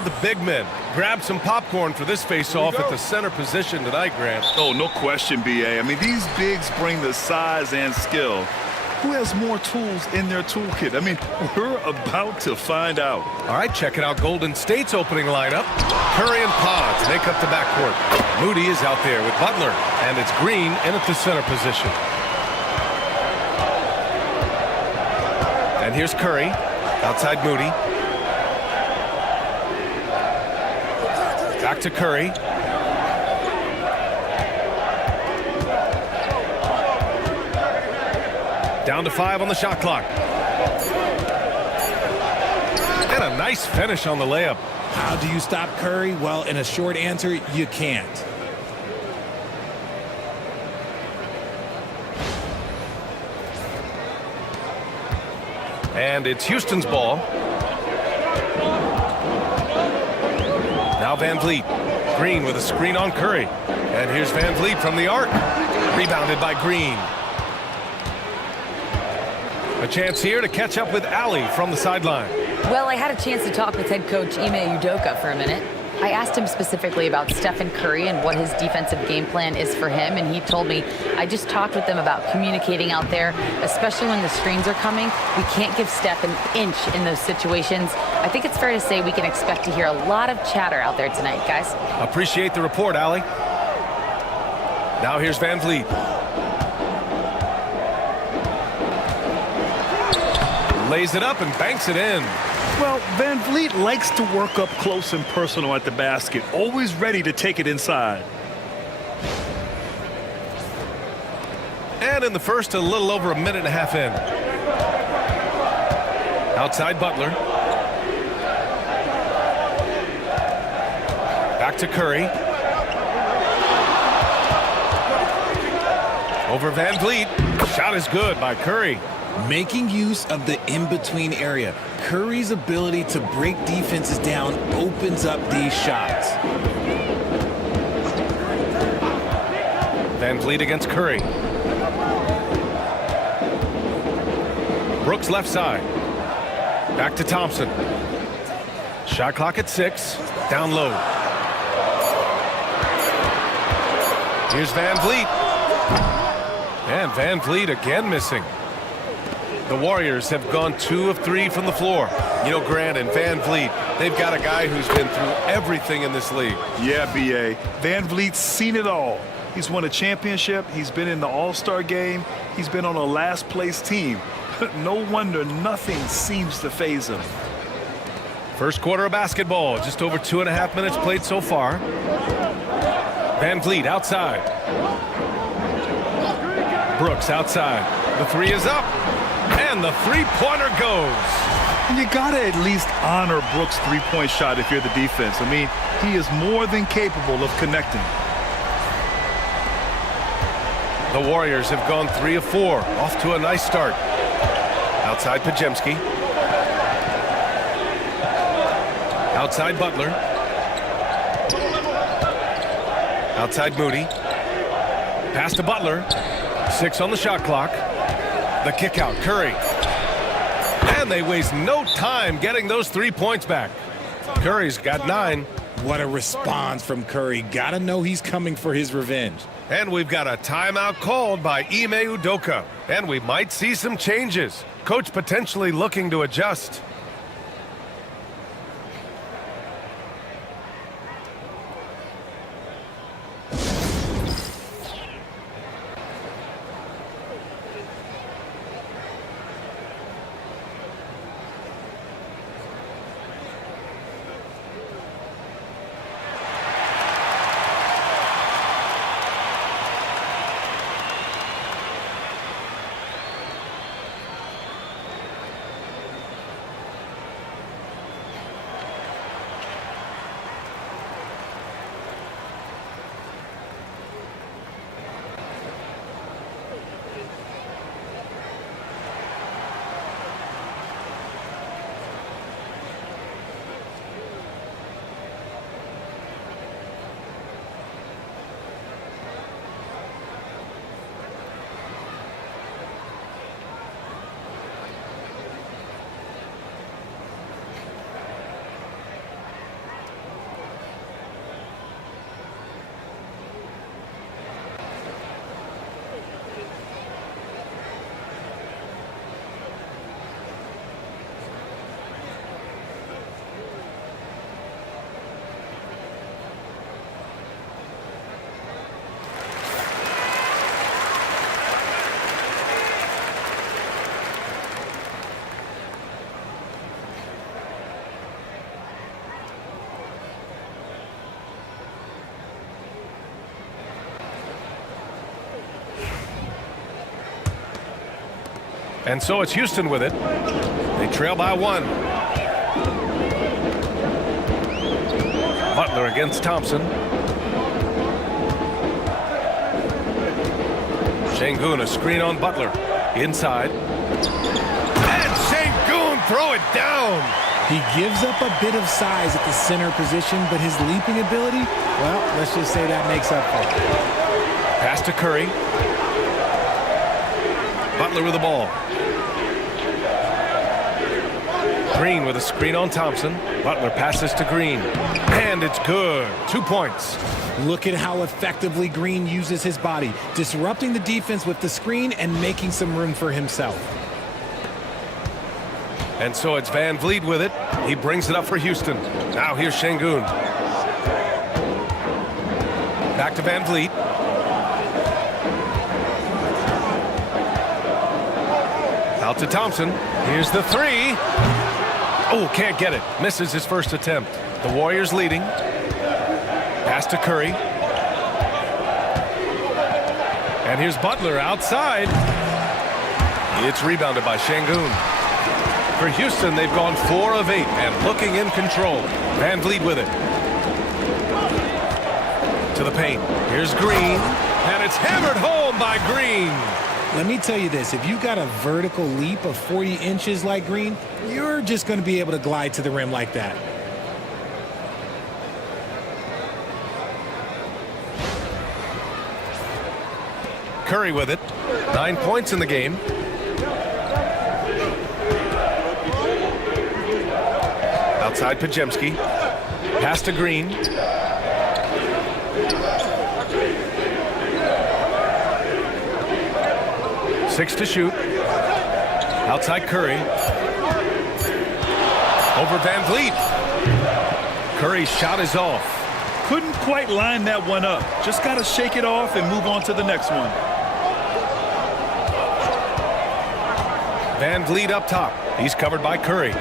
of the big men. Grab some popcorn for this face-off at the center position tonight, Grant. Oh, no question, B.A. I mean, these bigs bring the size and skill. Who has more tools in their toolkit? I mean, we're about to find out. All right, checking out Golden State's opening lineup. Curry and Pods make up the backcourt. Moody is out there with Butler, and it's Green in at the center position. And here's Curry, outside Moody. Back to Curry. Down to 5 on the shot clock. And a nice finish on the layup. How do you stop Curry? Well, in a short answer, you can't. And it's Houston's ball. Now Van Vliet. Green with a screen on Curry. And here's Van Vliet from the arc. Rebounded by Green. A chance here to catch up with Allie from the sideline. Well, I had a chance to talk with head coach Ime Udoka for a minute. I asked him specifically about Stephen Curry and what his defensive game plan is for him, and he told me, I just talked with them about communicating out there, especially when the screens are coming. We can't give Steph an inch in those situations. I think it's fair to say we can expect to hear a lot of chatter out there tonight, guys. Appreciate the report, Allie. Now here's Van Vliet. Lays it up and banks it in. Well, Van Vliet likes to work up close and personal at the basket, always ready to take it inside. And in the first, a little over a minute and a half in. Outside Butler. Back to Curry. Over Van Vliet. Shot is good by Curry. Making use of the in-between area. Curry's ability to break defenses down opens up these shots. Van Vliet against Curry. Brooks left side. Back to Thompson. Shot clock at 6. Down low. Here's Van Vliet. And Van Vliet again missing. The Warriors have gone 2 of 3 from the floor. You know, Grant and Van Vliet, they've got a guy who's been through everything in this league. Yeah, B.A. Van Vliet's seen it all. He's won a championship. He's been in the All-Star game. He's been on a last-place team. No wonder nothing seems to faze him. First quarter of basketball, just over 2.5 minutes played so far. Van Vliet outside. Brooks outside. The 3 is up. And the three-pointer goes. And you got to at least honor Brooks' three-point shot if you're the defense. I mean, he is more than capable of connecting. The Warriors have gone 3 of 4. Off to a nice start. Outside Pajemski. Outside Butler. Outside Moody. Pass to Butler. 6 on the shot clock. The kick out, Curry. And they waste no time getting those 3 points back. Curry's got 9. What a response from Curry. Gotta know he's coming for his revenge. And we've got a timeout called by Ime Udoka. And we might see some changes. Coach potentially looking to adjust. And so it's Houston with it. They trail by 1. Butler against Thompson. Şengün, a screen on Butler. Inside. And Şengün, throw it down. He gives up a bit of size at the center position, but his leaping ability, well, let's just say that makes up for it. Pass to Curry. Butler with the ball. Green with a screen on Thompson. Butler passes to Green. And it's good. 2 points. Look at how effectively Green uses his body, disrupting the defense with the screen and making some room for himself. And so it's Van Vliet with it. He brings it up for Houston. Now here's Şengün. Back to Van Vliet. Out to Thompson. Here's the 3. Oh, can't get it. Misses his first attempt. The Warriors leading. Pass to Curry. And here's Butler outside. It's rebounded by Şengün. For Houston, they've gone 4 of 8 and looking in control. Van Vliet with it. To the paint. Here's Green. And it's hammered home by Green. Let me tell you this, if you got a vertical leap of 40 inches like Green, you're just going to be able to glide to the rim like that. Curry with it. 9 points in the game. Outside Podziemski. Pass to Green. Six to shoot. Outside Curry. Over Van Vliet. Curry's shot is off. Couldn't quite line that one up. Just got to shake it off and move on to the next one. Van Vliet up top. He's covered by Curry.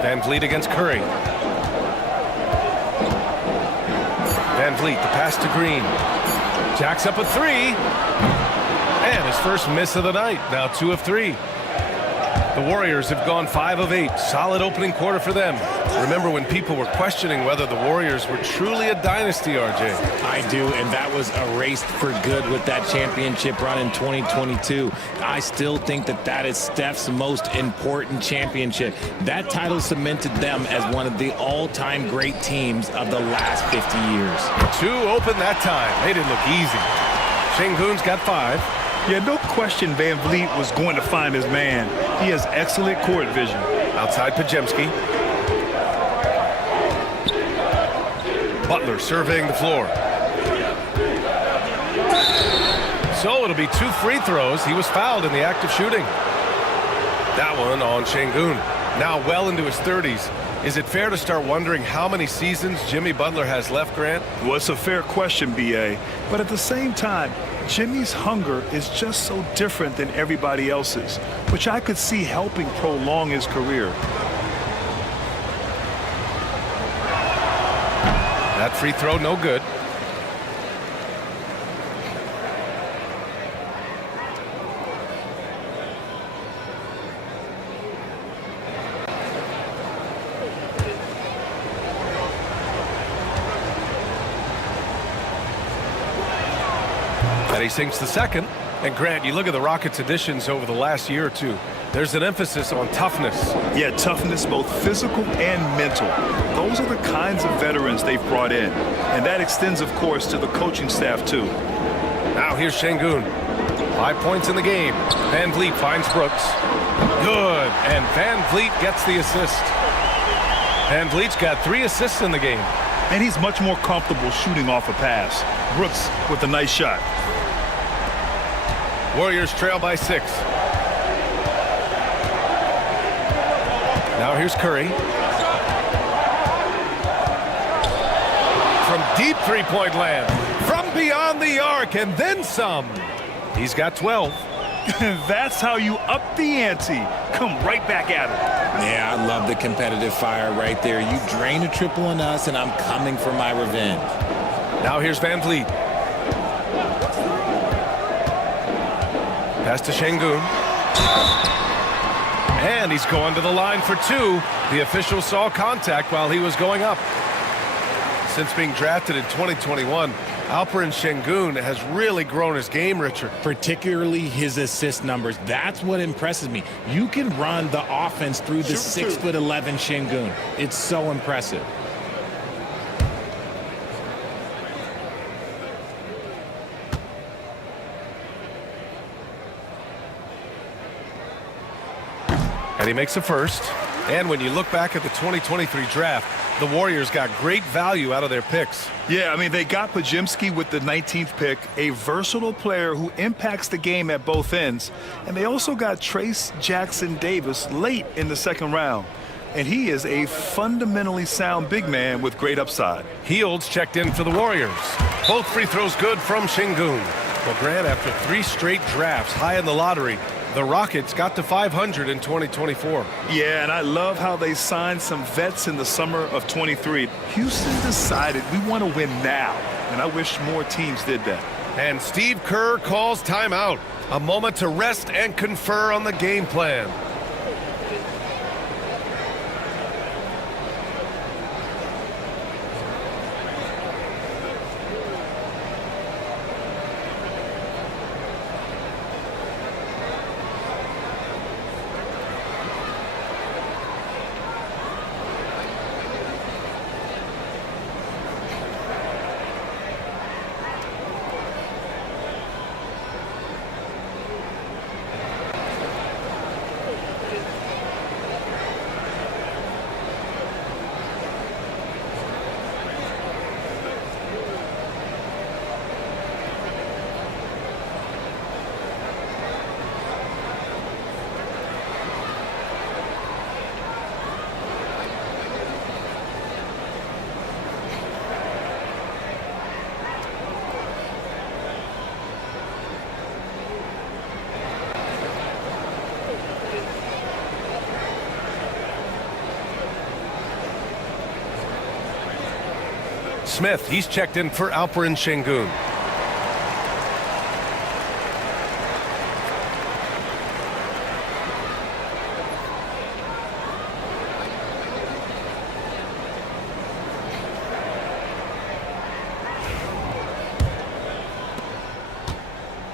Van Vliet against Curry. Van Vliet, the pass to Green. Jacks up a 3. And his first miss of the night. Now 2 of 3. The Warriors have gone 5 of 8. Solid opening quarter for them. Remember when people were questioning whether the Warriors were truly a dynasty, RJ? I do, and that was erased for good with that championship run in 2022. I still think that that is Steph's most important championship. That title cemented them as one of the all-time great teams of the last 50 years. 2 open that time. They didn't look easy. Şengün's got 5. Yeah, no question Van Vliet was going to find his man. He has excellent court vision. Outside Podziemski. Butler surveying the floor. So it'll be 2 free throws. He was fouled in the act of shooting. That one on Şengün. Now well into his 30s. Is it fair to start wondering how many seasons Jimmy Butler has left, Grant? Well, it's a fair question, B.A. But at the same time, Jimmy's hunger is just so different than everybody else's, which I could see helping prolong his career. That free throw, no good. And he sinks the second. And Grant, you look at the Rockets' additions over the last year or two. There's an emphasis on toughness. Yeah, toughness, both physical and mental. Those are the kinds of veterans they've brought in. And that extends, of course, to the coaching staff, too. Now here's Şengün. 5 points in the game. Van Vliet finds Brooks. Good. And Van Vliet gets the assist. Van Vliet's got 3 assists in the game. And he's much more comfortable shooting off a pass. Brooks with a nice shot. Warriors trail by 6. Now here's Curry. From deep three-point land. From beyond the arc and then some. He's got 12. That's how you up the ante. Come right back at him. Yeah, I love the competitive fire right there. You drain a triple on us, and I'm coming for my revenge. Now here's Van Vliet. Pass to Şengün. And he's going to the line for two. The official saw contact while he was going up. Since being drafted in 2021, Alperen Şengün has really grown his game, Richard. Particularly his assist numbers. That's what impresses me. You can run the offense through the 6'11" Şengün. It's so impressive. And he makes a first. And when you look back at the 2023 draft, the Warriors got great value out of their picks. Yeah, I mean, they got Podziemski with the 19th pick, a versatile player who impacts the game at both ends. And they also got Trace Jackson Davis late in the second round. And he is a fundamentally sound big man with great upside. Hields checked in for the Warriors. Both free throws good from Şengün. Well, Grant, after 3 straight drafts high in the lottery, the Rockets got to 500 in 2024. Yeah, and I love how they signed some vets in the summer of 23. Houston decided we want to win now, and I wish more teams did that. And Steve Kerr calls timeout. A moment to rest and confer on the game plan. Smith, he's checked in for Alperen Şengün.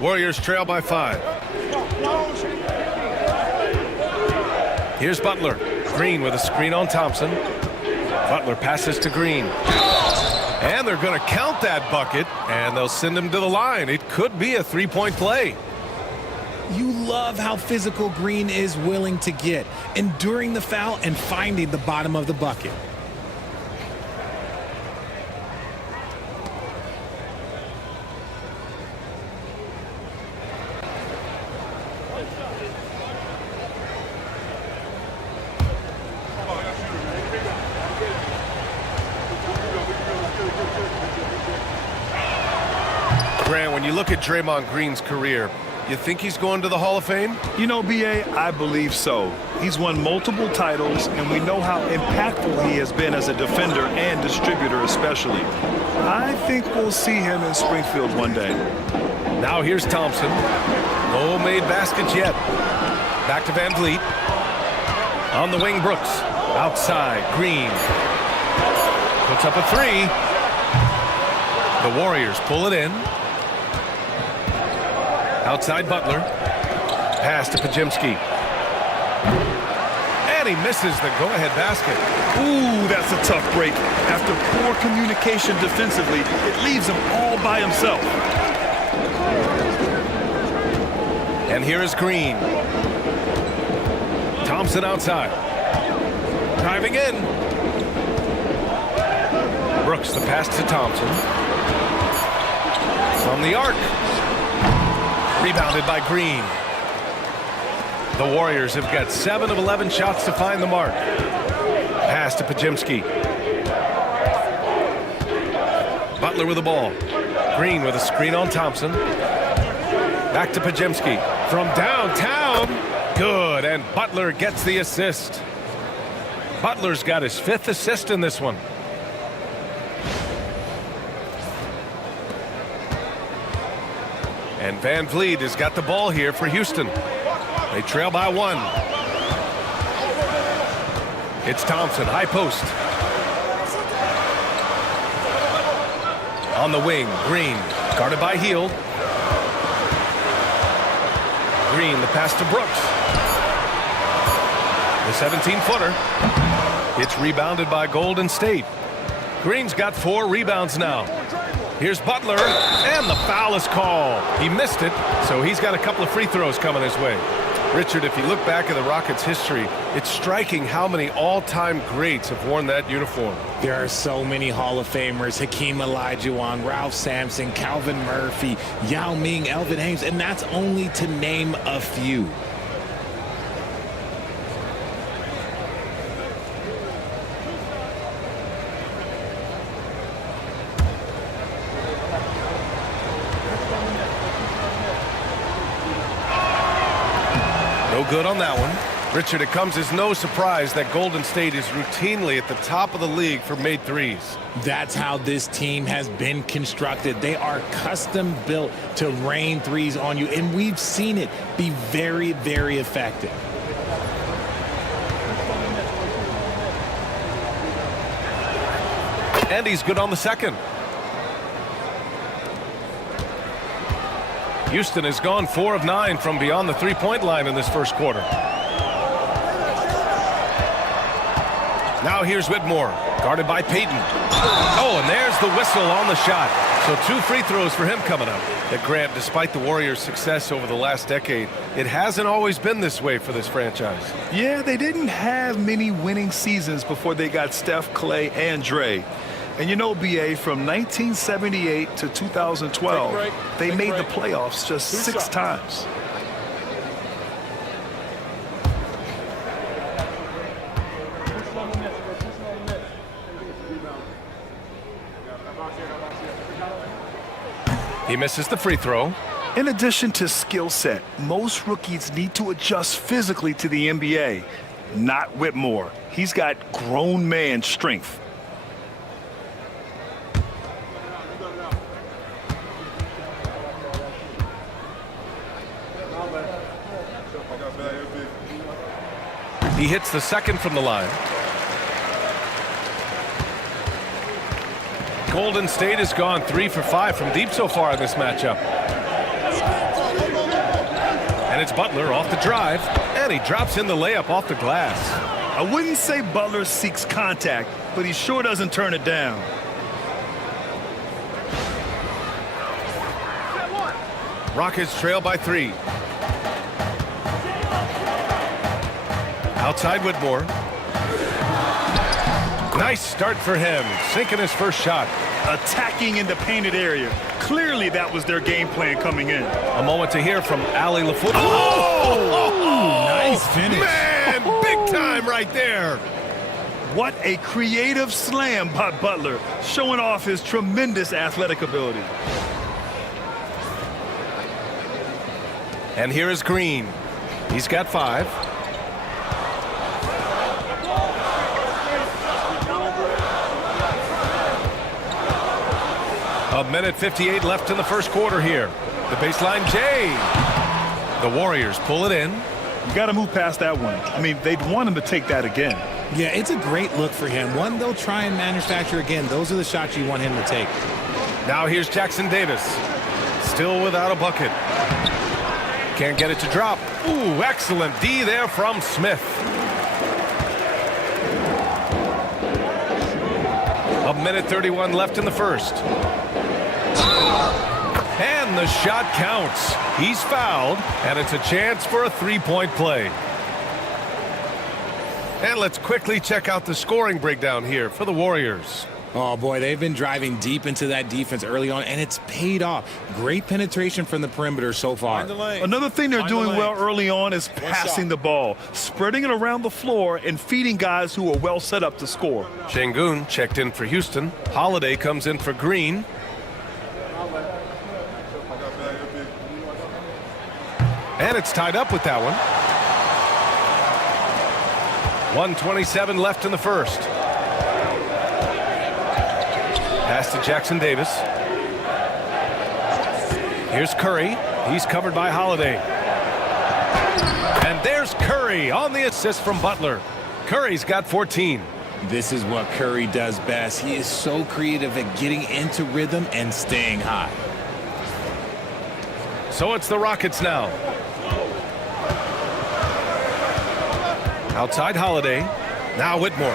Warriors trail by 5. Here's Butler. Green with a screen on Thompson. Butler passes to Green. And they're going to count that bucket, and they'll send him to the line. It could be a three-point play. You love how physical Green is willing to get, enduring the foul and finding the bottom of the bucket. Grant, when you look at Draymond Green's career, you think he's going to the Hall of Fame? You know, B.A., I believe so. He's won multiple titles, and we know how impactful he has been as a defender and distributor especially. I think we'll see him in Springfield one day. Now here's Thompson. No made baskets yet. Back to Van Vliet. On the wing, Brooks. Outside, Green. Puts up a three. The Warriors pull it in. Outside Butler. Pass to Podziemski. And he misses the go-ahead basket. Ooh, that's a tough break. After poor communication defensively, it leaves him all by himself. And here is Green. Thompson outside. Driving in. Brooks, the pass to Thompson. From the arc. Rebounded by Green. The Warriors have got 7 of 11 shots to find the mark. Pass to Podziemski. Butler with the ball. Green with a screen on Thompson. Back to Podziemski. From downtown. Good, and Butler gets the assist. Butler's got his 5th assist in this one. And Van Vliet has got the ball here for Houston. They trail by 1. It's Thompson, high post. On the wing, Green, guarded by Hield. Green, the pass to Brooks. The 17-footer. It's rebounded by Golden State. Green's got 4 rebounds now. Here's Butler, and the foul is called. He missed it, so he's got a couple of free throws coming his way. Richard, if you look back at the Rockets' history, it's striking how many all-time greats have worn that uniform. There are so many Hall of Famers: Hakeem Olajuwon, Ralph Sampson, Calvin Murphy, Yao Ming, Elvin Hayes, and that's only to name a few. No good on that one. Richard, it comes as no surprise that Golden State is routinely at the top of the league for made threes. That's how this team has been constructed. They are custom built to rain threes on you, and we've seen it be very, very effective. And he's good on the second. Houston has gone 4 of 9 from beyond the three-point line in this first quarter. Now here's Whitmore, guarded by Payton. Oh, and there's the whistle on the shot. So 2 free throws for him coming up. But Grant, despite the Warriors' success over the last decade, it hasn't always been this way for this franchise. Yeah, they didn't have many winning seasons before they got Steph, Clay, and Dre. And you know, BA, from 1978 to 2012, they made the playoffs just 6 times. He misses the free throw. In addition to skill set, most rookies need to adjust physically to the NBA. Not Whitmore. He's got grown man strength. He hits the second from the line. Golden State has gone 3 for 5 from deep so far in this matchup. And it's Butler off the drive, and he drops in the layup off the glass. I wouldn't say Butler seeks contact, but he sure doesn't turn it down. Rockets trail by 3. Outside Whitmore. Nice start for him, sinking his first shot. Attacking in the painted area. Clearly that was their game plan coming in. A moment to hear from Ali LaFleur. Nice finish. Man, big time right there. What a creative slam by Butler, showing off his tremendous athletic ability. And here is Green. He's got 5. A minute 58 left in the first quarter here. The baseline J. The Warriors pull it in. You got to move past that one. I mean, they'd want him to take that again. Yeah, it's a great look for him. One they'll try and manufacture again. Those are the shots you want him to take. Now here's Jackson Davis. Still without a bucket. Can't get it to drop. Ooh, excellent D there from Smith. A minute 31 left in the first. And the shot counts. He's fouled, and it's a chance for a three-point play. And let's quickly check out the scoring breakdown here for the Warriors. Oh, boy, they've been driving deep into that defense early on, and it's paid off. Great penetration from the perimeter so far. Another thing they're doing well early on is passing the ball, spreading it around the floor and feeding guys who are well set up to score. Şengün checked in for Houston. Holiday comes in for Green. And it's tied up with that one. 1:27 left in the first. Pass to Jackson Davis. Here's Curry. He's covered by Holiday. And there's Curry on the assist from Butler. Curry's got 14. This is what Curry does best. He is so creative at getting into rhythm and staying hot. So it's the Rockets now. Outside Holiday. Now Whitmore.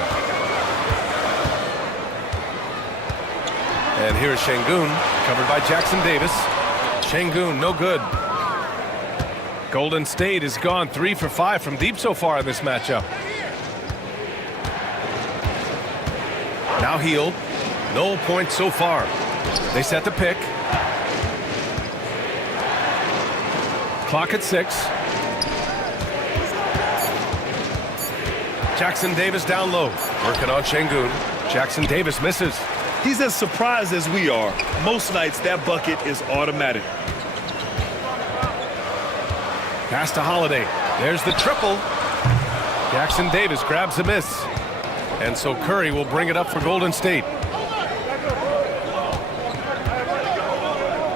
And here's Şengün, covered by Jackson Davis. Şengün, no good. Golden State has gone 3 for 5 from deep so far in this matchup. Now Hield. No points so far. They set the pick. Clock at 6. Jackson Davis down low. Working on Şengün. Jackson Davis misses. He's as surprised as we are. Most nights, that bucket is automatic. Pass to Holiday. There's the triple. Jackson Davis grabs a miss. And so Curry will bring it up for Golden State.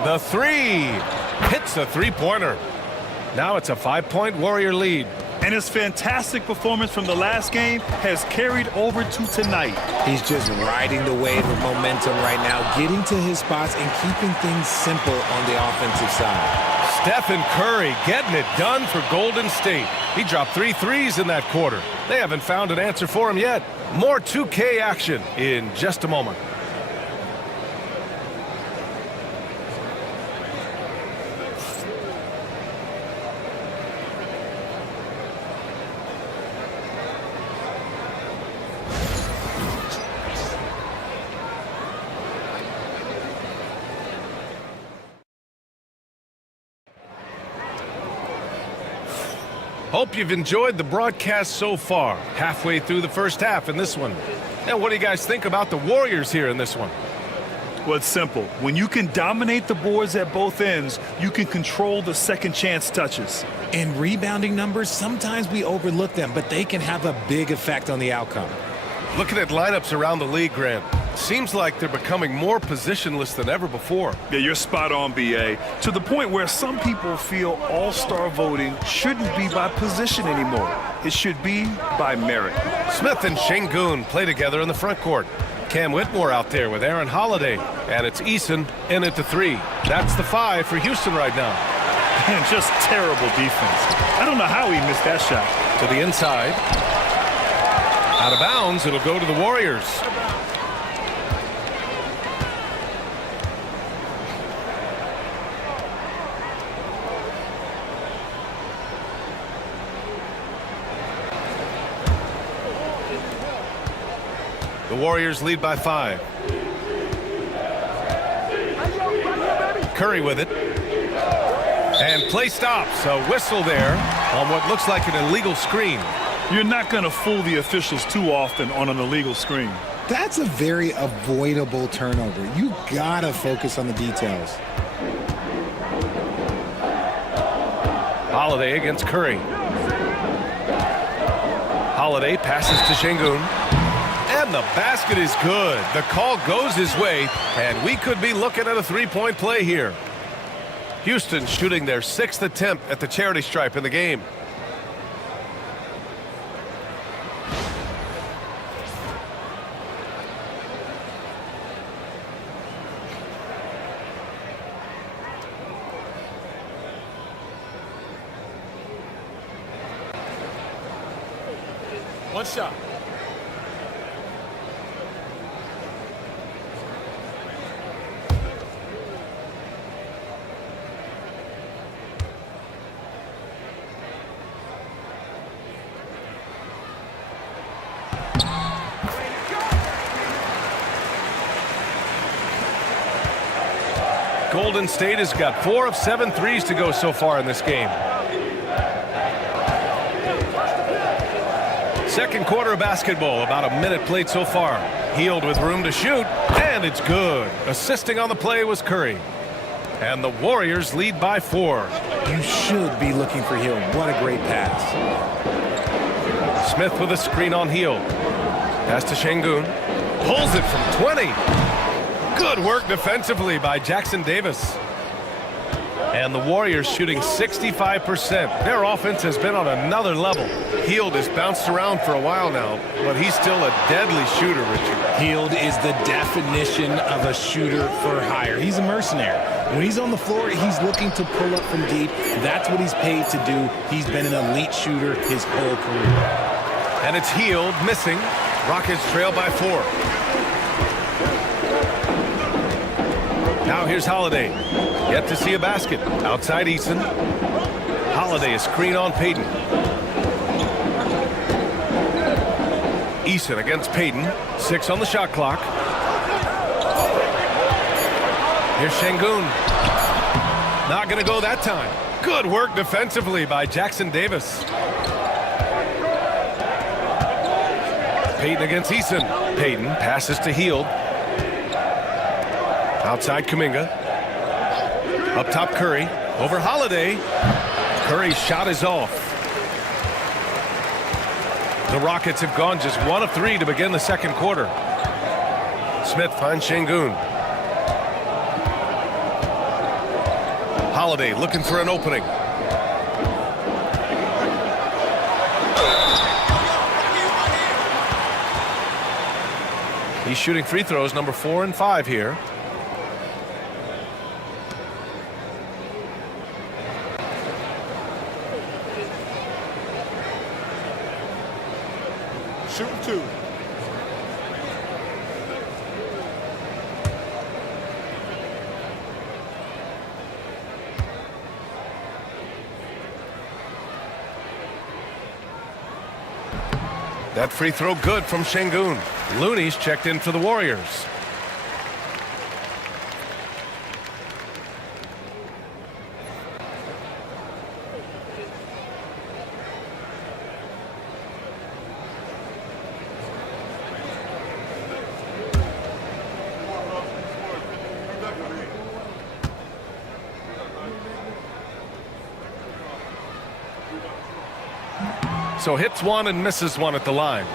The three. Hits a three-pointer. Now it's a 5-point Warrior lead. And his fantastic performance from the last game has carried over to tonight. He's just riding the wave of momentum right now, getting to his spots and keeping things simple on the offensive side. Stephen Curry getting it done for Golden State. He dropped 3 threes in that quarter. They haven't found an answer for him yet. More 2K action in just a moment. Hope you've enjoyed the broadcast so far. Halfway through the first half in this one. And what do you guys think about the Warriors here in this one? Well, it's simple. When you can dominate the boards at both ends, you can control the second chance touches. In rebounding numbers, sometimes we overlook them, but they can have a big effect on the outcome. Looking at lineups around the league, Grant, seems like they're becoming more positionless than ever before. Yeah, you're spot on, B.A. To the point where some people feel all-star voting shouldn't be by position anymore. It should be by merit. Smith and Şengün play together in the front court. Cam Whitmore out there with Aaron Holiday. And it's Eason in at the 3. That's the 5 for Houston right now. And just terrible defense. I don't know how he missed that shot. To the inside. Out of bounds, it'll go to the Warriors. The Warriors lead by 5. Curry with it. And play stops. A whistle there on what looks like an illegal screen. You're not going to fool the officials too often on an illegal screen. That's a very avoidable turnover. You gotta focus on the details. Holiday against Curry. Holiday passes to Şengün. And the basket is good. The call goes his way, and we could be looking at a 3-point play here. Houston shooting their 6th attempt at the charity stripe in the game. One shot. Golden State has got 4 of 7 threes to go so far in this game. Second quarter of basketball, about a minute played so far. Hield with room to shoot, and it's good. Assisting on the play was Curry. And the Warriors lead by 4. You should be looking for Hield. What a great pass. Smith with a screen on Hield. Pass to Şengün. Pulls it from 20. Good work defensively by Jackson Davis. And the Warriors shooting 65%. Their offense has been on another level. Hield has bounced around for a while now, but he's still a deadly shooter, Richard. Hield is the definition of a shooter for hire. He's a mercenary. When he's on the floor, he's looking to pull up from deep. That's what he's paid to do. He's been an elite shooter his whole career. And it's Hield missing. Rockets trail by 4. Now here's Holiday. Yet to see a basket. Outside Eason. Holiday a screen on Payton. Eason against Payton. 6 on the shot clock. Here's Şengün. Not going to go that time. Good work defensively by Jackson Davis. Payton against Eason. Payton passes to Hield. Outside Kuminga. Up top Curry. Over Holiday. Curry's shot is off. The Rockets have gone just 1 of 3 to begin the second quarter. Smith finds Şengün. Holiday looking for an opening. He's shooting free throws number 4 and 5 here. Shooting 2. That free throw good from Şengün. Looney's checked in for the Warriors. So hits 1 and misses 1 at the line.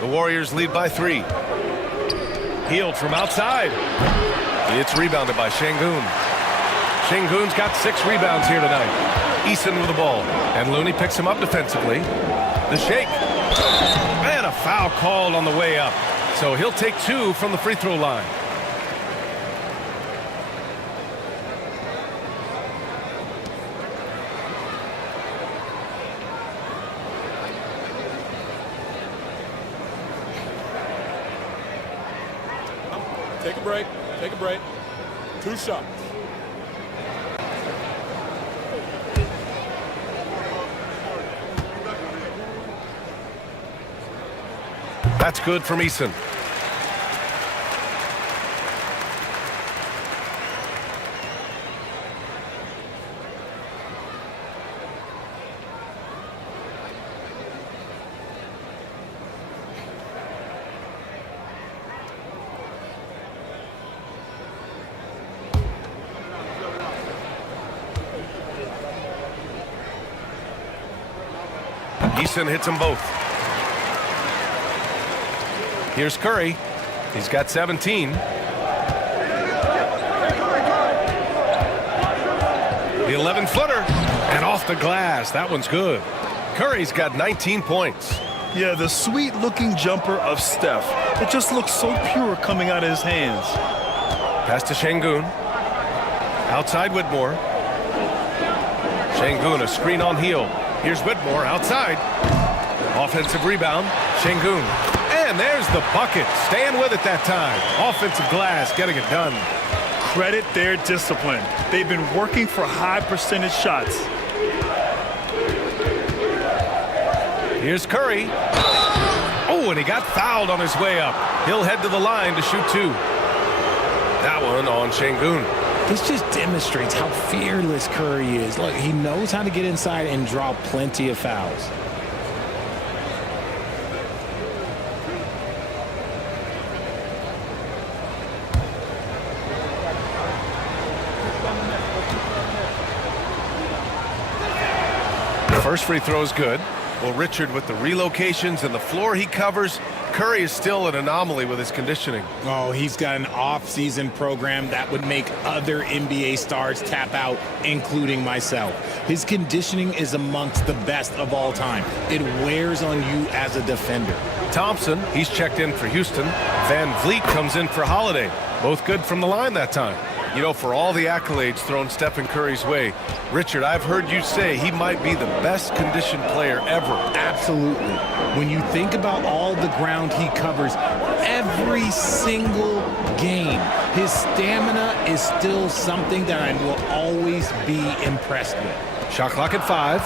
The Warriors lead by 3. Hield from outside. It's rebounded by Şengün. Şengün's got 6 rebounds here tonight. Eason with the ball. And Looney picks him up defensively. The shake. And a foul called on the way up. So he'll take 2 from the free throw line. Take a break. Take a break. 2 shots. That's good from Eason. Eason hits them both. Here's Curry. He's got 17. The 11-footer. And off the glass. That one's good. Curry's got 19 points. Yeah, the sweet-looking jumper of Steph. It just looks so pure coming out of his hands. Pass to Şengün. Outside Whitmore. Şengün a screen on Hield. Here's Whitmore outside. Offensive rebound. Şengün. And there's the bucket. Staying with it that time. Offensive glass getting it done. Credit their discipline. They've been working for high percentage shots. Here's Curry. Oh, and he got fouled on his way up. He'll head to the line to shoot 2. That one on Şengün. This just demonstrates how fearless Curry is. Look, he knows how to get inside and draw plenty of fouls. First free throw is good. Well, Richard, with the relocations and the floor he covers, Curry is still an anomaly with his conditioning. Oh, he's got an off-season program that would make other NBA stars tap out, including myself. His conditioning is amongst the best of all time. It wears on you as a defender. Thompson, he's checked in for Houston. Van Vliet comes in for Holiday. Both good from the line that time. You know, for all the accolades thrown Stephen Curry's way, Richard, I've heard you say he might be the best conditioned player ever. Absolutely. When you think about all the ground he covers every single game, his stamina is still something that I will always be impressed with. Shot clock at 5.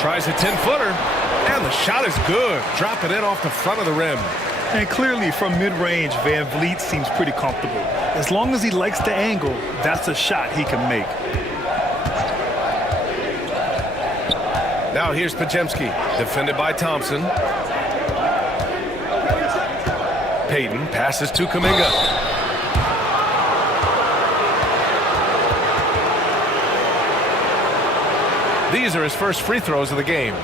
Tries a 10-footer, and the shot is good. Drop it in off the front of the rim. And clearly from mid-range, Van Vliet seems pretty comfortable. As long as he likes the angle, that's a shot he can make. Now here's Podziemski, defended by Thompson. Payton passes to Kuminga. These are his first free throws of the game.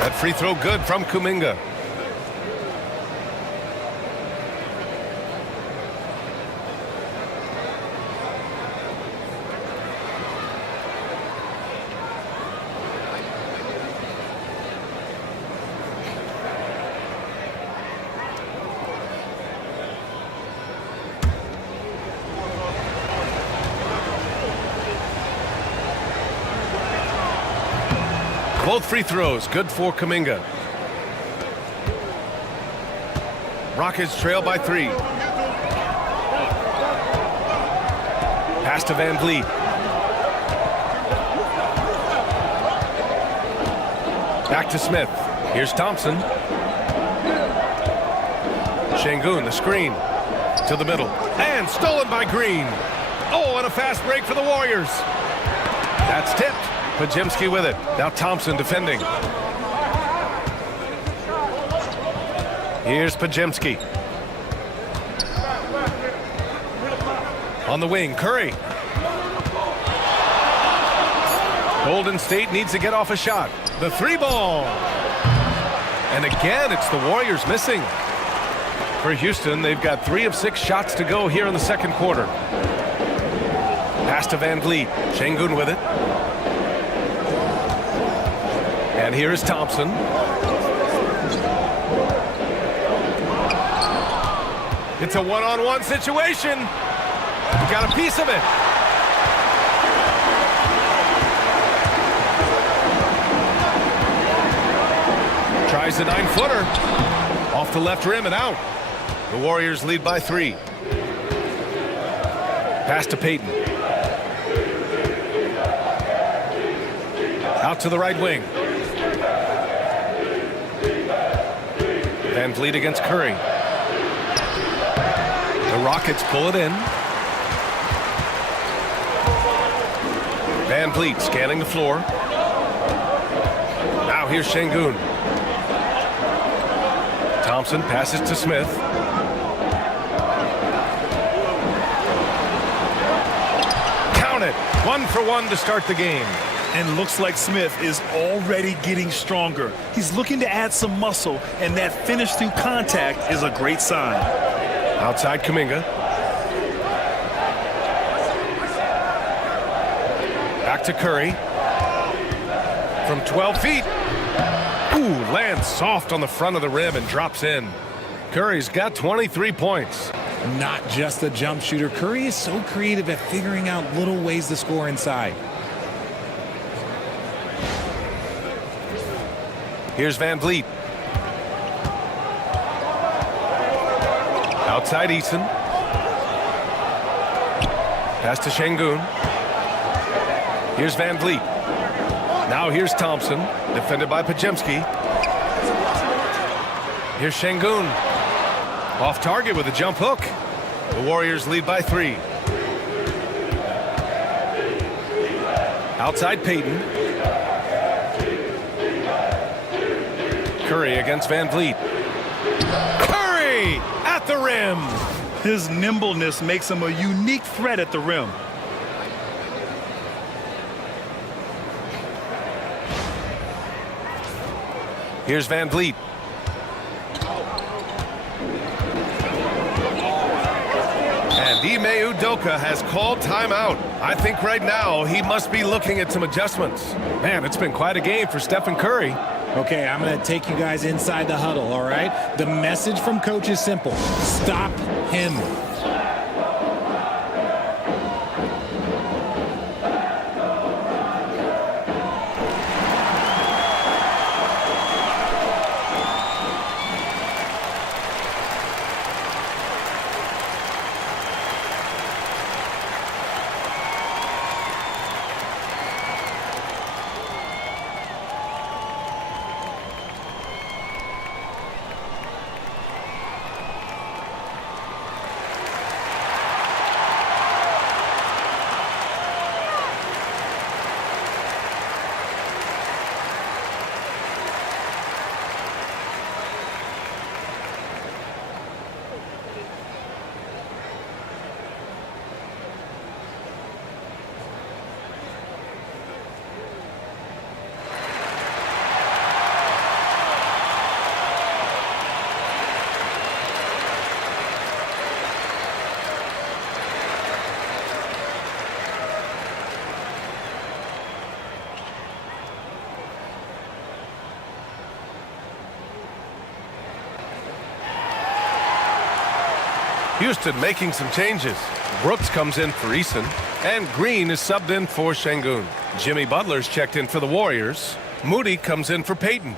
That free throw good from Kuminga. Both free throws good for Kuminga. Rockets trail by 3. Pass to Van Vliet. Back to Smith. Here's Thompson. Şengün, the screen to the middle, and stolen by Green. Oh, and a fast break for the Warriors. That's tipped. Podziemski with it. Now Thompson defending. Here's Podziemski. On the wing, Curry. Golden State needs to get off a shot. The 3-ball. And again, it's the Warriors missing. For Houston, they've got 3 of 6 shots to go here in the second quarter. Pass to Van Vliet. Şengün with it. And here is Thompson. It's a one-on-one situation. He got a piece of it. Tries the 9-footer. Off the left rim and out. The Warriors lead by 3. Pass to Payton. Out to the right wing. Van Vliet against Curry. The Rockets pull it in. Van Vliet scanning the floor. Now here's Şengün. Thompson passes to Smith. Count it. 1 for 1 to start the game. And looks like Smith is already getting stronger. He's looking to add some muscle, and that finish through contact is a great sign. Outside Kuminga. Back to Curry. From 12 feet. Ooh, lands soft on the front of the rim and drops in. Curry's got 23 points. Not just a jump shooter. Curry is so creative at figuring out little ways to score inside. Here's Van Vliet. Outside Eason. Pass to Şengün. Here's Van Vliet. Now here's Thompson, defended by Podziemski. Here's Şengün. Off target with a jump hook. The Warriors lead by 3. Outside Payton. Curry against Van Vliet. Curry at the rim. His nimbleness makes him a unique threat at the rim. Here's Van Vliet. And Ime Udoka has called timeout. I think right now he must be looking at some adjustments. Man, it's been quite a game for Stephen Curry. Okay, I'm going to take you guys inside the huddle, all right? The message from coach is simple. Stop him. Houston making some changes. Brooks comes in for Eason, and Green is subbed in for Şengün. Jimmy Butler's checked in for the Warriors. Moody comes in for Payton.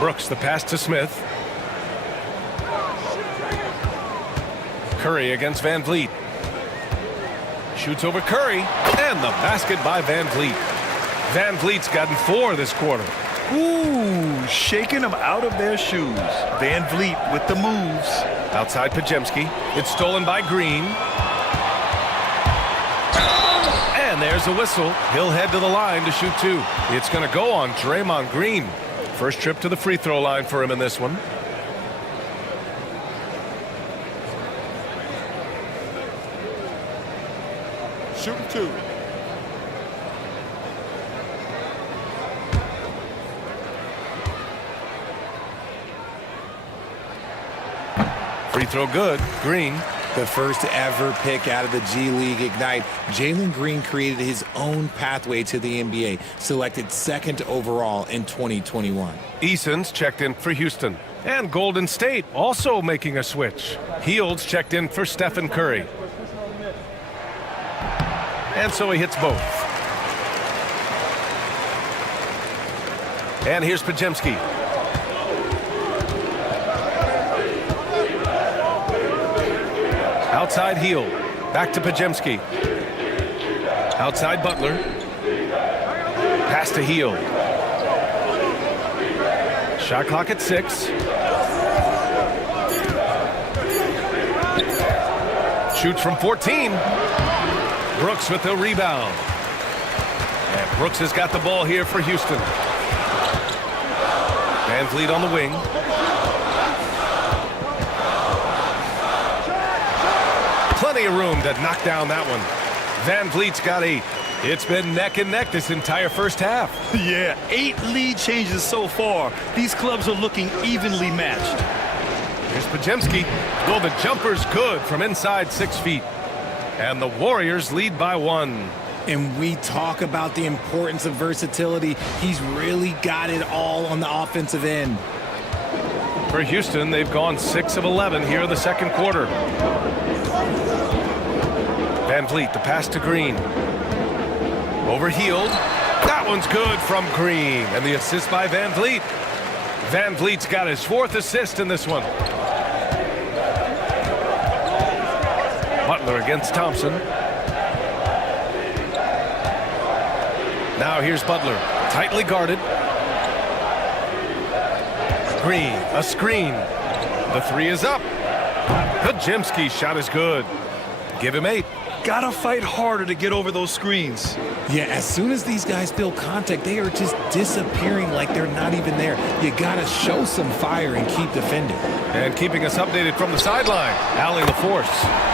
Brooks the pass to Smith. Curry against Van Vliet. Shoots over Curry, and the basket by Van Vliet. Van Vliet's gotten 4 this quarter. Ooh, shaking them out of their shoes. Van Vliet with the moves. Outside Podziemski. It's stolen by Green. And there's a whistle. He'll head to the line to shoot 2. It's going to go on Draymond Green. First trip to the free throw line for him in this one. Shooting 2. Free throw good. Green. The first ever pick out of the G League Ignite, Jalen Green created his own pathway to the NBA, selected 2nd overall in 2021. Eason's checked in for Houston. And Golden State also making a switch. Hield's checked in for Stephen Curry. And so he hits both. And here's Podziemski. Outside Hield. Back to Podziemski. Outside Butler. Pass to Hield. Shot clock at 6. Shoots from 14. Brooks with the rebound. And Brooks has got the ball here for Houston. Van Vliet on the wing. Plenty of room to knock down that one. Van Vliet's got 8. It's been neck and neck this entire first half. Yeah, 8 lead changes so far. These clubs are looking evenly matched. Here's Podziemski. Well, the jumper's good from inside 6 feet. And the Warriors lead by 1. And we talk about the importance of versatility. He's really got it all on the offensive end. For Houston, they've gone 6 of 11 here in the second quarter. Van Vliet, the pass to Green. Over Hield. one's good from Green. And the assist by Van Vliet. Van Vliet's got his 4th assist in this one. Butler against Thompson. Now here's Butler, tightly guarded. Green, a screen. The 3 is up. Podziemski's shot is good. Give him 8. Gotta fight harder to get over those screens. Yeah, as soon as these guys feel contact, they are just disappearing like they're not even there. You gotta show some fire and keep defending. And keeping us updated from the sideline, Allie LaForce.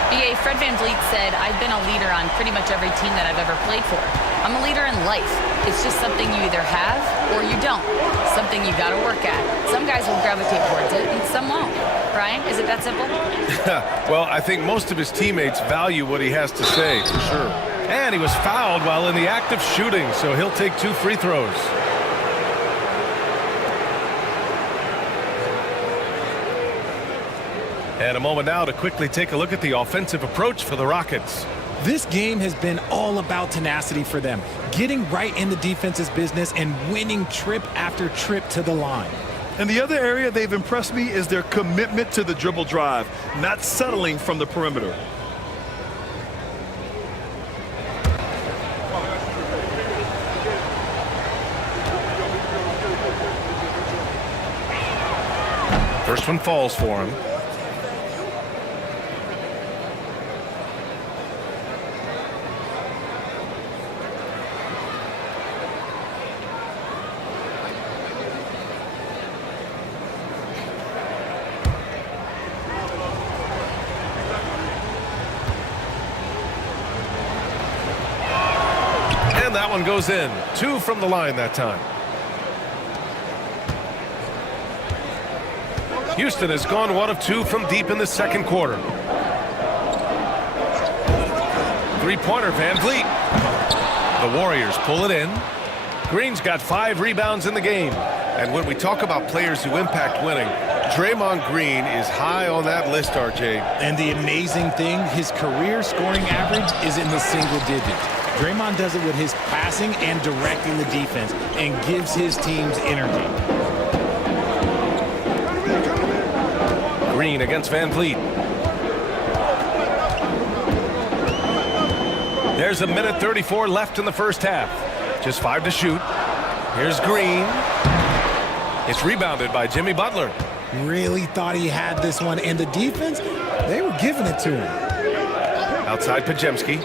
BA, Fred Van Vliet said, I've been a leader on pretty much every team that I've ever played for. I'm a leader in life. It's just something you either have or you don't. Something you got to work at. Some guys will gravitate towards it and some won't. Brian, is it that simple? Well, I think most of his teammates value what he has to say, for sure. And he was fouled while in the act of shooting, so he'll take 2 free throws. And a moment now to quickly take a look at the offensive approach for the Rockets. This game has been all about tenacity for them, getting right in the defense's business and winning trip after trip to the line. And the other area they've impressed me is their commitment to the dribble drive, not settling from the perimeter. First one falls for him. That one goes in. 2 from the line that time. Houston has gone 1 of 2 from deep in the second quarter. 3-pointer Van Vliet. The Warriors pull it in. Green's got 5 rebounds in the game. And when we talk about players who impact winning, Draymond Green is high on that list, RJ. And the amazing thing, his career scoring average is in the single digits. Draymond does it with his passing and directing the defense and gives his teams energy. Green against Van Vliet. There's a minute 34 left in the first half. Just 5 to shoot. Here's Green. It's rebounded by Jimmy Butler. Really thought he had this one, and the defense, they were giving it to him. Outside Podziemski.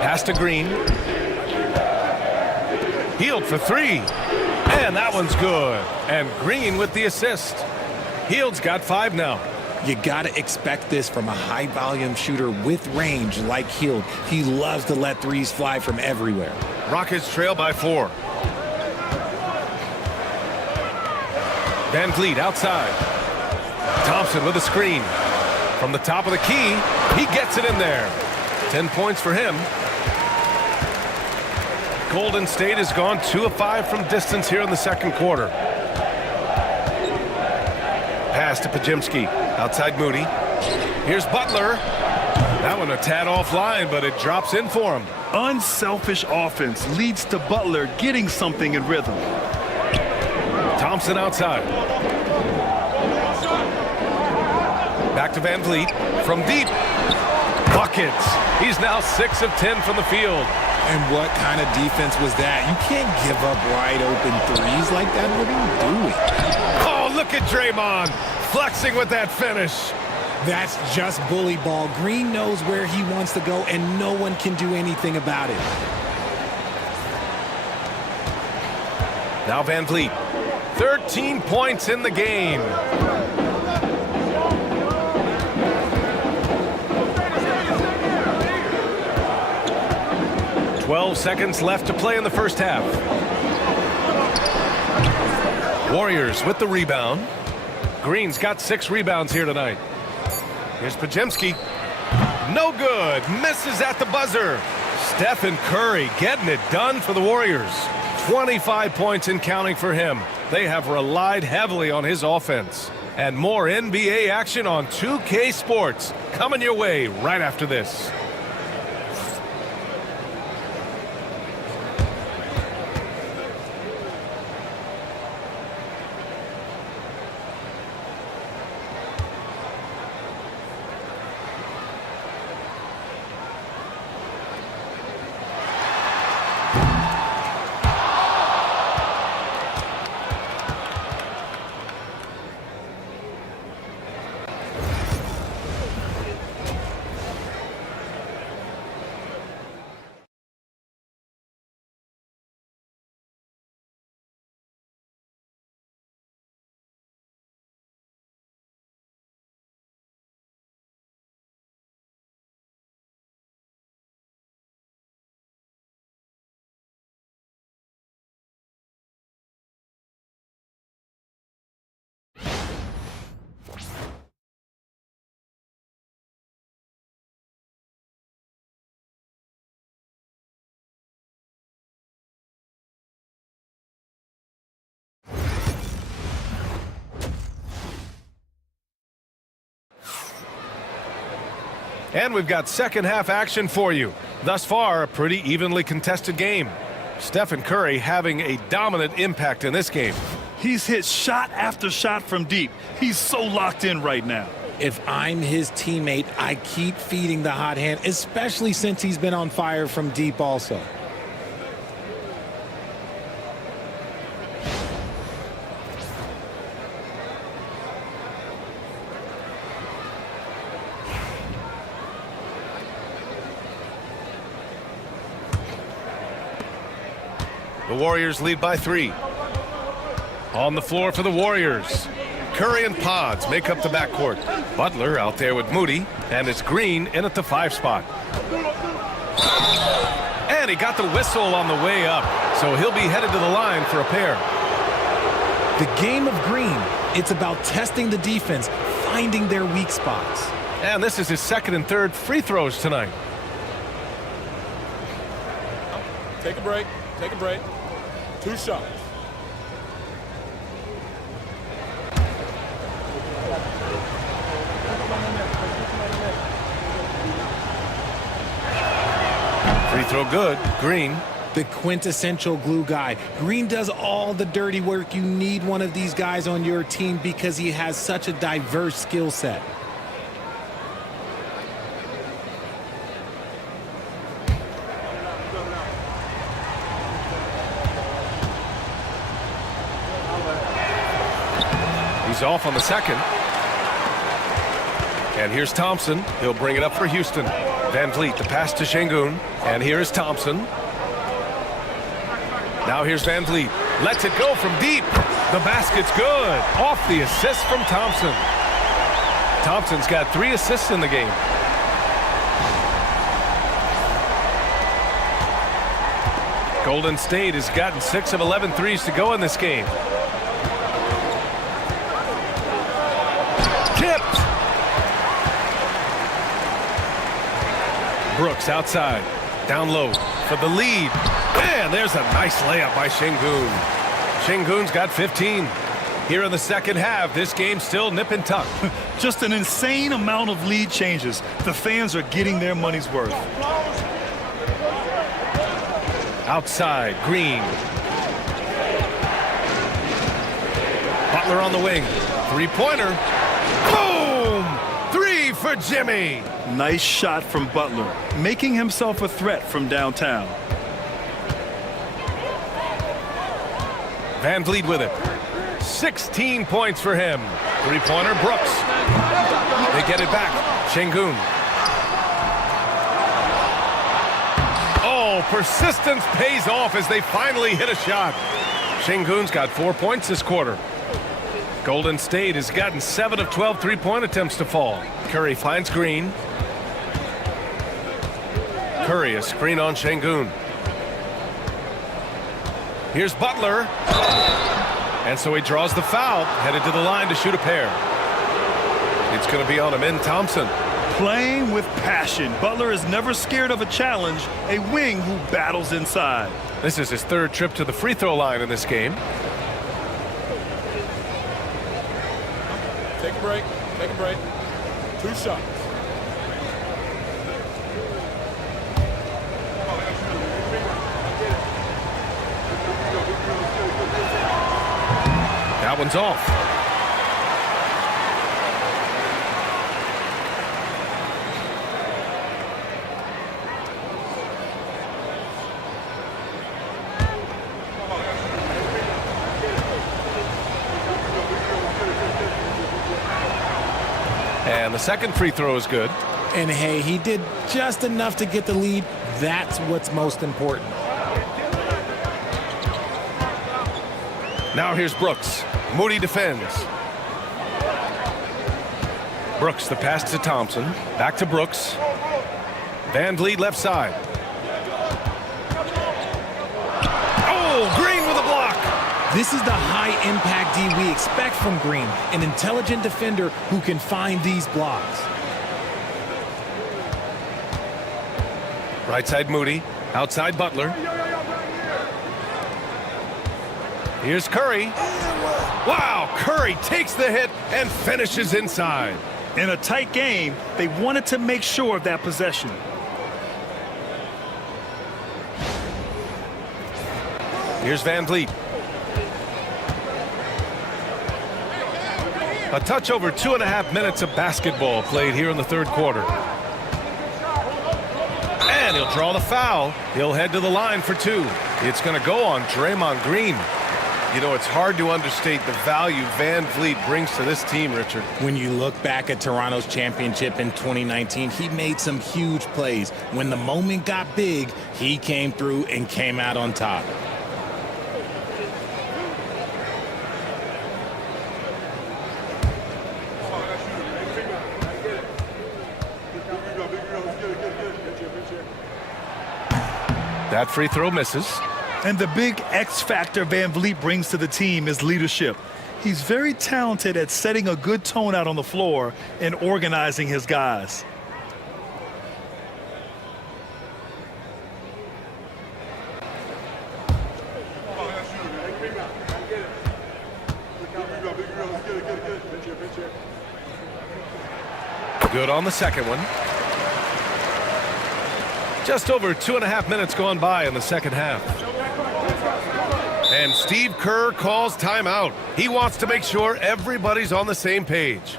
Pass to Green. Hield for 3. And that one's good. And Green with the assist. Hield's got 5 now. You got to expect this from a high-volume shooter with range like Hield. He loves to let threes fly from everywhere. Rockets trail by 4. Van Vliet outside. Thompson with a screen. From the top of the key, he gets it in there. 10 points for him. Golden State has gone 2 of 5 from distance here in the second quarter. Pass to Podziemski. Outside Moody. Here's Butler. That one a tad offline, but it drops in for him. Unselfish offense leads to Butler getting something in rhythm. Thompson outside. Back to Van Vliet. From deep. Buckets. He's now 6 of 10 from the field. And what kind of defense was that? You can't give up wide open threes like that. What are you doing? Oh, look at Draymond flexing with that finish. That's just bully ball. Green knows where he wants to go, and no one can do anything about it. Now Van Vliet. 13 points in the game. "12 seconds left to play in the first half. Warriors with the rebound. Green's got 6 rebounds here tonight. Here's Podziemski. No good. Misses at the buzzer. Stephen Curry getting it done for the Warriors. 25 points and counting for him. They have relied heavily on his offense. And more NBA action on 2K Sports coming your way right after this. And we've got second half action for you. Thus far, a pretty evenly contested game. Stephen Curry having a dominant impact in this game. He's hit shot after shot from deep. He's so locked in right now. If I'm his teammate, I keep feeding the hot hand, especially since he's been on fire from deep also. The Warriors lead by 3. On the floor for the Warriors. Curry and Pods make up the backcourt. Butler out there with Moody, and it's Green in at the 5 spot. And he got the whistle on the way up, so he'll be headed to the line for a pair. The game of Green, it's about testing the defense, finding their weak spots. And this is his second and third free throws tonight. Take a break. Take a break. 2 shots. Free throw good. Green. The quintessential glue guy. Green does all the dirty work. You need one of these guys on your team because he has such a diverse skill set. He's off on the second. And here's Thompson. He'll bring it up for Houston. Van Vliet, the pass to Şengün. And here is Thompson. Now here's Van Vliet. Lets it go from deep. The basket's good. Off the assist from Thompson. Thompson's got 3 assists in the game. Golden State has gotten 6 of 11 threes to go in this game. Tipped. Brooks outside. Down low for the lead. Man, there's a nice layup by Şengün. Şengün's got 15. Here in the second half, this game's still nip and tuck. Just an insane amount of lead changes. The fans are getting their money's worth. Outside, Green. Butler on the wing. Three-pointer. Boom! 3 for Jimmy. Nice shot from Butler, making himself a threat from downtown. Van Vliet with it. 16 points for him. Three-pointer, Brooks. They get it back. Şengün. Oh, persistence pays off as they finally hit a shot. Şengün's got 4 points this quarter. Golden State has gotten 7 of 12 three-point attempts to fall. Curry finds Green. Curry, a screen on Şengün. Here's Butler. And so he draws the foul, headed to the line to shoot a pair. It's going to be on him in Thompson. Playing with passion. Butler is never scared of a challenge, a wing who battles inside. This is his 3rd trip to the free throw line in this game. Take a break. Take a break. 2 shots. That one's off. And the second free throw is good. And hey, he did just enough to get the lead. That's what's most important. Now here's Brooks. Moody defends. Brooks, the pass to Thompson. Back to Brooks. Van Vliet left side. Oh, Green with a block. This is the high-impact D we expect from Green, an intelligent defender who can find these blocks. Right side Moody. Outside Butler. Here's Curry. Wow, Curry takes the hit and finishes inside. In a tight game, they wanted to make sure of that possession. Here's Van Vliet. A touch over 2.5 minutes of basketball played here in the third quarter. And he'll draw the foul. He'll head to the line for two. It's going to go on Draymond Green. You know, it's hard to understate the value Van Vliet brings to this team, Richard. When you look back at Toronto's championship in 2019, he made some huge plays. When the moment got big, he came through and came out on top. That free throw misses. And the big X factor Van Vliet brings to the team is leadership. He's very talented at setting a good tone out on the floor and organizing his guys. Good on the second one. Just over 2.5 minutes gone by in the second half. And Steve Kerr calls timeout. He wants to make sure everybody's on the same page.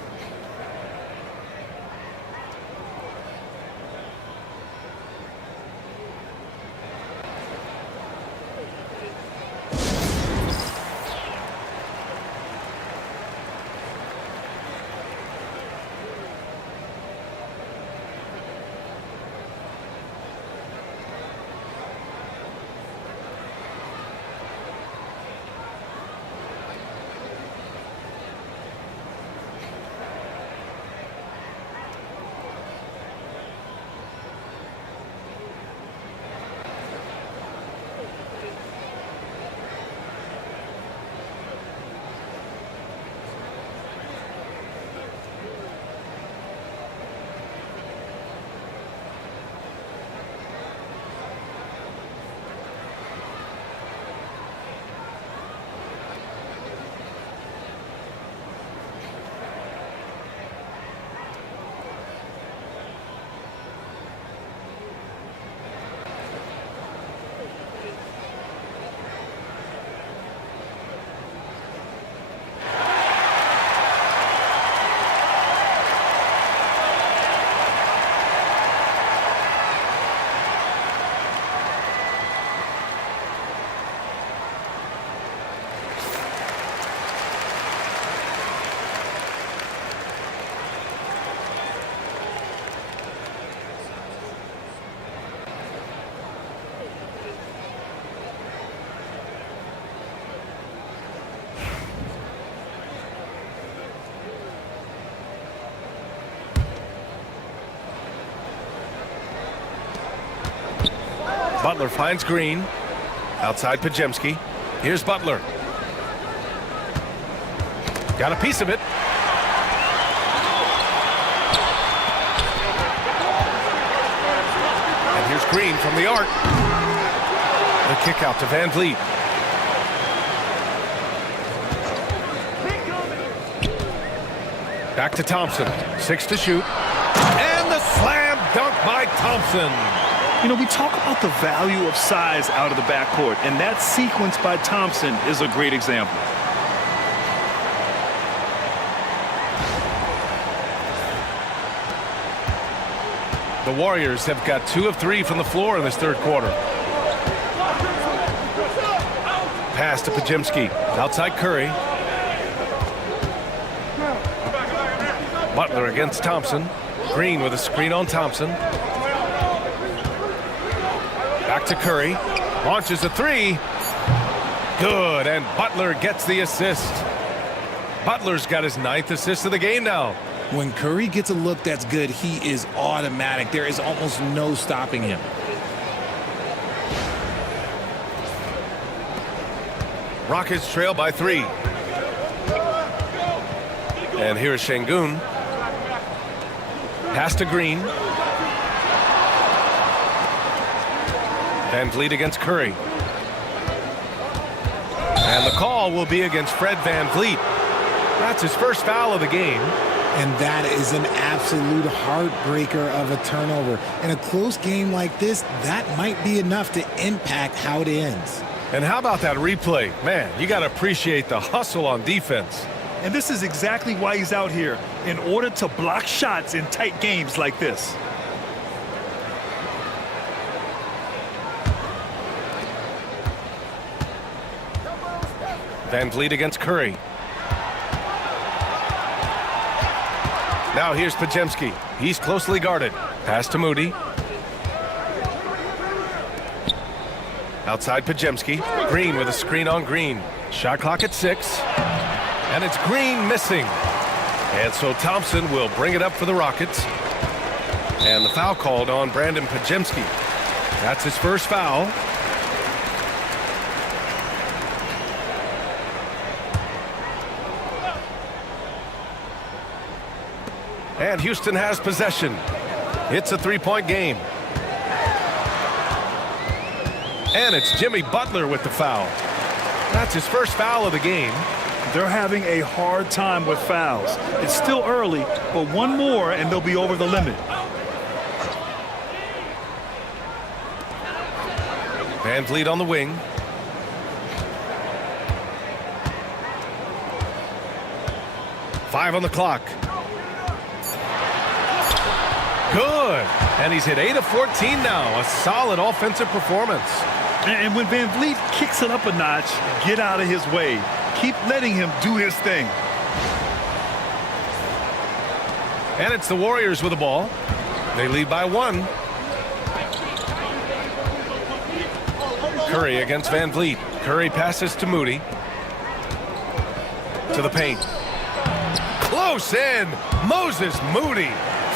Butler finds Green. Outside Pajemski. Here's Butler. Got a piece of it. And here's Green from the arc. The kick out to Van Vliet. Back to Thompson. 6 to shoot. And the slam dunk by Thompson. You know, we talk about the value of size out of the backcourt, and that sequence by Thompson is a great example. The Warriors have got 2 of 3 from the floor in this third quarter. Pass to Pajemski. Outside Curry. Butler against Thompson. Green with a screen on Thompson. Back to Curry. Launches a 3. Good, and Butler gets the assist. Butler's got his 9th assist of the game now. When Curry gets a look that's good, he is automatic. There is almost no stopping him. Rockets trail by 3. And here's Şengün. Pass to Green. Van Vliet against Curry. And the call will be against Fred Van Vliet. That's his first foul of the game. And that is an absolute heartbreaker of a turnover. In a close game like this, that might be enough to impact how it ends. And how about that replay? Man, you got to appreciate the hustle on defense. And this is exactly why he's out here, in order to block shots in tight games like this. Van Vliet against Curry. Now here's Podziemski. He's closely guarded. Pass to Moody. Outside Podziemski. Green with a screen on Green. Shot clock at 6. And it's Green missing. And so Thompson will bring it up for the Rockets. And the foul called on Brandon Podziemski. That's his first foul. And Houston has possession. It's a three-point game. And it's Jimmy Butler with the foul. That's his first foul of the game. They're having a hard time with fouls. It's still early, but one more and they'll be over the limit. Van Vliet on the wing. Five on the clock. Good. And he's hit 8 of 14 now. A solid offensive performance. And when Van Vliet kicks it up a notch, get out of his way. Keep letting him do his thing. And it's the Warriors with the ball. They lead by 1. Curry against Van Vliet. Curry passes to Moody. To the paint. Close in. Moses Moody.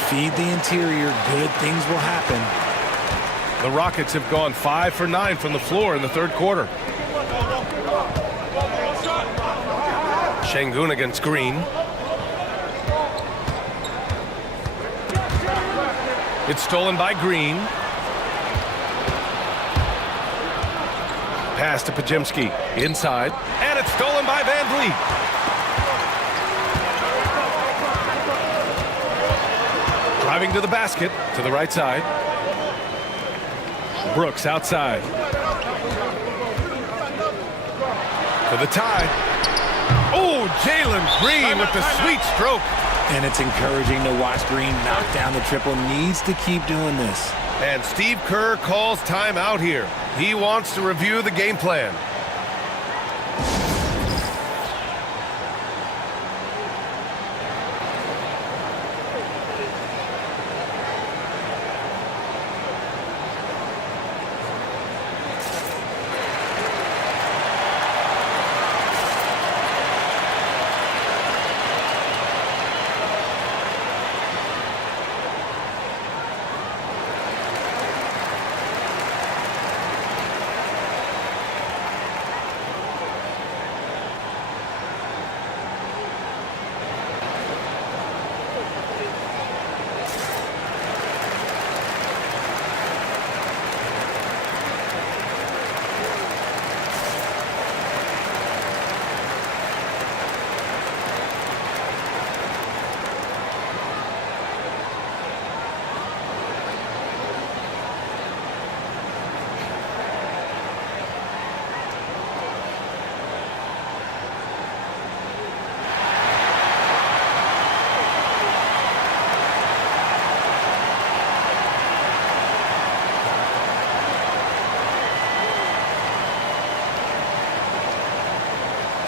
Feed the interior. Good things will happen. The Rockets have gone 5 for 9 from the floor in the third quarter. Şengün against Green. It's stolen by Green. Pass to Podziemski. Inside. And it's stolen by Van Vliet. Driving to the basket, to the right side. Brooks outside. To the tie. Oh, Jalen Green with the sweet stroke. And it's encouraging to watch Green knock down the triple. Needs to keep doing this. And Steve Kerr calls timeout here. He wants to review the game plan.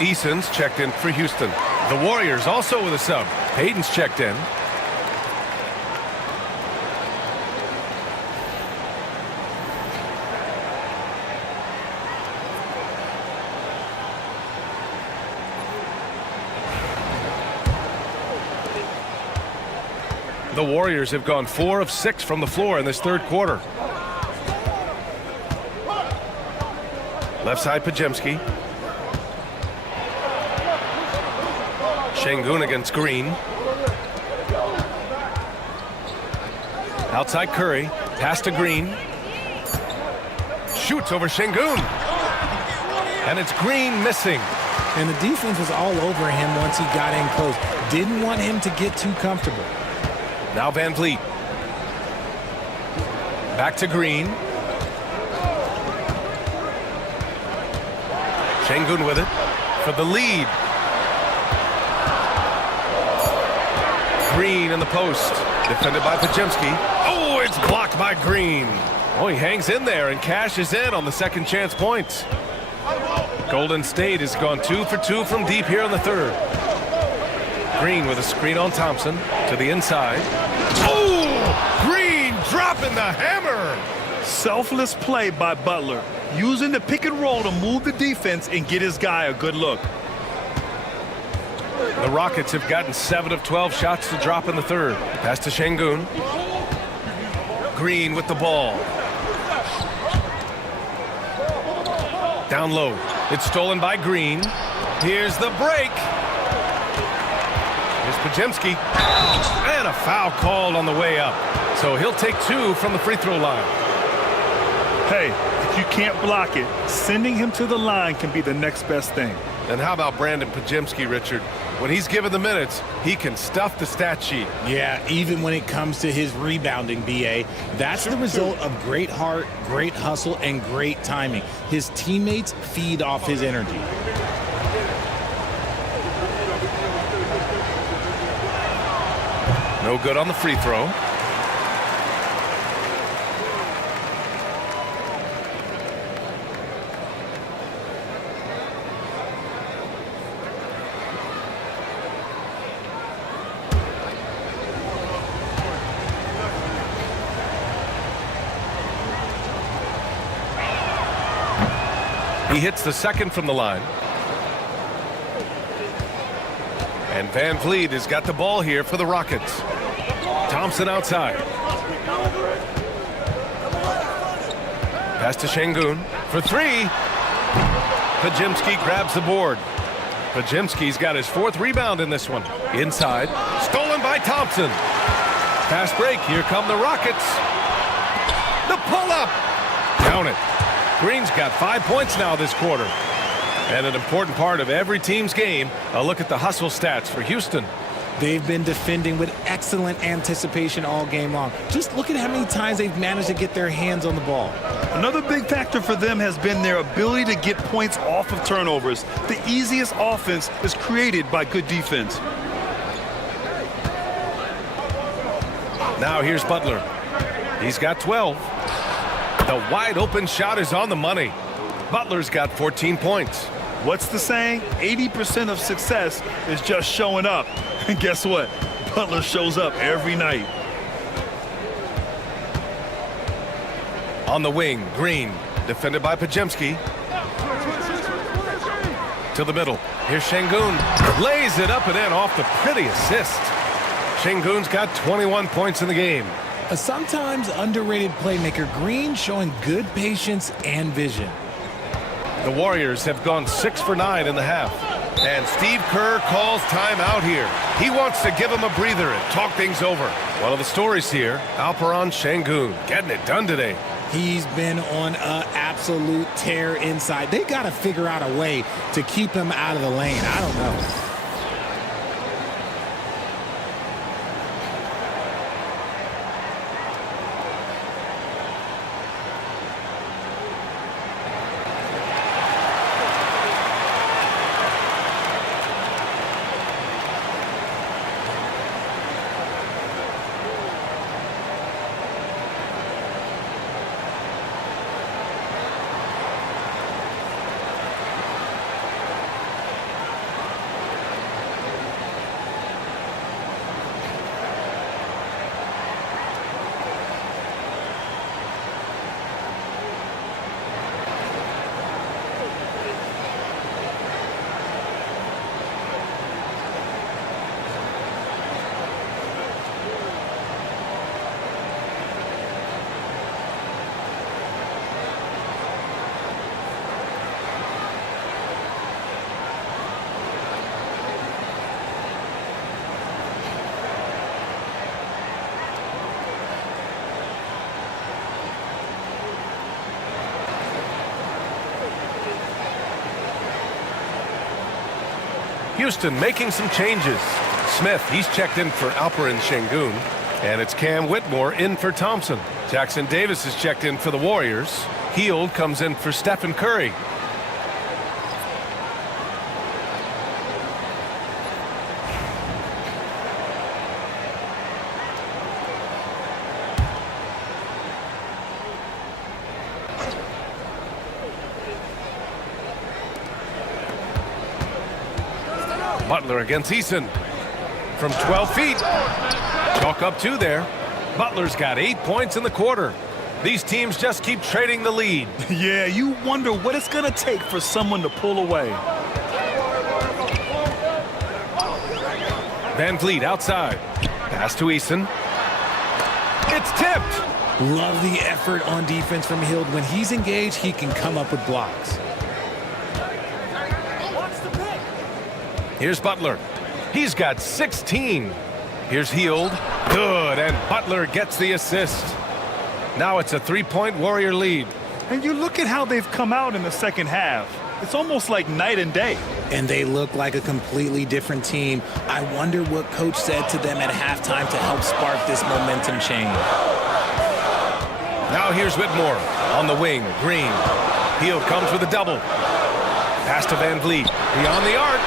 Eason's checked in for Houston. The Warriors also with a sub. Hayden's checked in. The Warriors have gone 4 of 6 from the floor in this third quarter. Left side Podziemski. Şengün against Green. Outside Curry. Pass to Green. Shoots over Şengün. And it's Green missing. And the defense was all over him once he got in close. Didn't want him to get too comfortable. Now Van Vliet. Back to Green. Şengün with it for the lead. Green in the post. Defended by Podziemski. Oh, it's blocked by Green. Oh, he hangs in there and cashes in on the second chance points. Golden State has gone 2 for 2 from deep here in the third. Green with a screen on Thompson to the inside. Oh, Green dropping the hammer. Selfless play by Butler, using the pick and roll to move the defense and get his guy a good look. The Rockets have gotten 7 of 12 shots to drop in the third. Pass to Şengün. Green with the ball. Down low. It's stolen by Green. Here's the break. Here's Podziemski. And a foul called on the way up. So he'll take 2 from the free throw line. Hey, if you can't block it, sending him to the line can be the next best thing. And how about Brandon Podziemski, Richard? When he's given the minutes, he can stuff the stat sheet. Yeah, even when it comes to his rebounding, B.A., that's the result of great heart, great hustle, and great timing. His teammates feed off his energy. No good on the free throw. He hits the second from the line. And Van Vliet has got the ball here for the Rockets. Thompson outside. Pass to Şengün for 3. Podziemski grabs the board. Podziemski's got his 4th rebound in this one. Inside. Stolen by Thompson. Fast break. Here come the Rockets. The pull-up. Count it. Green's got 5 points now this quarter. And an important part of every team's game, a look at the hustle stats for Houston. They've been defending with excellent anticipation all game long. Just look at how many times they've managed to get their hands on the ball. Another big factor for them has been their ability to get points off of turnovers. The easiest offense is created by good defense. Now here's Butler. He's got 12. The wide open shot is on the money. Butler's got 14 points. What's the saying? 80% of success is just showing up. And guess what? Butler shows up every night. On the wing, Green, defended by Podziemski. To the middle. Here's Şengün. Lays it up and in off the pretty assist. Şengün's got 21 points in the game. A sometimes underrated playmaker, Green showing good patience and vision. The Warriors have gone 6 for 9 in the half. And Steve Kerr calls timeout here. He wants to give him a breather and talk things over. One of the stories here, Alperen Şengün getting it done today. He's been on an absolute tear inside. They got to figure out a way to keep him out of the lane. I don't know. Houston making some changes. Smith, he's checked in for Alperin Şengün. And it's Cam Whitmore in for Thompson. Jackson Davis is checked in for the Warriors. Hield comes in for Stephen Curry. Butler against Eason. From 12 feet. Chalk up 2 there. Butler's got 8 points in the quarter. These teams just keep trading the lead. Yeah, you wonder what it's going to take for someone to pull away. Van Vliet outside. Pass to Eason. It's tipped. Love the effort on defense from Hield. When he's engaged, he can come up with blocks. Here's Butler. He's got 16. Here's Hield. Good, and Butler gets the assist. Now it's a 3-point Warrior lead. And you look at how they've come out in the second half. It's almost like night and day. And they look like a completely different team. I wonder what coach said to them at halftime to help spark this momentum change. Now here's Whitmore on the wing. Green. Hield comes with a double. Pass to Van Vliet. Beyond the arc.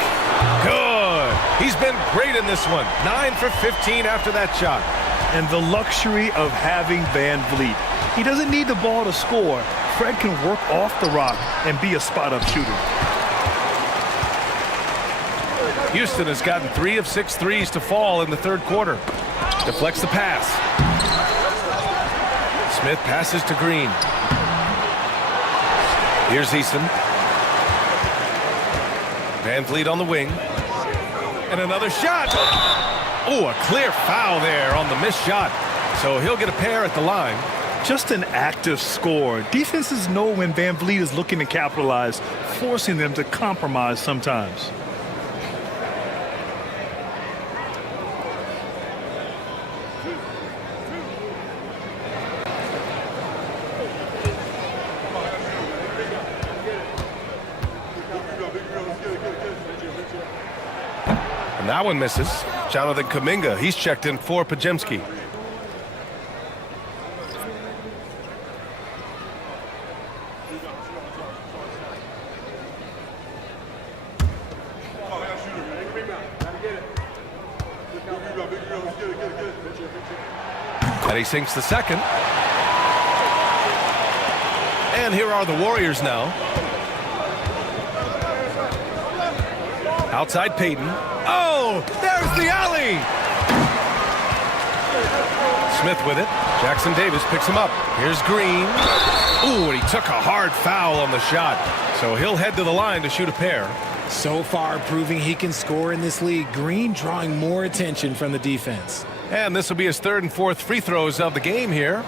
Good. He's been great in this one. 9 for 15 after that shot. And the luxury of having Van Vliet. He doesn't need the ball to score. Fred can work off the rock and be a spot-up shooter. Houston has gotten 3 of 6 threes to fall in the third quarter. Deflects the pass. Smith passes to Green. Here's Eason. Van Vliet on the wing. And another shot. Oh, a clear foul there on the missed shot. So he'll get a pair at the line. Just an active score. Defenses know when Van Vliet is looking to capitalize, forcing them to compromise sometimes. And that one misses. Jonathan Kuminga, he's checked in for Podziemski. And he sinks the second. And here are the Warriors now. Outside Payton. Oh, there's the alley. Smith with it. Jackson Davis picks him up. Here's Green. Ooh, and he took a hard foul on the shot. So he'll head to the line to shoot a pair. So far, proving he can score in this league. Green drawing more attention from the defense. And this will be his third and fourth free throws of the game here.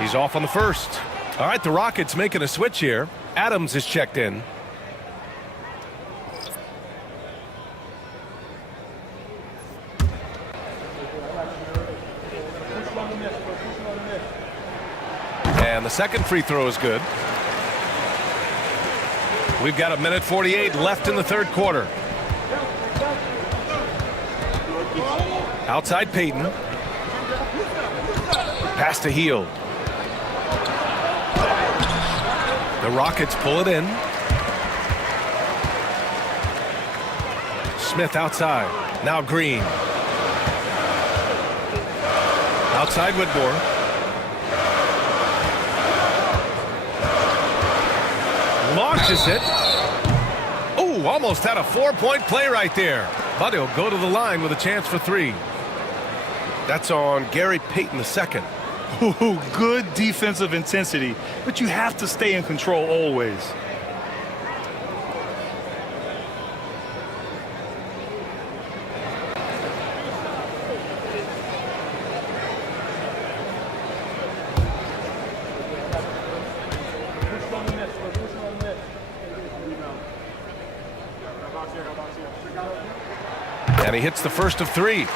He's off on the first. All right, the Rockets making a switch here. Adams is checked in. And the second free throw is good. We've got 1:48 left in the third quarter. Outside Payton. Pass to Hield. The Rockets pull it in. Smith outside. Now Green. Outside Whitmore. Launches it. Oh, almost had a 4-point play right there. But he'll go to the line with a chance for 3. That's on Gary Payton II. Ooh, good defensive intensity, but you have to stay in control always. And he hits the first of three.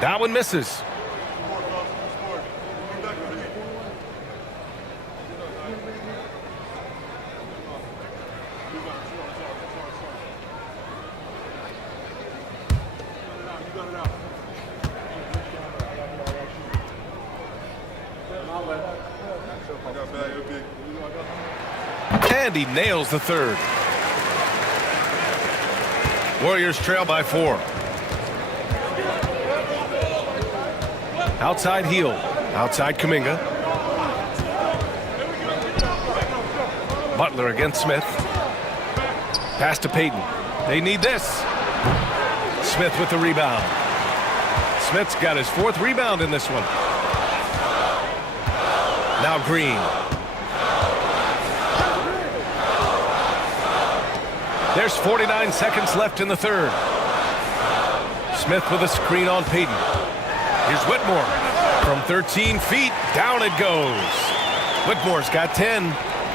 That one misses. And he nails the third. Warriors trail by 4. Outside heel. Outside Kuminga. Butler against Smith. Pass to Payton. They need this. Smith with the rebound. Smith's got his 4th rebound in this one. Now Green. There's 49 seconds left in the third. Smith with a screen on Payton. Here's Whitmore. From 13 feet, down it goes. Whitmore's got 10.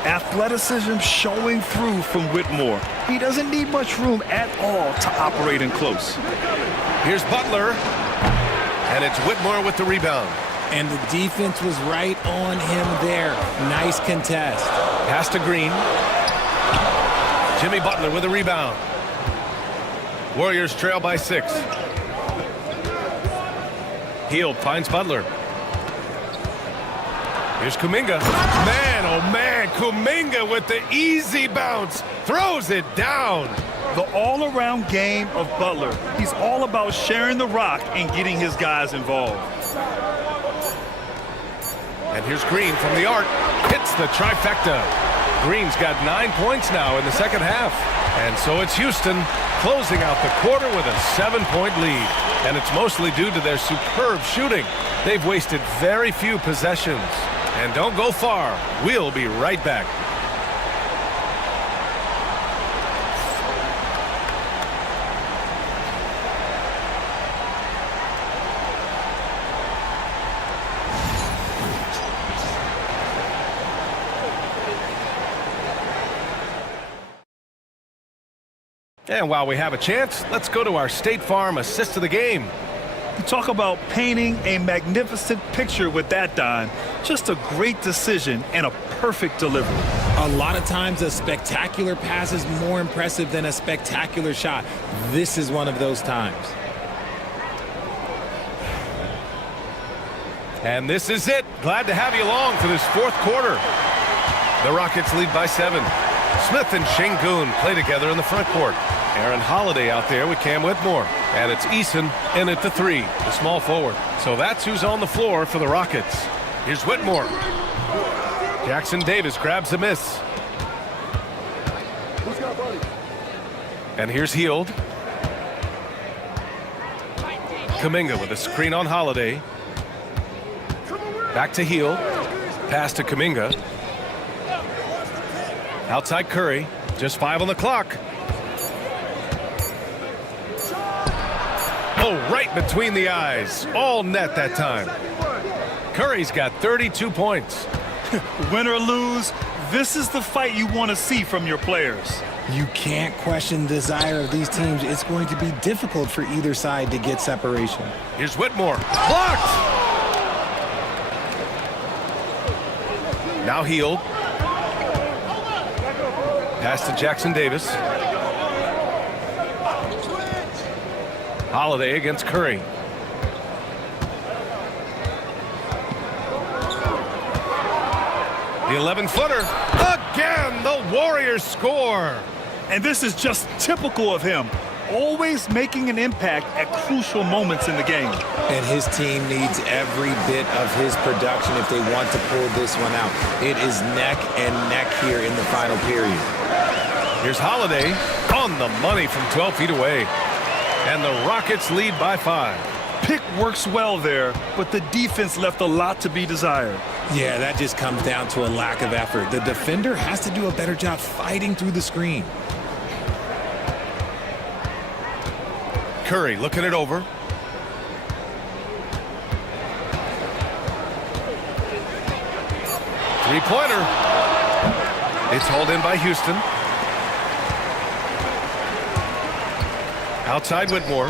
Athleticism showing through from Whitmore. He doesn't need much room at all to operate in close. Here's Butler. And it's Whitmore with the rebound. And the defense was right on him there. Nice contest. Pass to Green. Jimmy Butler with a rebound. Warriors trail by 6. Hield finds Butler. Here's Kuminga. Man, oh man, Kuminga with the easy bounce. Throws it down. The all-around game of Butler. He's all about sharing the rock and getting his guys involved. And here's Green from the arc. Hits the trifecta. Green's got 9 points now in the second half. And so it's Houston closing out the quarter with a 7-point lead. And it's mostly due to their superb shooting. They've wasted very few possessions. And don't go far. We'll be right back. And while we have a chance, let's go to our State Farm assist of the game. You talk about painting a magnificent picture with that dime. Just a great decision and a perfect delivery. A lot of times a spectacular pass is more impressive than a spectacular shot. This is one of those times. And this is it. Glad to have you along for this 4th quarter. The Rockets lead by 7. Smith and Şengün play together in the front court. Aaron Holiday out there with Cam Whitmore. And it's Eason in at the 3, the small forward. So that's who's on the floor for the Rockets. Here's Whitmore. Jackson Davis grabs a miss. And here's Hield. Kuminga with a screen on Holiday. Back to Hield. Pass to Kuminga. Outside Curry. Just 5 on the clock. Oh, right between the eyes. All net that time. Curry's got 32 points. Win or lose, this is the fight you want to see from your players. You can't question the desire of these teams. It's going to be difficult for either side to get separation. Here's Whitmore. Blocked! Now Hield. Pass to Jackson Davis. Holiday against Curry. The 11-footer. Again, the Warriors score. And this is just typical of him. Always making an impact at crucial moments in the game. And his team needs every bit of his production if they want to pull this one out. It is neck and neck here in the final period. Here's Holiday on the money from 12 feet away. And the Rockets lead by 5. Pick works well there, but the defense left a lot to be desired. Yeah, that just comes down to a lack of effort. The defender has to do a better job fighting through the screen. Curry looking it over. Three-pointer. It's hauled in by Houston. Outside Whitmore.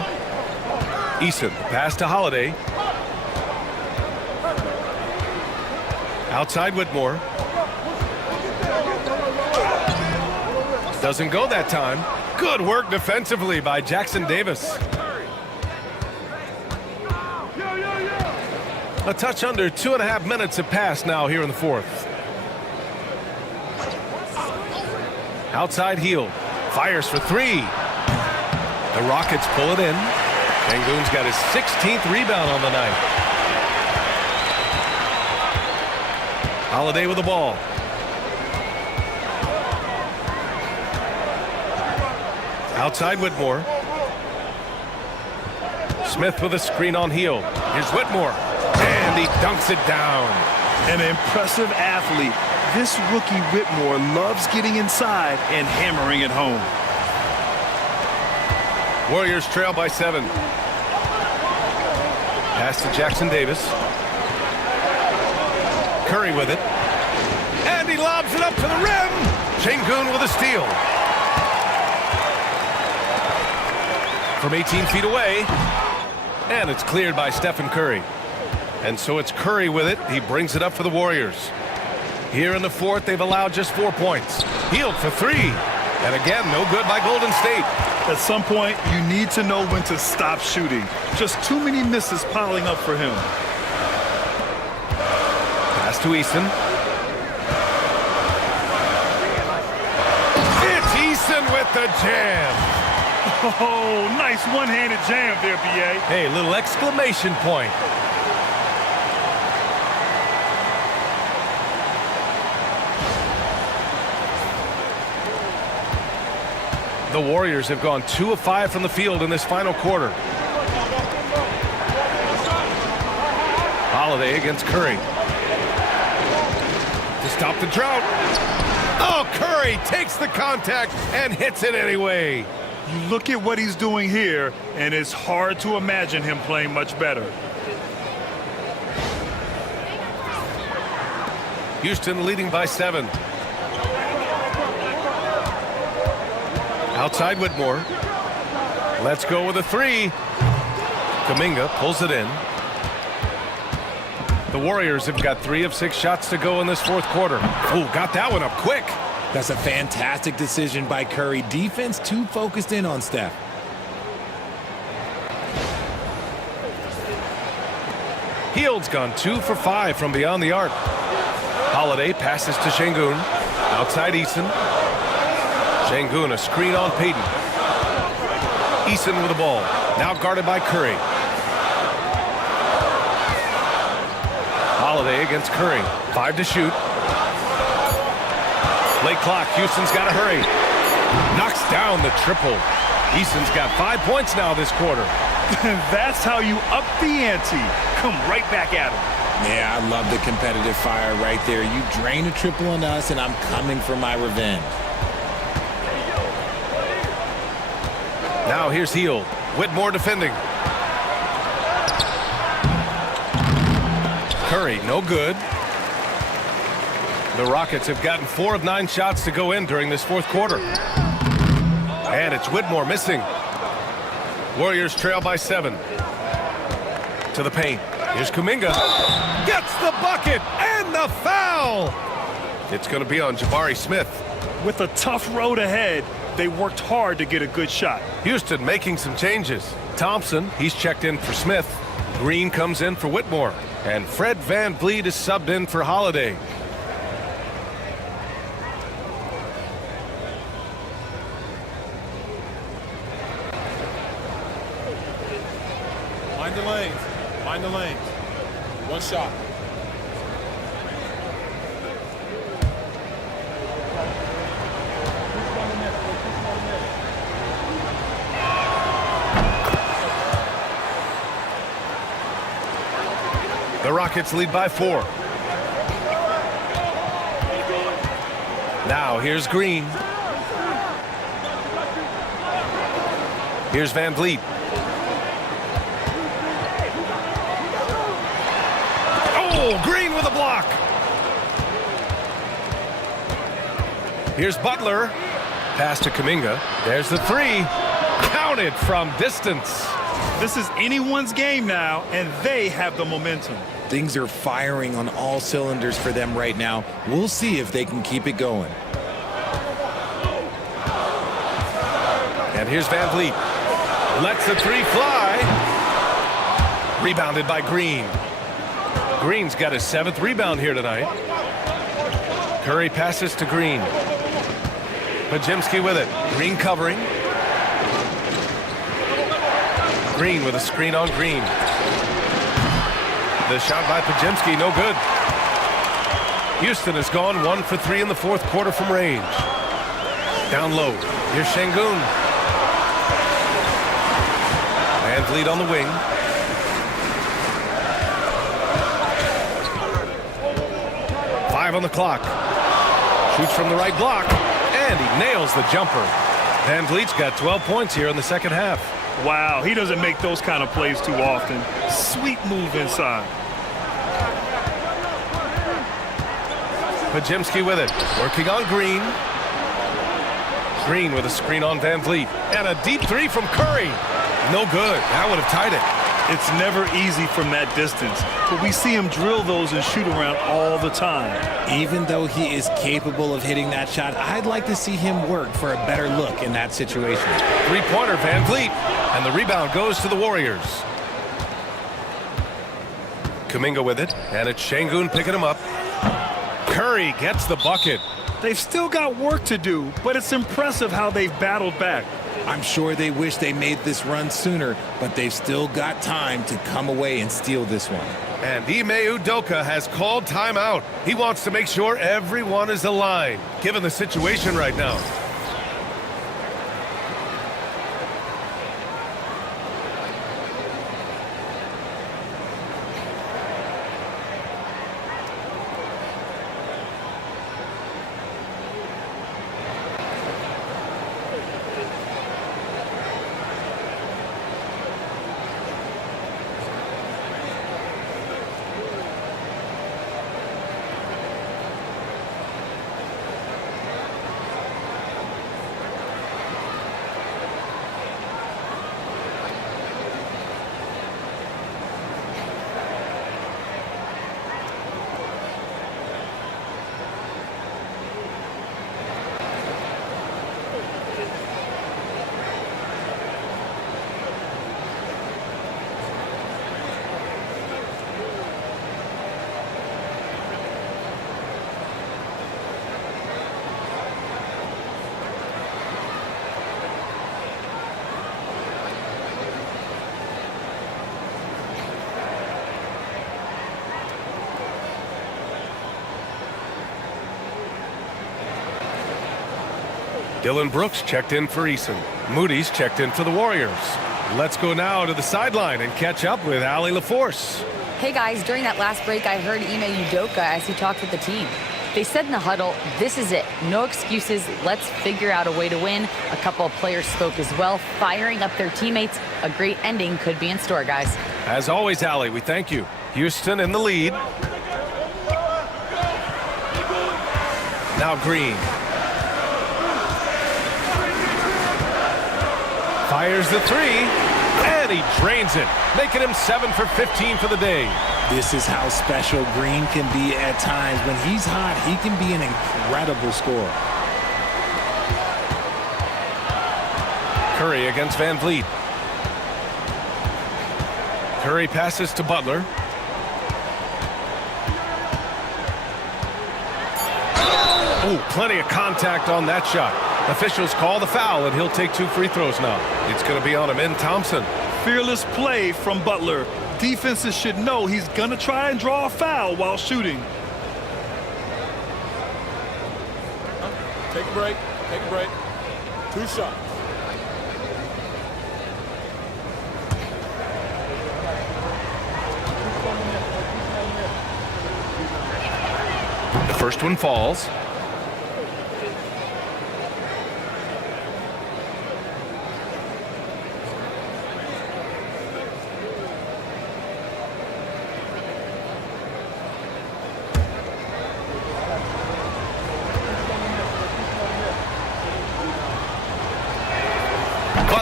Eason, pass to Holiday. Outside Whitmore. Doesn't go that time. Good work defensively by Jackson Davis. A touch under 2.5 minutes have passed now here in the fourth. Outside Hield. Fires for three. The Rockets pull it in. Sengun's got his 16th rebound on the night. Holiday with the ball. Outside Whitmore. Smith with a screen on Hield. Here's Whitmore. And he dunks it down. An impressive athlete. This rookie Whitmore loves getting inside and hammering it home. Warriors trail by 7. Pass to Jackson Davis. Curry with it. And he lobs it up to the rim. Sengun with a steal. From 18 feet away. And it's cleared by Stephen Curry. And so it's Curry with it. He brings it up for the Warriors. Here in the fourth, they've allowed just 4 points. Hield for three. And again, no good by Golden State. At some point, you need to know when to stop shooting. Just too many misses piling up for him. Pass to Eason. It's Eason with the jam. Oh, nice one-handed jam there, B.A. Hey, little exclamation point. The Warriors have gone 2 of 5 from the field in this final quarter. Holiday against Curry. To stop the drought. Oh, Curry takes the contact and hits it anyway. You look at what he's doing here, and it's hard to imagine him playing much better. Houston leading by 7. Outside Whitmore. Let's go with a three. Kuminga pulls it in. The Warriors have got 3 of 6 shots to go in this fourth quarter. Oh, got that one up quick. That's a fantastic decision by Curry. Defense too focused in on Steph. Hield's gone 2 for 5 from beyond the arc. Holiday passes to Sengun. Outside Eason. Sengun, a screen on Payton. Eason with the ball. Now guarded by Curry. Holiday against Curry. 5 to shoot. Late clock. Houston's got to hurry. Knocks down the triple. Eason's got 5 points now this quarter. That's how you up the ante. Come right back at him. Yeah, I love the competitive fire right there. You drain a triple on us, and I'm coming for my revenge. Now here's Hield. Whitmore defending. Curry, no good. The Rockets have gotten 4 of 9 shots to go in during this fourth quarter. And it's Whitmore missing. Warriors trail by 7. To the paint. Here's Kuminga. Gets the bucket and the foul. It's going to be on Jabari Smith. With a tough road ahead, they worked hard to get a good shot. Houston making some changes. Thompson, he's checked in for Smith. Green comes in for Whitmore. And Fred VanVleet is subbed in for Holiday. Mind the lanes. Mind the lanes. One shot. The Rockets lead by 4. Now here's Green. Here's Van Vliet. Oh, Green with a block. Here's Butler. Pass to Kuminga. There's the three. Counted from distance. This is anyone's game now, and they have the momentum. Things are firing on all cylinders for them right now. We'll see if they can keep it going. And here's Van Vliet. Lets the three fly. Rebounded by Green. Green's got his 7th rebound here tonight. Curry passes to Green. Podziemski with it. Green covering. Green with a screen on Green. The shot by Podziemski, no good. Houston has gone 1 for 3 in the 4th quarter from range. Down low. Here's Şengün. Van Vliet on the wing. Five on the clock. Shoots from the right block. And he nails the jumper. Van Vliet's got 12 points here in the second half. Wow, he doesn't make those kind of plays too often. Sweet move inside. Podziemski with it. Working on Green. Green with a screen on Van Vliet. And a deep three from Curry. No good. That would have tied it. It's never easy from that distance, but we see him drill those and shoot around all the time. Even though he is capable of hitting that shot, I'd like to see him work for a better look in that situation. Three-pointer, Van Vliet. And the rebound goes to the Warriors. Kuminga with it. And it's Şengün picking him up. Curry gets the bucket. They've still got work to do, but it's impressive how they've battled back. I'm sure they wish they made this run sooner, but they've still got time to come away and steal this one. And Ime Udoka has called timeout. He wants to make sure everyone is aligned, given the situation right now. Dylan Brooks checked in for Eason. Moody's checked in for the Warriors. Let's go now to the sideline and catch up with Allie LaForce. Hey guys, during that last break, I heard Ime Udoka as he talked with the team. They said in the huddle, this is it. No excuses. Let's figure out a way to win. A couple of players spoke as well, firing up their teammates. A great ending could be in store, guys. As always, Allie, we thank you. Houston in the lead. Now Green. Fires the three, and he drains it, making him 7 for 15 for the day. This is how special Green can be at times. When he's hot, he can be an incredible scorer. Curry against Van Vliet. Curry passes to Butler. Oh, plenty of contact on that shot. Officials call the foul, and he'll take 2 free throws now. It's going to be on Amin Thompson. Fearless play from Butler. Defenses should know he's going to try and draw a foul while shooting. Take a break. Take a break. 2 shots. The first one falls.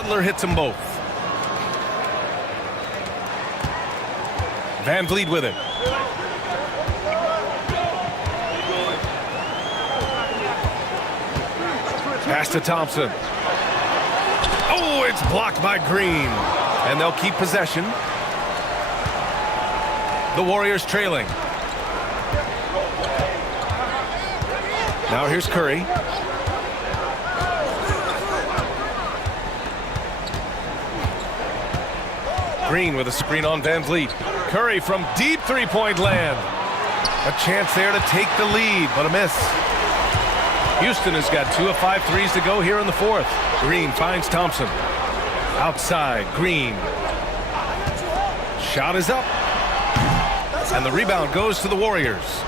Butler hits them both. Van Vliet with it. Pass to Thompson. Oh, it's blocked by Green. And they'll keep possession. The Warriors trailing. Now here's Curry. Green with a screen on Van Vliet. Curry from deep three-point land. A chance there to take the lead, but a miss. Houston has got 2 of 5 threes to go here in the fourth. Green finds Thompson. Outside, Green. Shot is up. And the rebound goes to the Warriors.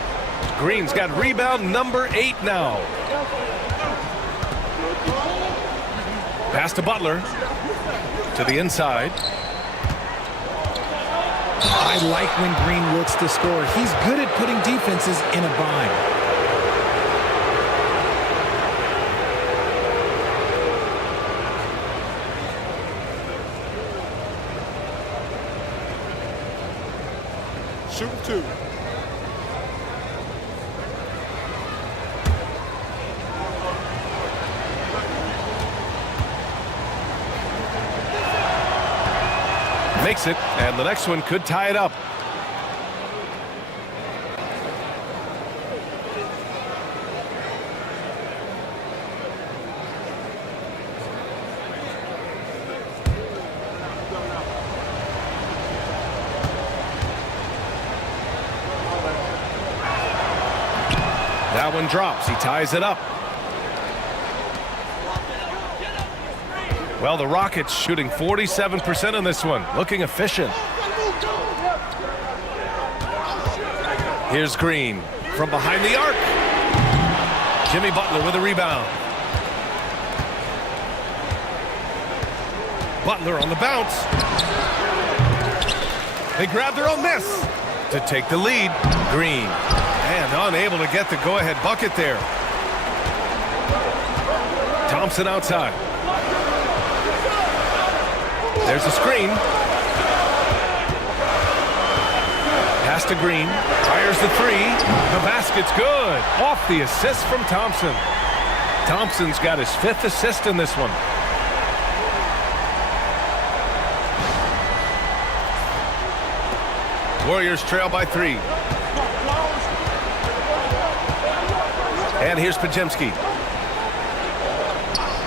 Green's got rebound number 8 now. Pass to Butler. To the inside. I like when Green looks to score. He's good at putting defenses in a bind. Shooting 2. Makes it, and the next one could tie it up. That one drops. He ties it up. Well, the Rockets shooting 47% on this one. Looking efficient. Here's Green from behind the arc. Jimmy Butler with a rebound. Butler on the bounce. They grab their own miss to take the lead. Green. And unable to get the go-ahead bucket there. Thompson outside. There's a screen. Pass to Green. Fires the three. The basket's good. Off the assist from Thompson. Thompson's got his 5th assist in this one. Warriors trail by 3. And here's Podziemski.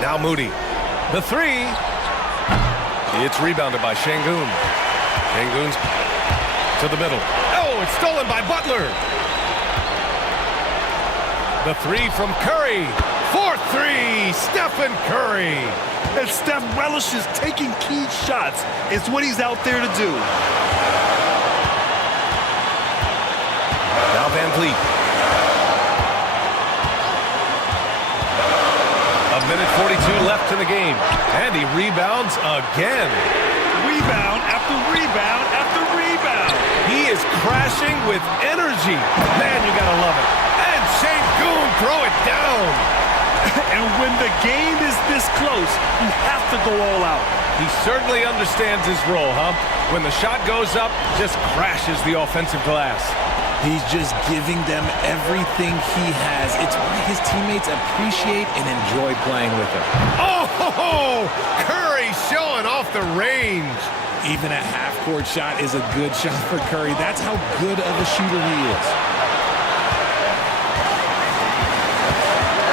Now Moody. The 3. It's rebounded by Şengün. Şengün's to the middle. Oh, it's stolen by Butler. The 3 from Curry. 4th 3, Stephen Curry. And Steph relishes taking key shots. It's what he's out there to do. Now Van Vliet. A minute 42 left in the game. And he rebounds again. Rebound after rebound after rebound. He is crashing with energy. Man, you gotta love it. And Şengün throw it down. And when the game is this close, you have to go all out. He certainly understands his role, huh? When the shot goes up, just crashes the offensive glass. He's just giving them everything he has. It's why his teammates appreciate and enjoy playing with him. Oh, Curry showing off the range. Even a half-court shot is a good shot for Curry. That's how good of a shooter he is.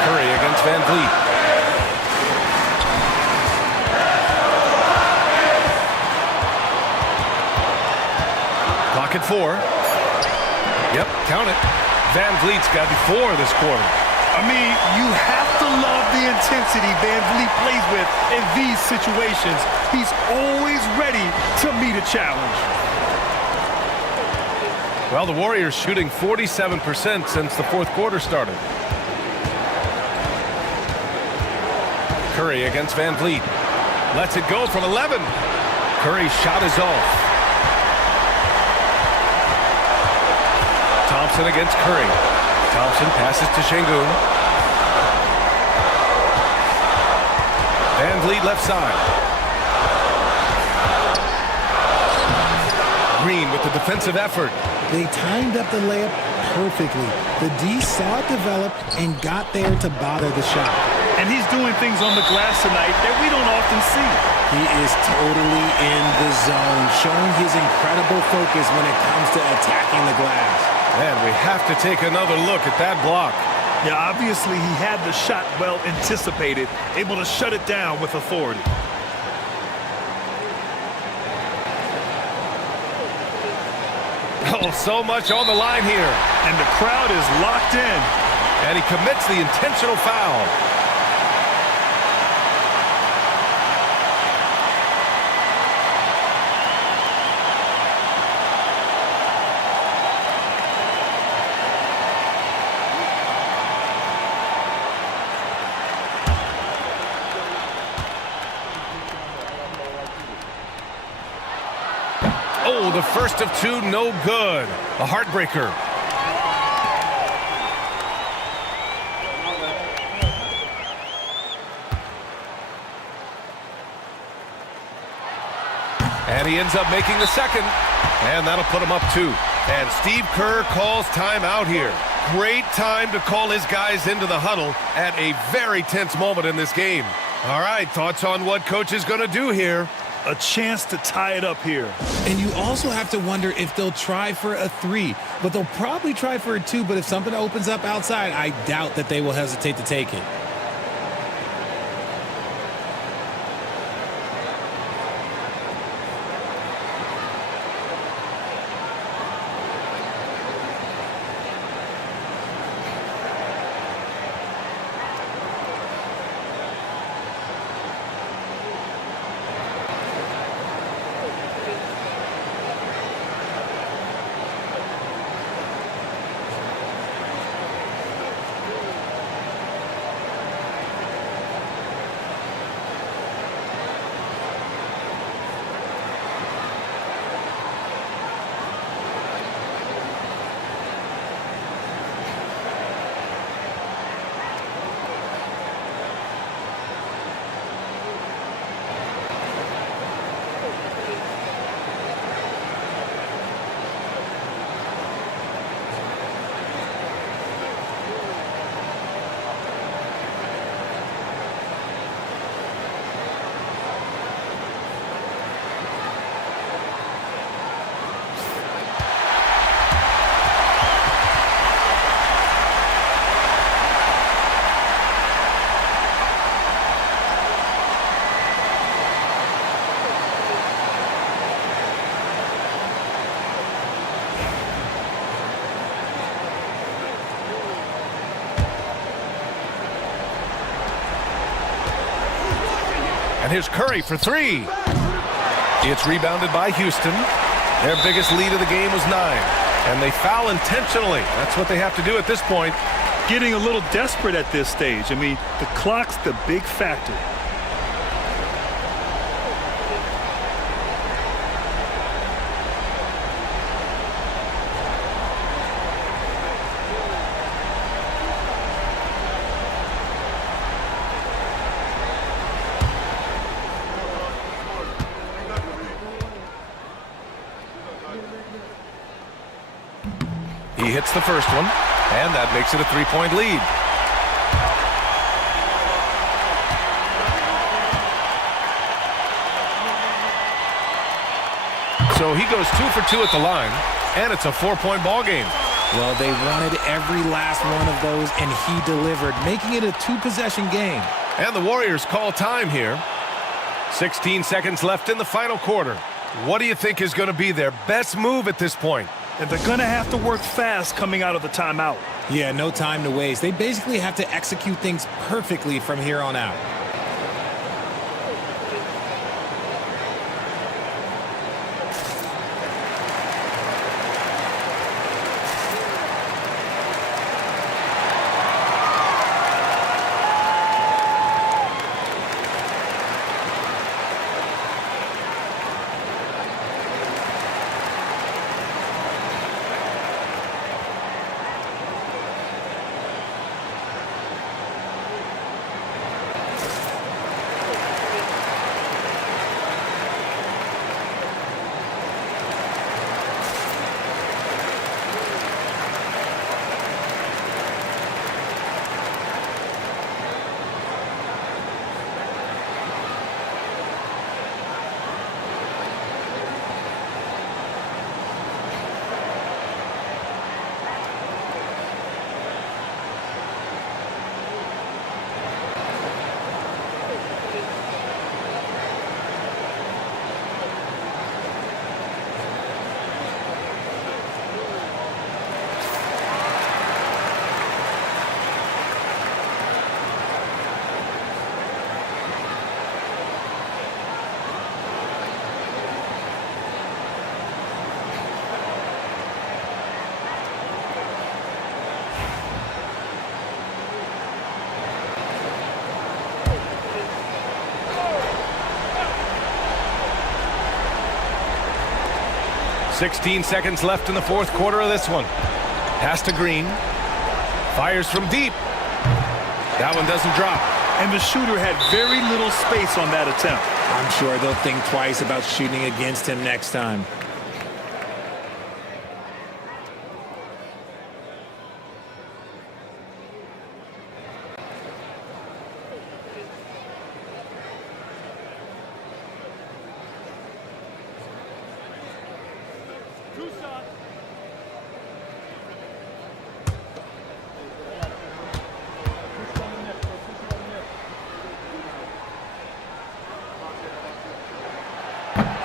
Curry against Van Vliet. Clock at 4. Yep, count it. Van Vliet's got 4 this quarter. I mean, you have to love the intensity Van Vliet plays with in these situations. He's always ready to meet a challenge. Well, the Warriors shooting 47% since the 4th quarter started. Curry against Van Vliet. Lets it go from 11. Curry's shot is off. Thompson against Curry. Thompson passes to Şengün. Van Vliet left side. Green with the defensive effort. They timed up the layup perfectly. The D saw it develop and got there to bother the shot. And he's doing things on the glass tonight that we don't often see. He is totally in the zone, showing his incredible focus when it comes to attacking the glass. And we have to take another look at that block. Yeah, obviously he had the shot well anticipated, able to shut it down with authority. Oh, so much on the line here. And the crowd is locked in. And he commits the intentional foul. Oh, the first of two, no good. A heartbreaker. And he ends up making the second. And that'll put him up 2. And Steve Kerr calls timeout here. Great time to call his guys into the huddle at a very tense moment in this game. All right, thoughts on what coach is going to do here? A chance to tie it up here. And you also have to wonder if they'll try for a 3, but they'll probably try for a 2, but if something opens up outside, I doubt that they will hesitate to take it. And here's Curry for 3. It's rebounded by Houston. Their biggest lead of the game was 9. And they foul intentionally. That's what they have to do at this point. Getting a little desperate at this stage. I mean, the clock's the big factor. He hits the first one, and that makes it a 3-point lead. So he goes 2 for 2 at the line, and it's a 4-point ball game. Well, they wanted every last one of those, and he delivered, making it a 2-possession game. And the Warriors call time here. 16 seconds left in the final quarter. What do you think is going to be their best move at this point? And they're going to have to work fast coming out of the timeout. Yeah, no time to waste. They basically have to execute things perfectly from here on out. 16 seconds left in the fourth quarter of this one. Pass to Green. Fires from deep. That one doesn't drop. And the shooter had very little space on that attempt. I'm sure they'll think twice about shooting against him next time.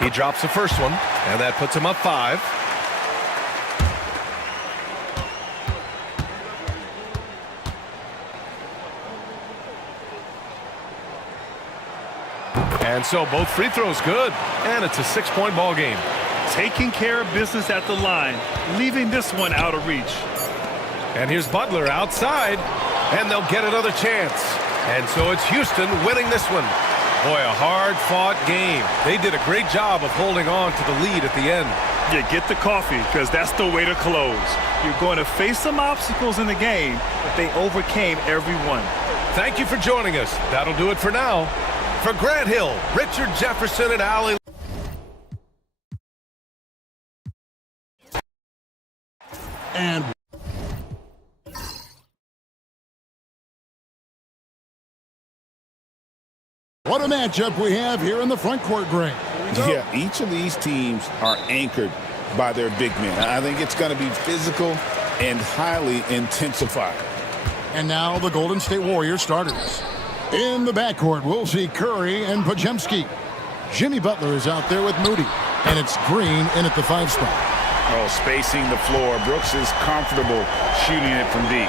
He drops the first one, and that puts him up 5. And so both free throws good, and it's a 6-point ball game. Taking care of business at the line, leaving this one out of reach. And here's Butler outside, and they'll get another chance. And so it's Houston winning this one. Boy, a hard-fought game. They did a great job of holding on to the lead at the end. You get the coffee, because that's the way to close. You're going to face some obstacles in the game, but they overcame every one. Thank you for joining us. That'll do it for now. For Grant Hill, Richard Jefferson, and Allie. And what a matchup we have here in the front court, Greg. Yeah, each of these teams are anchored by their big men. I think it's going to be physical and highly intensified. And now the Golden State Warriors starters. In the backcourt, we'll see Curry and Podziemski. Jimmy Butler is out there with Moody. And it's Green in at the 5 spot. Oh, spacing the floor. Brooks is comfortable shooting it from deep.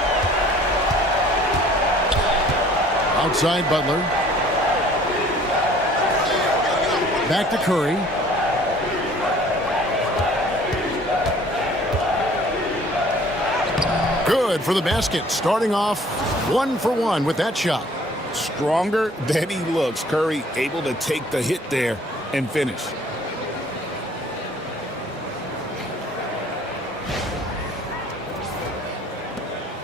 Outside Butler. Back to Curry. Good for the basket. Starting off 1 for 1 with that shot. Stronger than he looks. Curry able to take the hit there and finish.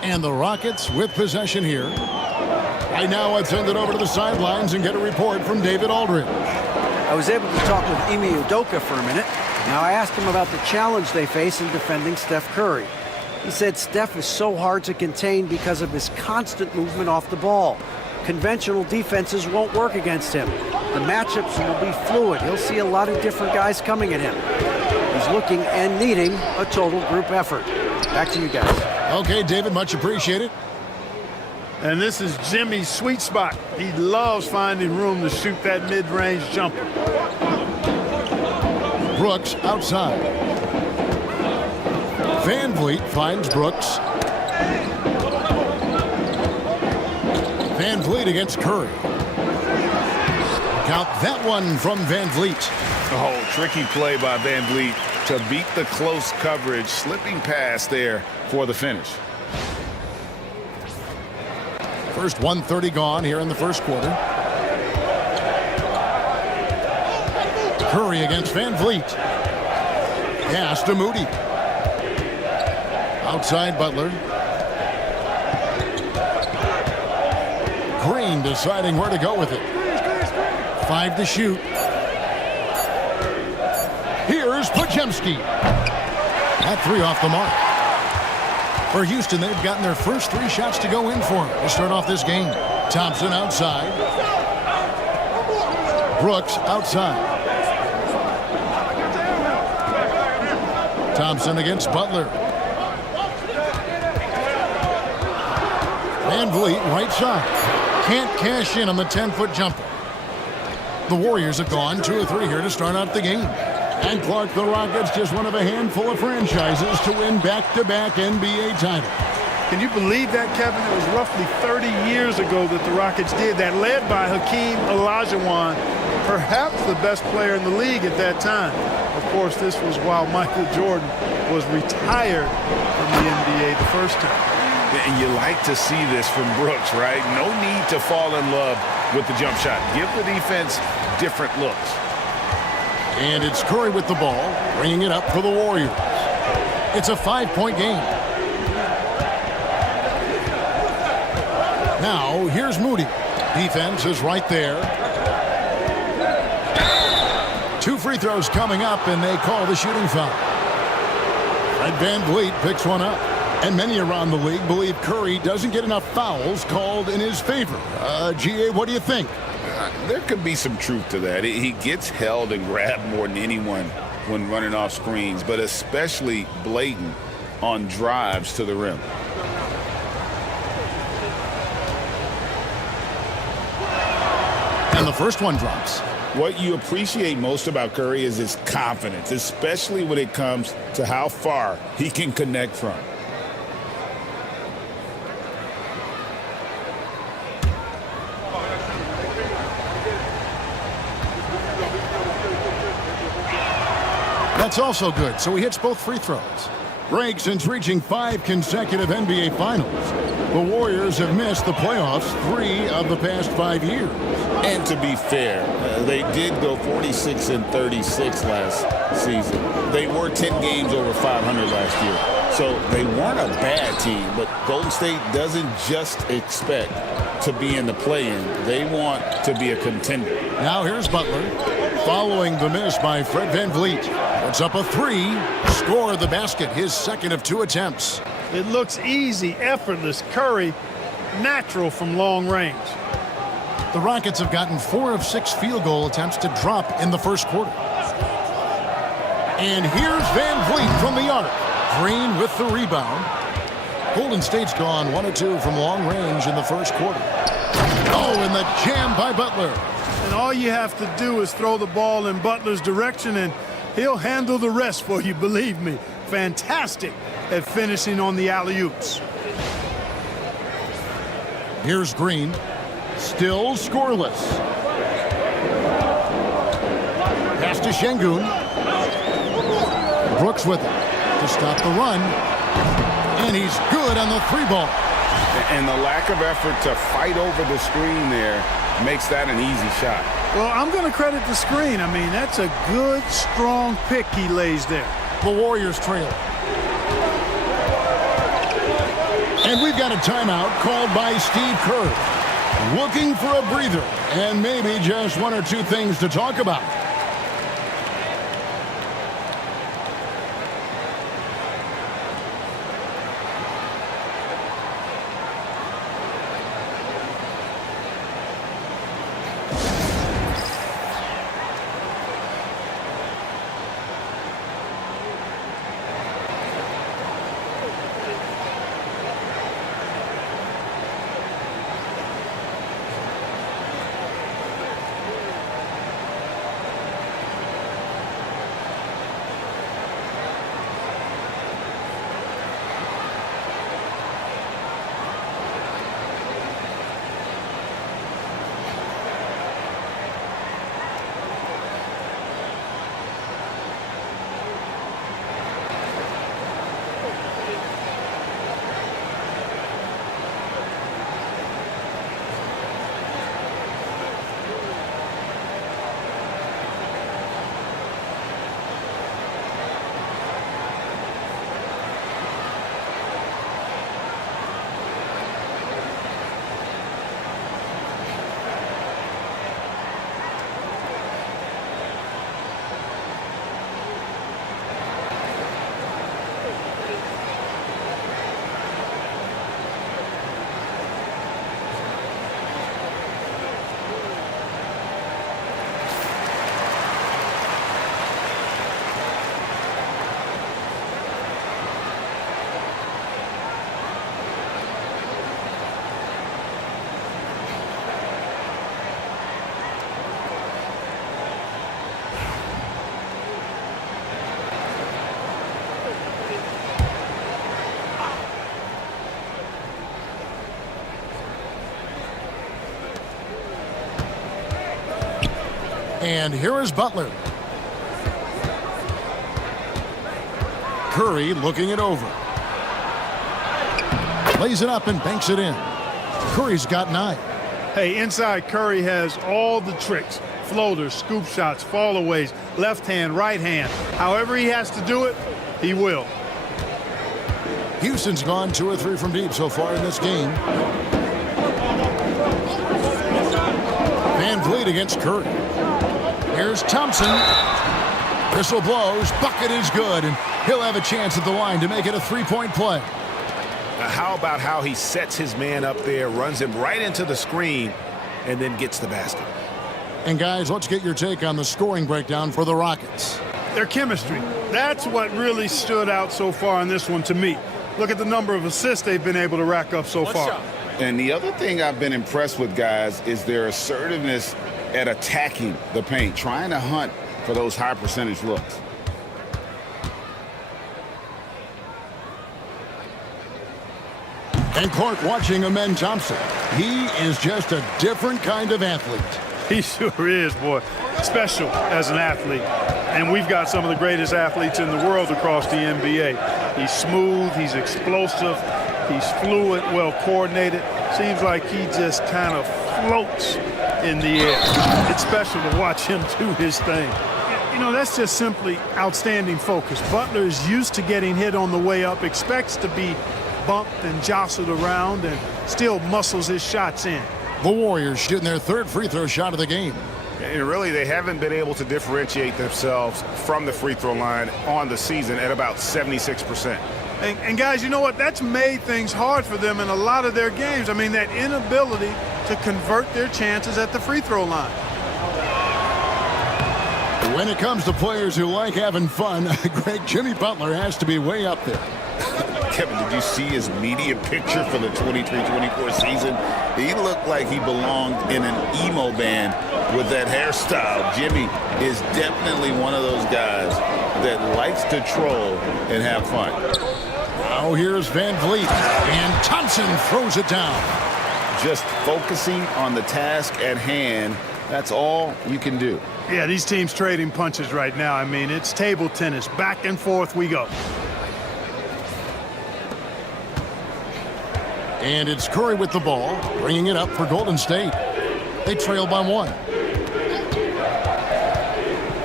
And the Rockets with possession here. Right now, let's send it over to the sidelines and get a report from David Aldridge. I was able to talk with Ime Udoka for a minute. Now, I asked him about the challenge they face in defending Steph Curry. He said Steph is so hard to contain because of his constant movement off the ball. Conventional defenses won't work against him. The matchups will be fluid. He'll see a lot of different guys coming at him. He's looking and needing a total group effort. Back to you guys. Okay, David, much appreciated. And this is Jimmy's sweet spot. He loves finding room to shoot that mid-range jumper. Brooks outside. Van Vliet finds Brooks. Van Vliet against Curry. Count that one from Van Vliet. Oh, tricky play by Van Vliet to beat the close coverage. Slipping pass there for the finish. First 1:30 gone here in the first quarter. Curry against Van Vliet. Pass to Moody. Outside Butler. Green deciding where to go with it. 5 to shoot. Here's Podziemski. That 3 off the mark. For Houston, they've gotten their first 3 shots to go in for them to start off this game. Thompson outside. Brooks outside. Thompson against Butler. Van Vliet right side. Can't cash in on the 10-foot jumper. The Warriors have gone 2 or 3 here to start out the game. And Clark, the Rockets, just one of a handful of franchises to win back-to-back NBA titles. Can you believe that, Kevin? It was roughly 30 years ago that the Rockets did that, led by Hakeem Olajuwon, perhaps the best player in the league at that time. Of course, this was while Michael Jordan was retired from the NBA the first time. And you like to see this from Brooks, right? No need to fall in love with the jump shot. Give the defense different looks. And it's Curry with the ball, bringing it up for the Warriors. It's a 5-point game. Now, here's Moody. Defense is right there. 2 free throws coming up, and they call the shooting foul. Fred VanVleet picks one up. And many around the league believe Curry doesn't get enough fouls called in his favor. G.A., what do you think? There could be some truth to that. He gets held and grabbed more than anyone when running off screens, but especially blatant on drives to the rim. And the first one drops. What you appreciate most about Curry is his confidence, especially when it comes to how far he can connect from. That's also good, so he hits both free throws. Greg, since reaching 5 consecutive NBA Finals, the Warriors have missed the playoffs 3 of the past 5 years. And to be fair, they did go 46-36 last season. They were 10 games over 500 last year. So they weren't a bad team, but Golden State doesn't just expect to be in the play-in. They want to be a contender. Now here's Butler, following the miss by Fred VanVleet. Puts up a 3, score the basket, his second of 2 attempts. It looks easy, effortless. Curry, natural from long range. The Rockets have gotten 4 of 6 field goal attempts to drop in the first quarter. And here's VanVleet from the arc. Green with the rebound. Golden State's gone 1 of 2 from long range in the first quarter. Oh, and the jam by Butler. And all you have to do is throw the ball in Butler's direction, and he'll handle the rest for you, believe me. Fantastic at finishing on the alley-oops. Here's Green. Still scoreless. Pass to Şengün. Brooks with it to stop the run. And he's good on the 3-ball. And the lack of effort to fight over the screen there makes that an easy shot. Well, I'm going to credit the screen. I mean, that's a good, strong pick he lays there. The Warriors trail. And we've got a timeout called by Steve Kerr. Looking for a breather and maybe just 1 or 2 things to talk about. And here is Butler. Curry looking it over. Lays it up and banks it in. Curry's got 9. Hey, inside Curry has all the tricks. floaters, scoop shots, fallaways, left hand, right hand. However he has to do it, he will. Houston's gone 2 or 3 from deep so far in this game. Van Vliet against Curry. Here's Thompson. Whistle blows. Bucket is good, and he'll have a chance at the line to make it a 3-point play. How about how he sets his man up there, runs him right into the screen, and then gets the basket. And guys, let's get your take on the scoring breakdown for the Rockets. Their chemistry. That's what really stood out so far in this one to me. Look at the number of assists they've been able to rack up so far. And the other thing I've been impressed with, guys, is their assertiveness at attacking the paint, trying to hunt for those high percentage looks. And Clark watching Amen Thompson. He is just a different kind of athlete. He sure is, boy. Special as an athlete. And we've got some of the greatest athletes in the world across the NBA. He's smooth, he's explosive, he's fluid, well coordinated. Seems like he just kind of floats in the air. It's special to watch him do his thing. You know, that's just simply outstanding focus. Butler is used to getting hit on the way up, expects to be bumped and jostled around, and still muscles his shots in. The Warriors shooting their 3rd free throw shot of the game. And really, they haven't been able to differentiate themselves from the free throw line on the season at about 76%. And guys, you know what? That's made things hard for them in a lot of their games. I mean, that inability to convert their chances at the free throw line. When it comes to players who like having fun, Greg, Jimmy Butler has to be way up there. Kevin, did you see his media picture for the 23-24 season? He looked like he belonged in an emo band with that hairstyle. Jimmy is definitely one of those guys that likes to troll and have fun. Now here's Van Vliet, and Thompson throws it down. Just focusing on the task at hand, that's all you can do. Yeah, these teams trading punches right now. I mean, it's table tennis. Back and forth we go. And it's Curry with the ball, bringing it up for Golden State. They trail by 1.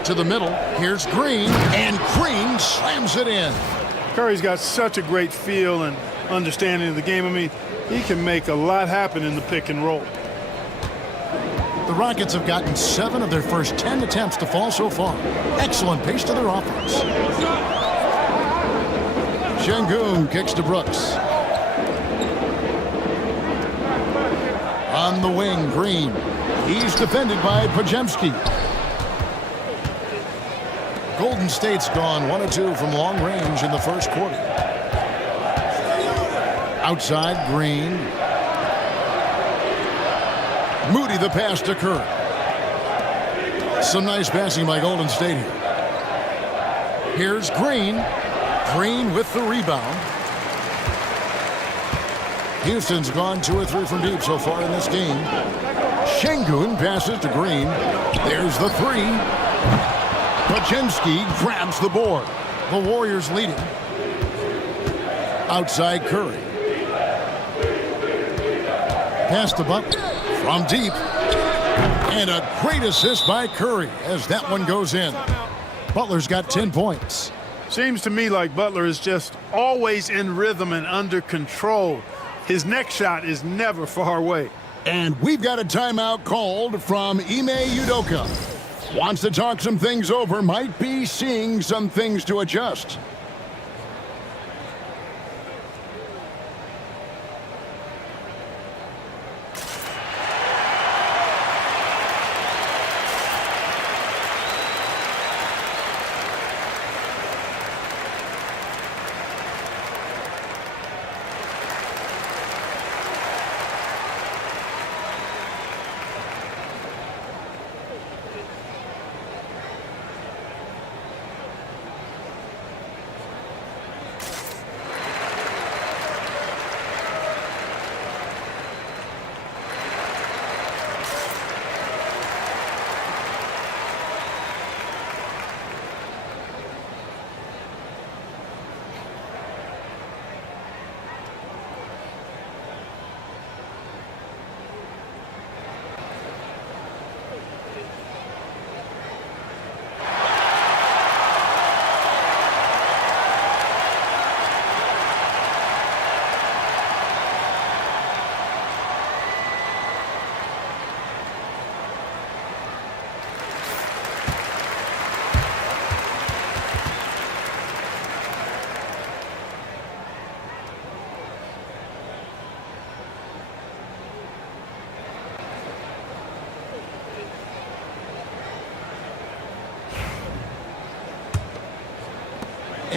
To the middle, here's Green, and Green slams it in. Curry's got such a great feel and understanding of the game. I mean, he can make a lot happen in the pick and roll. The Rockets have gotten 7 of their first 10 attempts to fall so far. Excellent pace to their offense. Şengün kicks to Brooks. On the wing, Green. He's defended by Podziemski. Golden State's gone 1 of 2 from long range in the first quarter. Outside, Green. Moody the pass to Curry. Some nice passing by Golden State here. Here's Green. Green with the rebound. Houston's gone 2 or 3 from deep so far in this game. Şengün passes to Green. There's the 3. Podziemski grabs the board. The Warriors leading. Outside Curry. Pass to Butler from deep. And a great assist by Curry as that one goes in. Butler's got 10 points. Seems to me like Butler is just always in rhythm and under control. His next shot is never far away. And we've got a timeout called from Ime Udoka. Wants to talk some things over, might be seeing some things to adjust.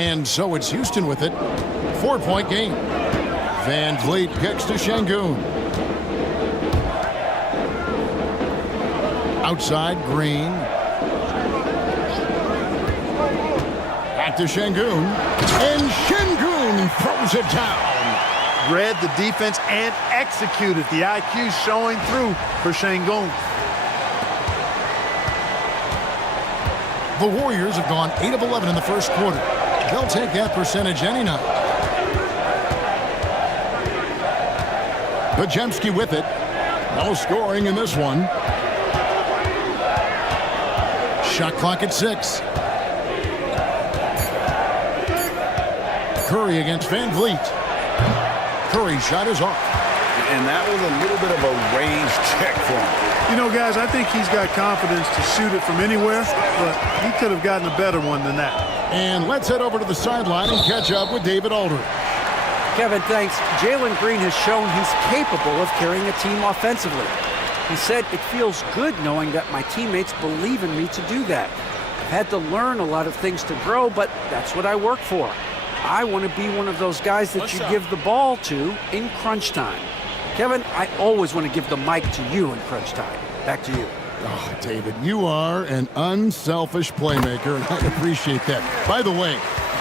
And so it's Houston with it. 4-point game. Van Vliet kicks to Şengün. Outside, Green. Back to Şengün. And Şengün throws it down. Read the defense and executed. The IQ showing through for Şengün. The Warriors have gone 8 of 11 in the first quarter. They'll take that percentage any night. Pajemski with it. No scoring in this one. Shot clock at 6. Curry against Van Vliet. Curry's shot is off. And that was a little bit of a range check for him. You know, guys, I think he's got confidence to shoot it from anywhere, but he could have gotten a better one than that. And let's head over to the sideline and catch up with David Aldridge. Kevin, thanks. Jalen Green has shown he's capable of carrying a team offensively. He said, "It feels good knowing that my teammates believe in me to do that. I've had to learn a lot of things to grow, but that's what I work for. I want to be one of those guys that you give the ball to in crunch time." Kevin, I always want to give the mic to you in crunch time. Back to you. Oh, David, you are an unselfish playmaker, and I appreciate that. By the way,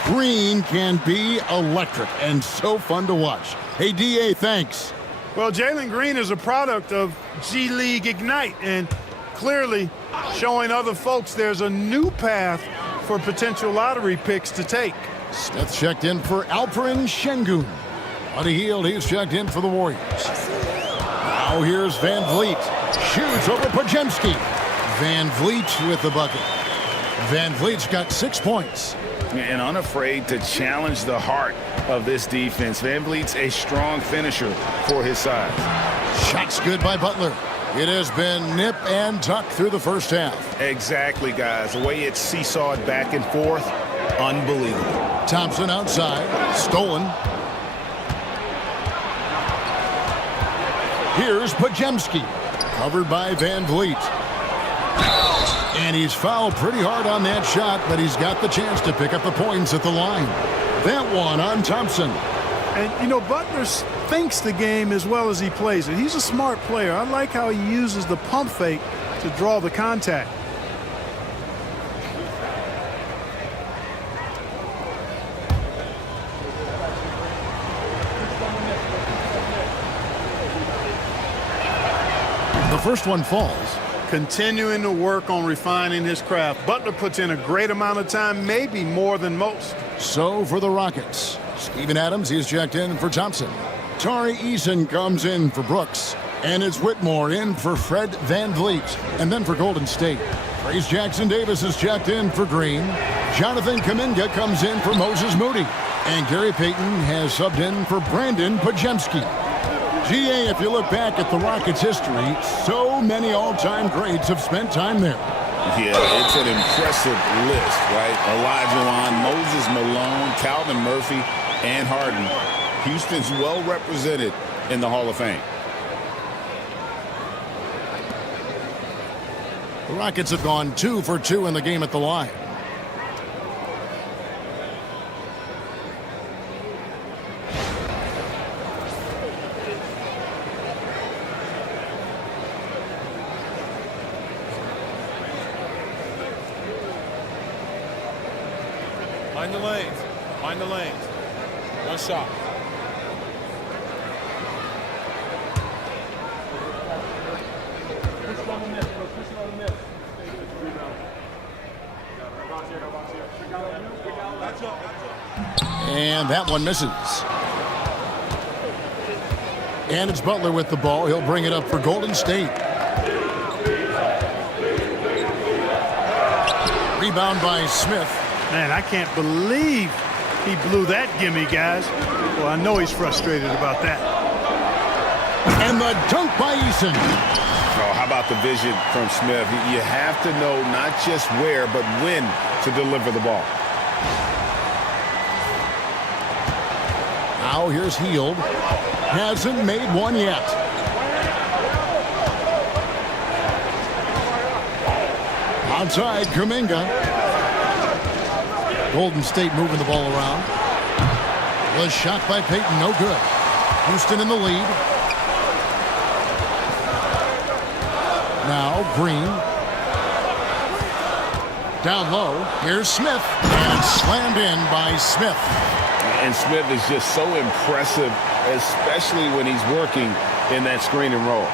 Green can be electric and so fun to watch. Hey, DA, thanks. Well, Jalen Green is a product of G League Ignite and clearly showing other folks there's a new path for potential lottery picks to take. Smith checked in for Alperen Şengün. Buddy Hield, he's checked in for the Warriors. Now here's Van Vliet. Shoots over Pajemski. Van Vliet with the bucket. Van Vliet's got 6 points. And unafraid to challenge the heart of this defense. Van Vliet's a strong finisher for his size. Shots good by Butler. It has been nip and tuck through the first half. Exactly, guys. The way it's seesawed back and forth, unbelievable. Thompson outside. Stolen. Here's Pajemski. Covered by Van Vliet. And he's fouled pretty hard on that shot, but he's got the chance to pick up the points at the line. That one on Thompson. And, you know, Butler thinks the game as well as he plays it. He's a smart player. I like how he uses the pump fake to draw the contact. The first one falls. Continuing to work on refining his craft. Butler puts in a great amount of time, maybe more than most. So for the Rockets, Steven Adams, he's checked in for Thompson. Tari Eason comes in for Brooks. And it's Whitmore in for Fred Van Vliet. And then for Golden State, Trace Jackson Davis is checked in for Green. Jonathan Kuminga comes in for Moses Moody. And Gary Payton has subbed in for Brandon Pajemski. GA, if you look back at the Rockets' history, so many all-time greats have spent time there. Yeah, it's an impressive list, right? Olajuwon, Moses Malone, Calvin Murphy, and Harden. Houston's well represented in the Hall of Fame. The Rockets have gone 2 for 2 in the game at the line. Find the lanes. Find the lanes. One shot. And that one misses. And it's Butler with the ball. He'll bring it up for Golden State. Rebound by Smith. Man, I can't believe he blew that gimme, guys. Well, I know he's frustrated about that. And the dunk by Eason. Oh, how about the vision from Smith? You have to know not just where, but when to deliver the ball. Now here's Hield. Hasn't made one yet. Outside, Kuminga. Golden State moving the ball around. Was shot by Payton, no good. Houston in the lead. Now Green. Down low. Here's Smith. And slammed in by Smith. And Smith is just so impressive, especially when he's working in that screen and roll.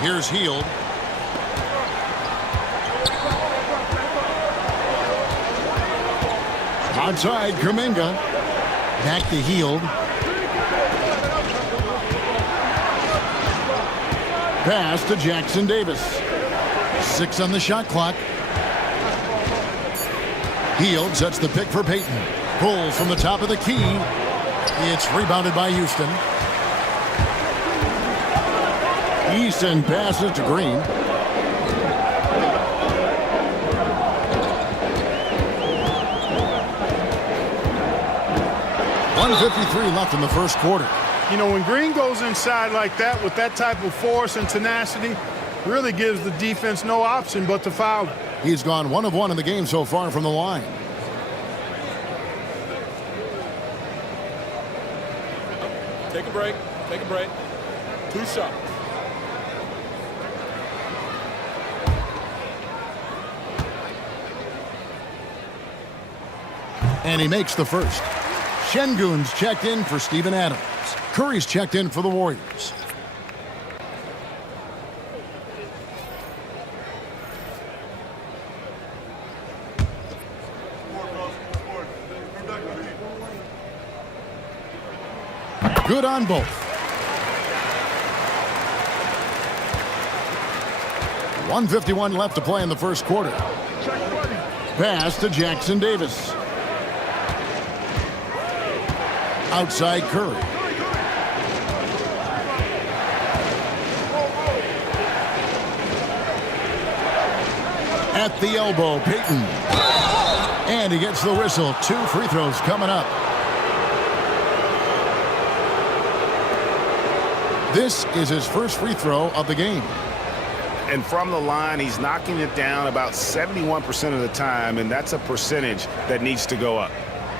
Here's Hield. Outside, Kuminga. Back to Hield. Pass to Jackson Davis. 6 on the shot clock. Hield sets the pick for Payton. Pulls from the top of the key. It's rebounded by Houston. Easton passes to Green. .153 left in the first quarter. You know, when Green goes inside like that with that type of force and tenacity, really gives the defense no option but to foul him. He's gone 1 of 1 in the game so far from the line. Take a break. Take a break. 2 shots. And he makes the first. Şengün's checked in for Steven Adams. Curry's checked in for the Warriors. Good on both. 1:51 left to play in the first quarter. Pass to Jackson Davis. Outside Curry. At the elbow, Payton. And he gets the whistle. 2 free throws coming up. This is his first free throw of the game. And from the line, he's knocking it down about 71% of the time, and that's a percentage that needs to go up.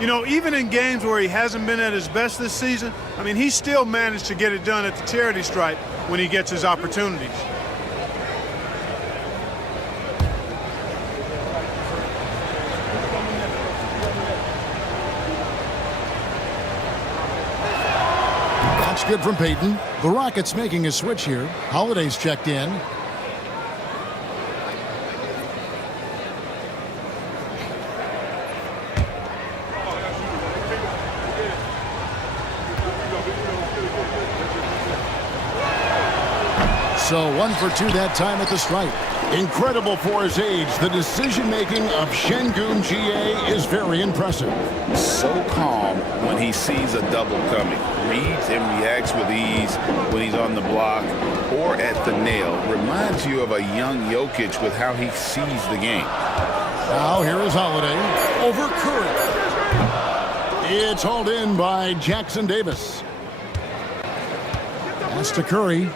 You know, even in games where he hasn't been at his best this season, I mean, he still managed to get it done at the charity stripe when he gets his opportunities. That's good from Payton. The Rockets making a switch here. Holiday's checked in. So 1 for 2 that time at the stripe. Incredible for his age. The decision-making of Şengün GA is very impressive. So calm when he sees a double coming. Reads and reacts with ease when he's on the block or at the nail. Reminds you of a young Jokic with how he sees the game. Now here is Holiday over Curry. It's hauled in by Jackson Davis. Pass to Curry.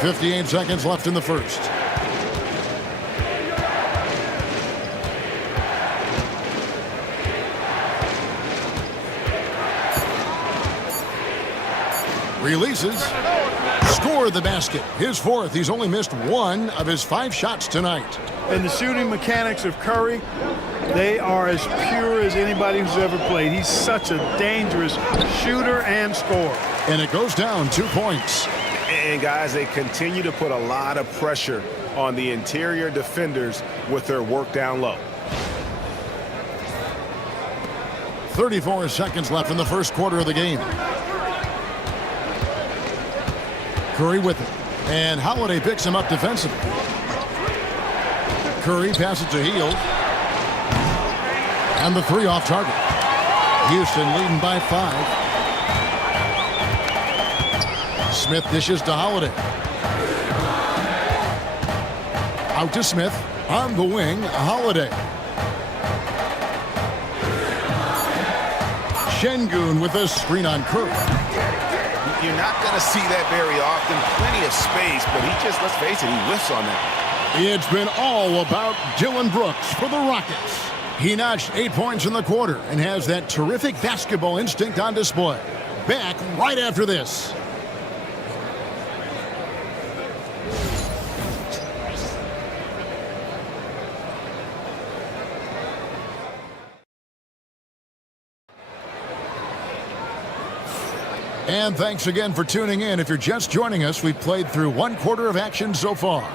58 seconds left in the first. Releases. Score the basket. His 4th. He's only missed 1 of his 5 shots tonight. And the shooting mechanics of Curry, they are as pure as anybody who's ever played. He's such a dangerous shooter and scorer. And it goes down 2 points. And guys, they continue to put a lot of pressure on the interior defenders with their work down low. 34 seconds left in the first quarter of the game. Curry with it. And Holiday picks him up defensively. Curry passes to Hield. And the 3 off target. Houston leading by 5. Smith dishes to Holiday. Out to Smith. On the wing, Holiday. Şengün with a screen on Curry. You're not going to see that very often. Plenty of space, but he just, let's face it, he whiffs on that. It's been all about Dylan Brooks for the Rockets. He notched 8 points in the quarter and has that terrific basketball instinct on display. Back right after this. And thanks again for tuning in. If you're just joining us, we've played through 1 quarter of action so far.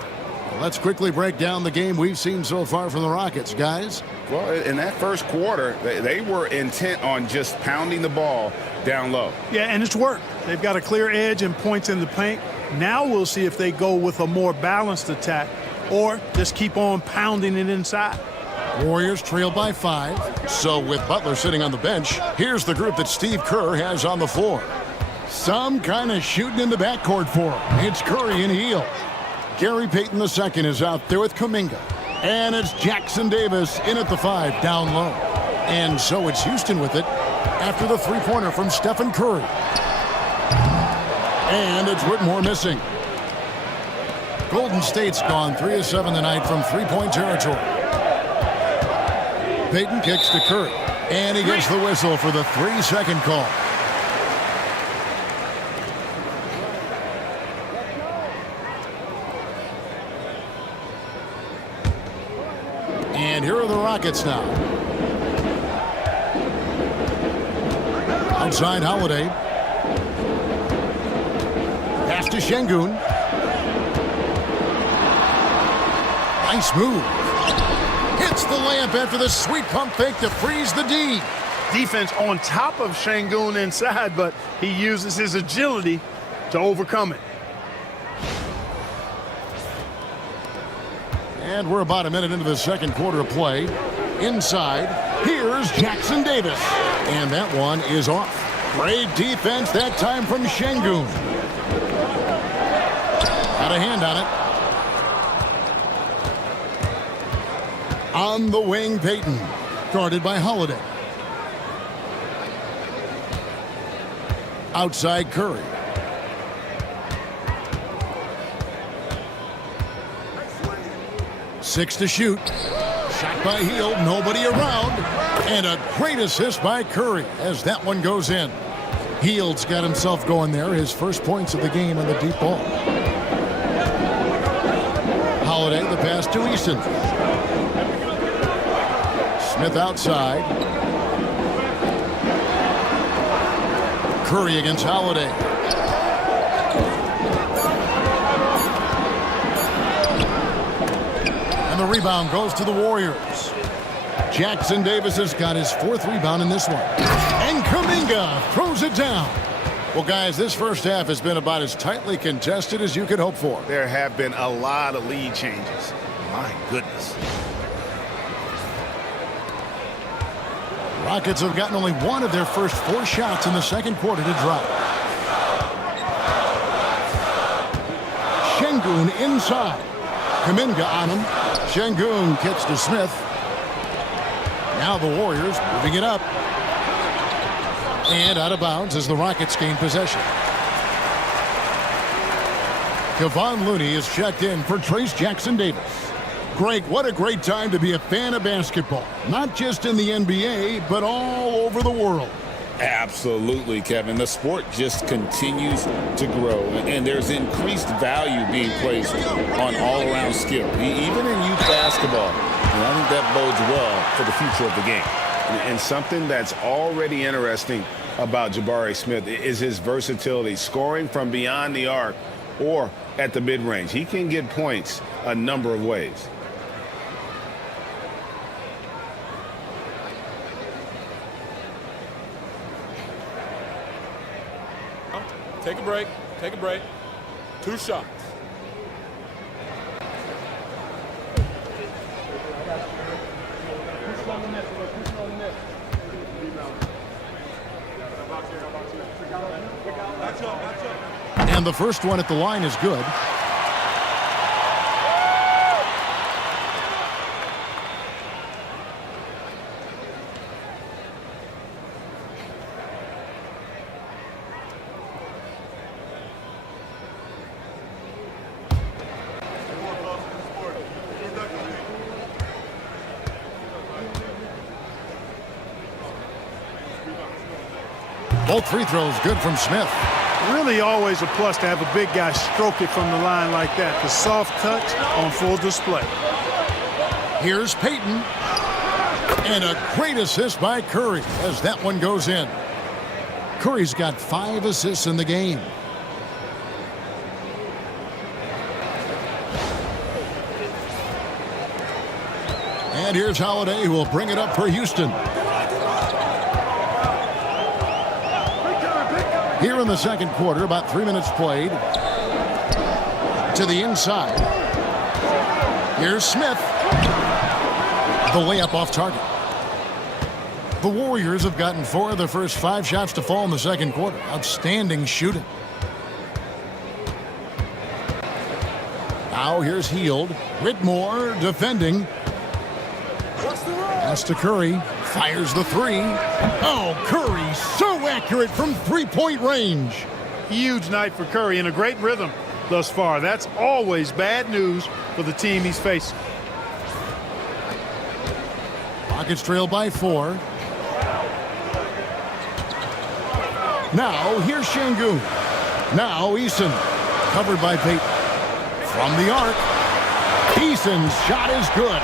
Let's quickly break down the game we've seen so far from the Rockets, guys. Well, in that first quarter, they were intent on just pounding the ball down low. Yeah, and it's worked. They've got a clear edge and points in the paint. Now we'll see if they go with a more balanced attack or just keep on pounding it inside. Warriors trail by 5. So with Butler sitting on the bench, here's the group that Steve Kerr has on the floor. Some kind of shooting in the backcourt for him. It's Curry and Hield. Gary Payton II is out there with Kuminga. And it's Jackson Davis in at the 5 down low. And so it's Houston with it after the three-pointer from Stephen Curry. And it's Whitmore missing. Golden State's gone 3 of 7 tonight from three-point territory. Payton kicks to Curry. And he gets the whistle for the 3-second call. And here are the Rockets now. Outside Holiday. Pass to Şengün. Nice move. Hits the layup after the sweet pump fake to freeze the D. Defense on top of Şengün inside, but he uses his agility to overcome it. And we're about a minute into the second quarter of play. Inside, here's Jackson Davis. And that one is off. Great defense that time from Şengün. Got a hand on it. On the wing, Payton. Guarded by Holiday. Outside Curry. 6 to shoot. Shot by Hield, nobody around. And a great assist by Curry as that one goes in. Hield's got himself going there, his first points of the game on the deep ball. Holiday, the pass to Easton. Smith outside. Curry against Holiday. The rebound goes to the Warriors. Jackson Davis has got his 4th rebound in this one. And Kuminga throws it down. Well, guys, this first half has been about as tightly contested as you could hope for. There have been a lot of lead changes. My goodness. Rockets have gotten only 1 of their first 4 shots in the second quarter to drop. Şengün inside. Kuminga on him. Şengün gets to Smith. Now the Warriors moving it up. And out of bounds as the Rockets gain possession. Kevon Looney is checked in for Trace Jackson Davis. Greg, what a great time to be a fan of basketball. Not just in the NBA, but all over the world. Absolutely, Kevin. The sport just continues to grow, and there's increased value being placed on all-around skill, even in youth basketball. And I think that bodes well for the future of the game. And something that's already interesting about Jabari Smith is his versatility, scoring from beyond the arc or at the mid-range. He can get points a number of ways. Take a break. Take a break. 2 shots. And the first one at the line is good. Both free throws good from Smith. Really always a plus to have a big guy stroke it from the line like that. The soft touch on full display. Here's Payton. And a great assist by Curry as that one goes in. Curry's got 5 assists in the game. And here's Holiday, who will bring it up for Houston. Here in the second quarter, about 3 minutes played. To the inside. Here's Smith. The layup off target. The Warriors have gotten 4 of their first 5 shots to fall in the second quarter. Outstanding shooting. Now here's Hield. Whitmore defending. Pass to Curry. Fires the 3. Oh, Curry so accurate from three-point range. Huge night for Curry and a great rhythm thus far. That's always bad news for the team he's facing. Rockets trail by 4. Now here's Şengün. Now Eason. Covered by Payton. From the arc. Eason's shot is good.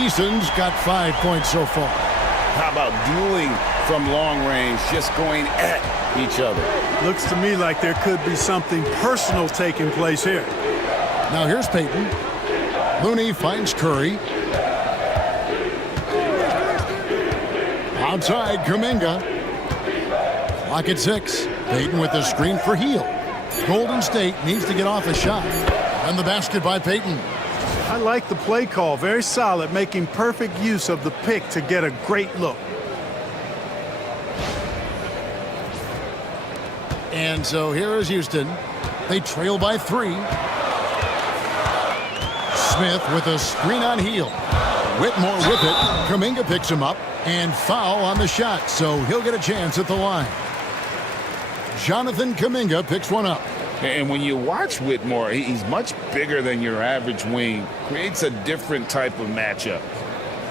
Eason's got 5 points so far. How about dueling from long range, just going at each other? Looks to me like there could be something personal taking place here. Now here's Payton. Looney finds Curry. Outside, Kuminga. Clock at 6. Payton with the screen for Hield. Golden State needs to get off a shot. And the basket by Payton. I like the play call. Very solid, making perfect use of the pick to get a great look. And so here is Houston. They trail by 3. Smith with a screen on Hield. Whitmore with it. Kuminga picks him up. And foul on the shot, so he'll get a chance at the line. Jonathan Kuminga picks one up. And when you watch Whitmore, he's much bigger than your average wing. Creates a different type of matchup.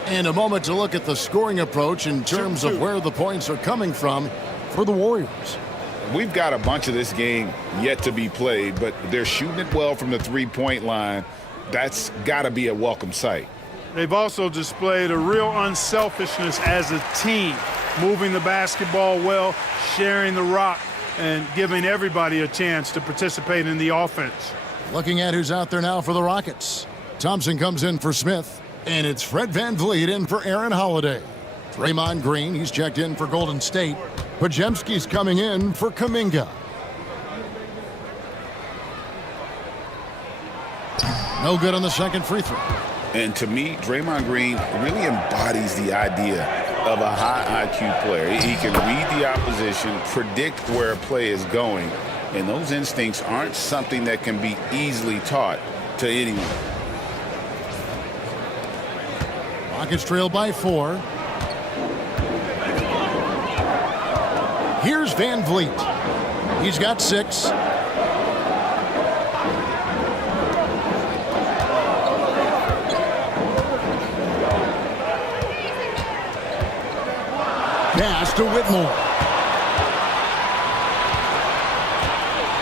And a moment to look at the scoring approach in terms of where the points are coming from for the Warriors. We've got a bunch of this game yet to be played, but they're shooting it well from the three-point line. That's got to be a welcome sight. They've also displayed a real unselfishness as a team, moving the basketball well, sharing the rock, and giving everybody a chance to participate in the offense. Looking at who's out there now for the Rockets. Thompson comes in for Smith, and it's Fred VanVleet in for Aaron Holiday. Draymond Green, he's checked in for Golden State. Podziemski's coming in for Kuminga. No good on the second free throw. And to me, Draymond Green really embodies the idea of a high IQ player. He can read the opposition, predict where a play is going, and those instincts aren't something that can be easily taught to anyone. Rockets trail by 4. Here's VanVleet. He's got 6. Pass to Whitmore.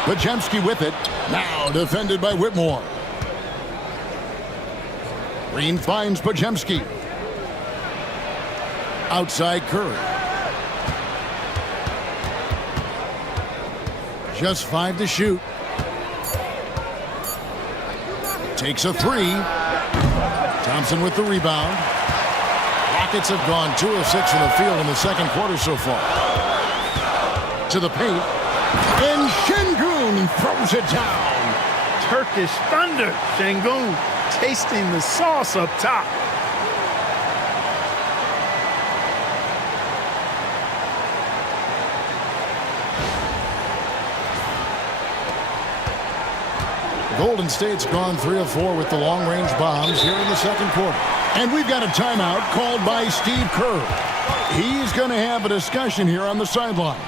Podziemski with it. Now defended by Whitmore. Green finds Podziemski. Outside Curry. Just 5 to shoot. Takes a 3. Thompson with the rebound. Rockets have gone 2 of 6 from the field in the second quarter so far. To the paint. And Şengün throws it down. Turkish thunder. Şengün tasting the sauce up top. Golden State's gone 3 of 4 with the long-range bombs here in the second quarter. And we've got a timeout called by Steve Kerr. He's going to have a discussion here on the sideline.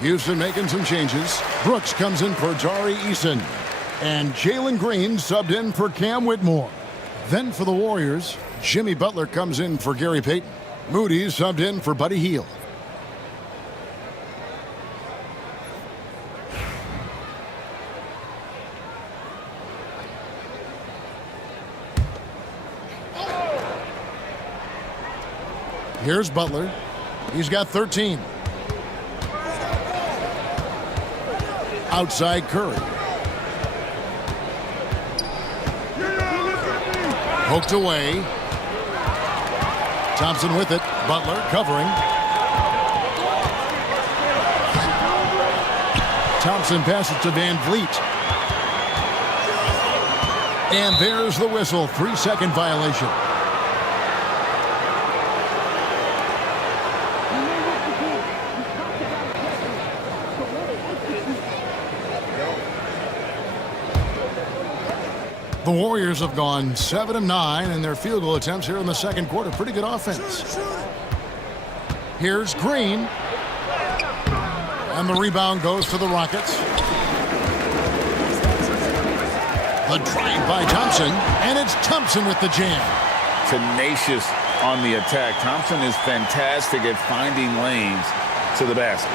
Houston making some changes. Brooks comes in for Tari Eason. And Jalen Green subbed in for Cam Whitmore. Then for the Warriors, Jimmy Butler comes in for Gary Payton. Moody subbed in for Buddy Hield. Here's Butler. He's got 13. Outside Curry. Poked away. Thompson with it. Butler covering. Thompson passes to Van Vliet. And there's the whistle. 3-second violation. The Warriors have gone 7 of 9 in their field goal attempts here in the second quarter. Pretty good offense. Here's Green. And the rebound goes to the Rockets. The drive by Thompson. And it's Thompson with the jam. Tenacious on the attack. Thompson is fantastic at finding lanes to the basket.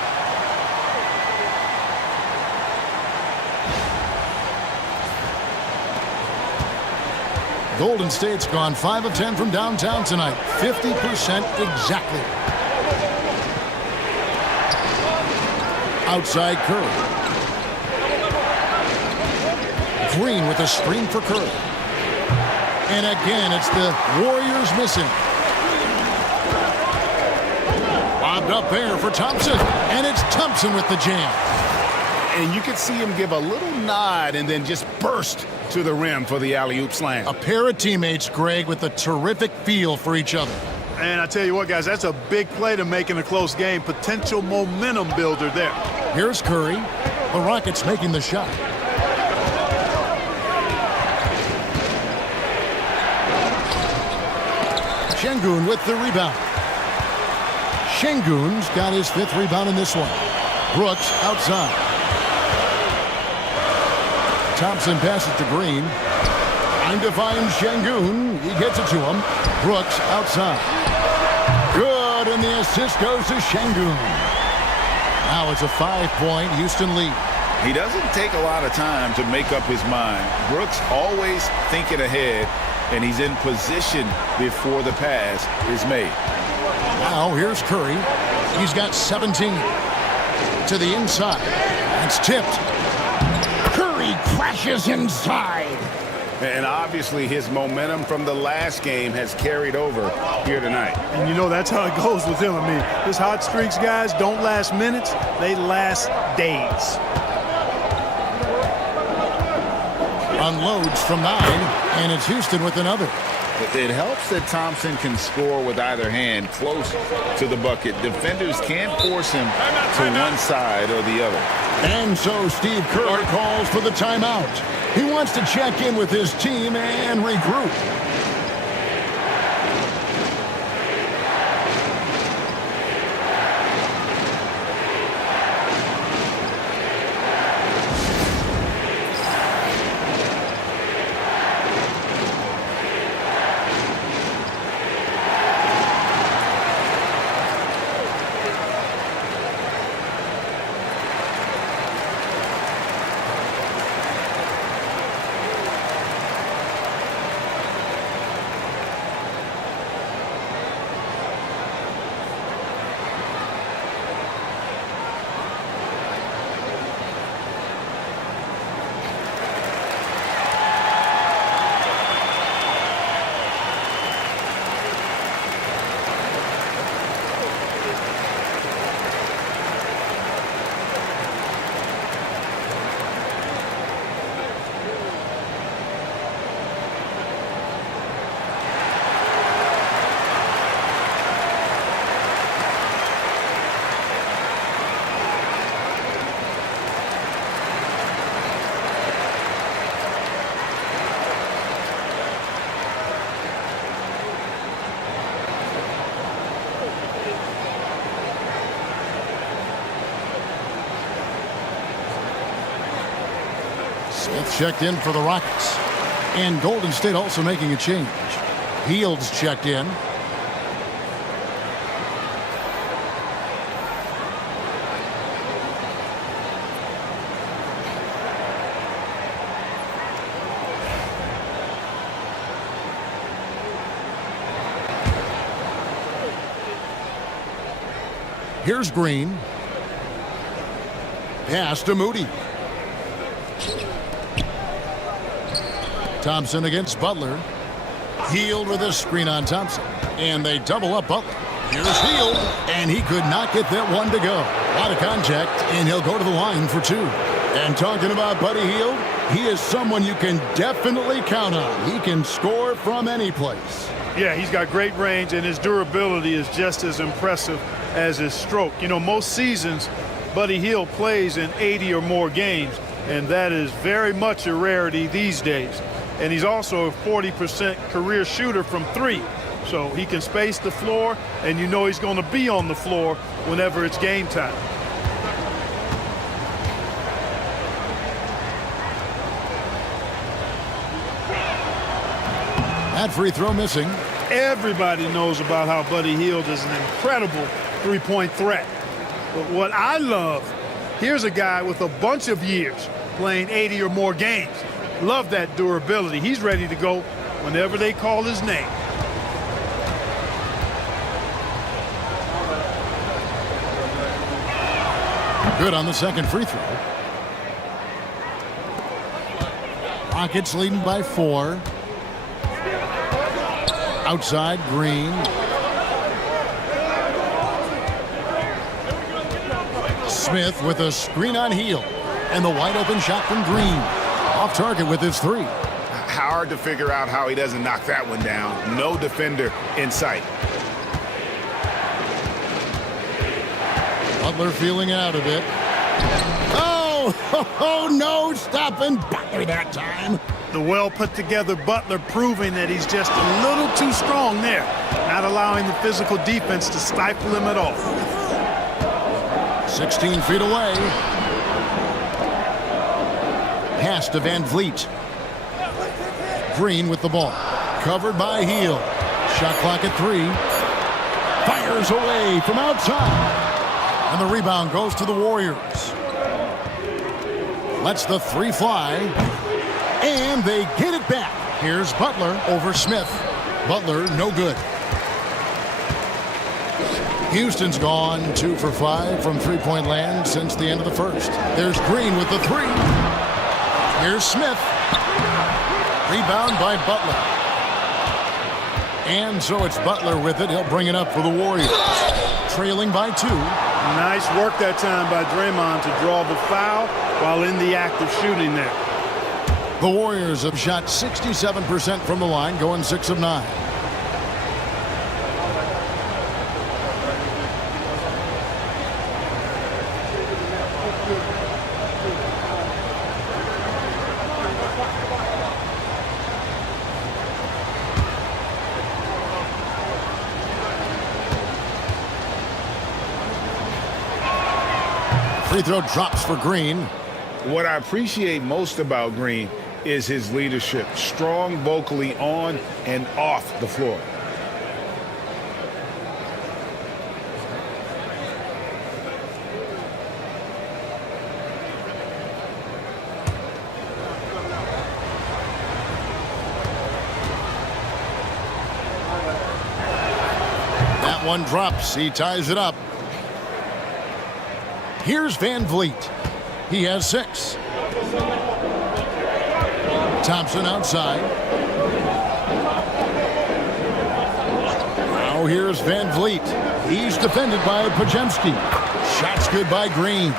Golden State's gone 5 of 10 from downtown tonight. 50% exactly. Outside Curry. Green with a screen for Curry. And again, it's the Warriors missing. Lobbed up there for Thompson. And it's Thompson with the jam. And you could see him give a little nod and then just burst to the rim for the alley-oop slam. A pair of teammates, Greg, with a terrific feel for each other. And I tell you what, guys, that's a big play to make in a close game. Potential momentum builder there. Here's Curry. The Rockets making the shot. Şengün with the rebound. Şengün's got his 5th rebound in this one. Brooks outside. Thompson passes to Green. Trying to find Şengün. He gets it to him. Brooks outside. Good, and the assist goes to Şengün. Now it's a 5-point Houston lead. He doesn't take a lot of time to make up his mind. Brooks always thinking ahead, and he's in position before the pass is made. Now here's Curry. He's got 17. To the inside. It's tipped. Curry crashes inside. And obviously his momentum from the last game has carried over here tonight. And you know that's how it goes with him. I mean, his hot streaks, guys, don't last minutes. They last days. Unloads from 9, and it's Houston with another. It helps that Thompson can score with either hand close to the bucket. Defenders can't force him to one side or the other. And so Steve Kerr calls for the timeout. He wants to check in with his team and regroup. Smith checked in for the Rockets. And Golden State also making a change. Hields checked in. Here's Green. Pass to Moody. Thompson against Butler. Hield with a screen on Thompson. And they double up Butler. Here's Hield. And he could not get that one to go. A lot of contact, and he'll go to the line for two. And talking about Buddy Hield, he is someone you can definitely count on. He can score from any place. Yeah, he's got great range, and his durability is just as impressive as his stroke. You know, most seasons, Buddy Hield plays in 80 or more games, and that is very much a rarity these days. And he's also a 40% career shooter from three. So he can space the floor, and you know he's going to be on the floor whenever it's game time. That free throw missing. Everybody knows about how Buddy Hield is an incredible three-point threat. But what I love, here's a guy with a bunch of years playing 80 or more games. Love that durability. He's ready to go whenever they call his name. Good on the second free throw. Rockets leading by 4. Outside, Green. Smith with a screen on Hield. And the wide open shot from Green. Off target with his 3. Hard to figure out how he doesn't knock that one down. No defender in sight. Butler feeling out a bit. Oh, no, stopping Butler that time. The well-put-together Butler proving that he's just a little too strong there, not allowing the physical defense to stifle him at all. 16 feet away. Pass to Van Vliet. Green with the ball. Covered by Hield. Shot clock at 3. Fires away from outside. And the rebound goes to the Warriors. Lets the 3 fly. And they get it back. Here's Butler over Smith. Butler, no good. Houston's gone 2 for 5 from three-point land since the end of the first. There's Green with the 3. Here's Smith. Rebound by Butler. And so it's Butler with it. He'll bring it up for the Warriors. Trailing by 2. Nice work that time by Draymond to draw the foul while in the act of shooting there. The Warriors have shot 67% from the line, going 6 of 9. Free throw drops for Green. What I appreciate most about Green is his leadership. Strong vocally on and off the floor. That one drops. He ties it up. Here's Van Vliet. He has 6. Thompson outside. Now here's Van Vliet. He's defended by Podziemski. Shot's good by Green.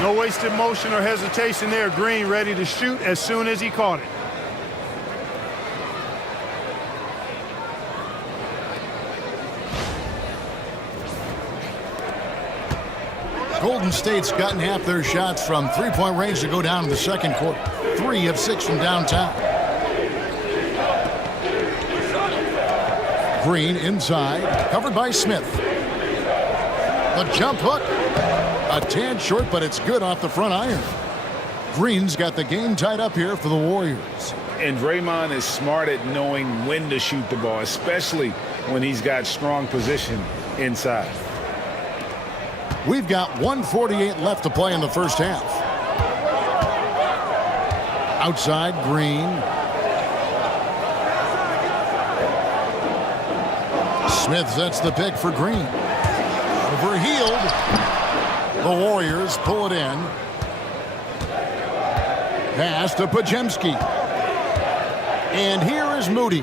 No wasted motion or hesitation there. Green ready to shoot as soon as he caught it. Golden State's gotten half their shots from three-point range to go down in the second quarter. 3 of 6 from downtown. Green inside, covered by Smith. The jump hook. A tad short, but it's good off the front iron. Green's got the game tied up here for the Warriors. And Draymond is smart at knowing when to shoot the ball, especially when he's got strong position inside. We've got 1:48 left to play in the first half. Outside, Green. Smith sets the pick for Green. Overhealed. The Warriors pull it in. Pass to Podziemski. And here is Moody.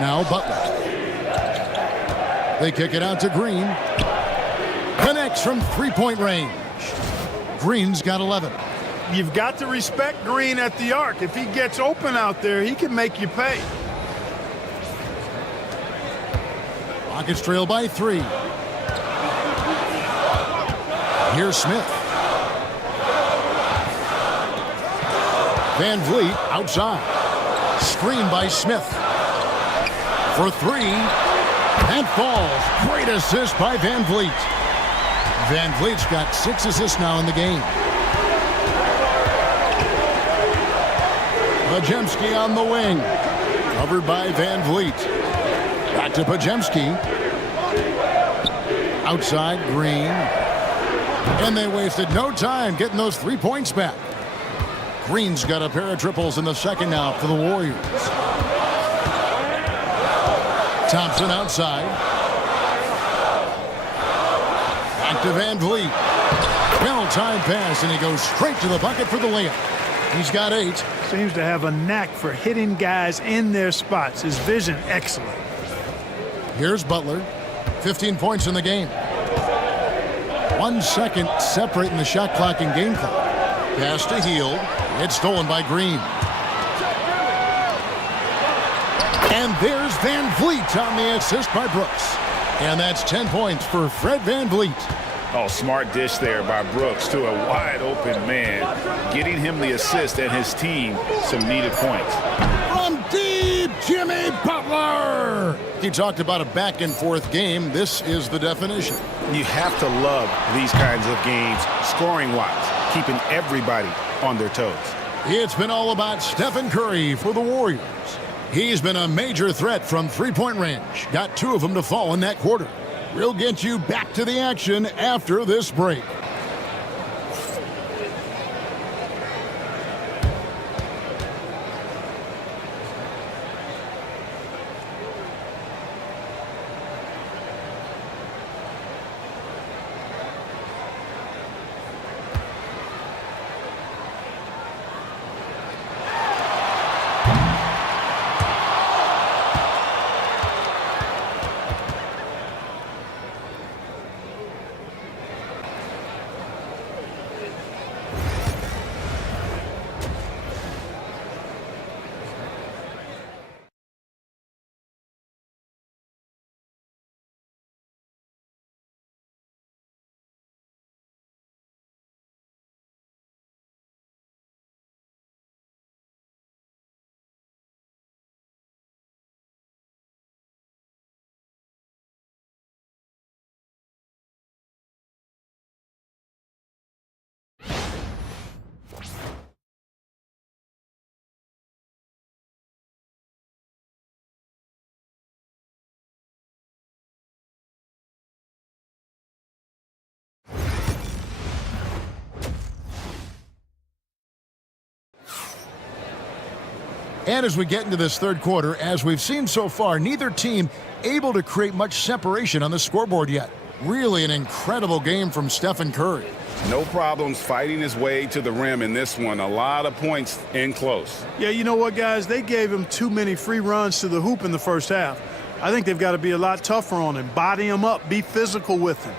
Now Butler. They kick it out to Green. Connects from three-point range. Green's got 11. You've got to respect Green at the arc. If he gets open out there, he can make you pay. Rockets trail by 3. Here's Smith. Van Vliet outside. Screen by Smith. For 3. And falls. Great assist by Van Vliet. Van Vliet's got 6 assists now in the game. Podziemski on the wing. Covered by Van Vliet. Back to Podziemski. Outside, Green. And they wasted no time getting those 3 points back. Green's got a pair of triples in the second now for the Warriors. Thompson outside. Back to Van Vliet. Well-timed pass, and he goes straight to the bucket for the layup. He's got 8. Seems to have a knack for hitting guys in their spots. His vision, excellent. Here's Butler. 15 points in the game. 1 second separating the shot clock and game clock. Pass to Hield. It's stolen by Green. And there's Van Vliet on the assist by Brooks. And that's 10 points for Fred Van Vliet. Oh, smart dish there by Brooks to a wide-open man, getting him the assist and his team some needed points. From deep, Jimmy Butler. He talked about a back-and-forth game. This is the definition. You have to love these kinds of games, scoring-wise, keeping everybody on their toes. It's been all about Stephen Curry for the Warriors. He's been a major threat from three-point range. Got 2 of them to fall in that quarter. We'll get you back to the action after this break. And as we get into this third quarter, as we've seen so far, neither team able to create much separation on the scoreboard yet. Really an incredible game from Stephen Curry. No problems fighting his way to the rim in this one. A lot of points in close. Yeah, you know what, guys? They gave him too many free runs to the hoop in the first half. I think they've got to be a lot tougher on him. Body him up. Be physical with him.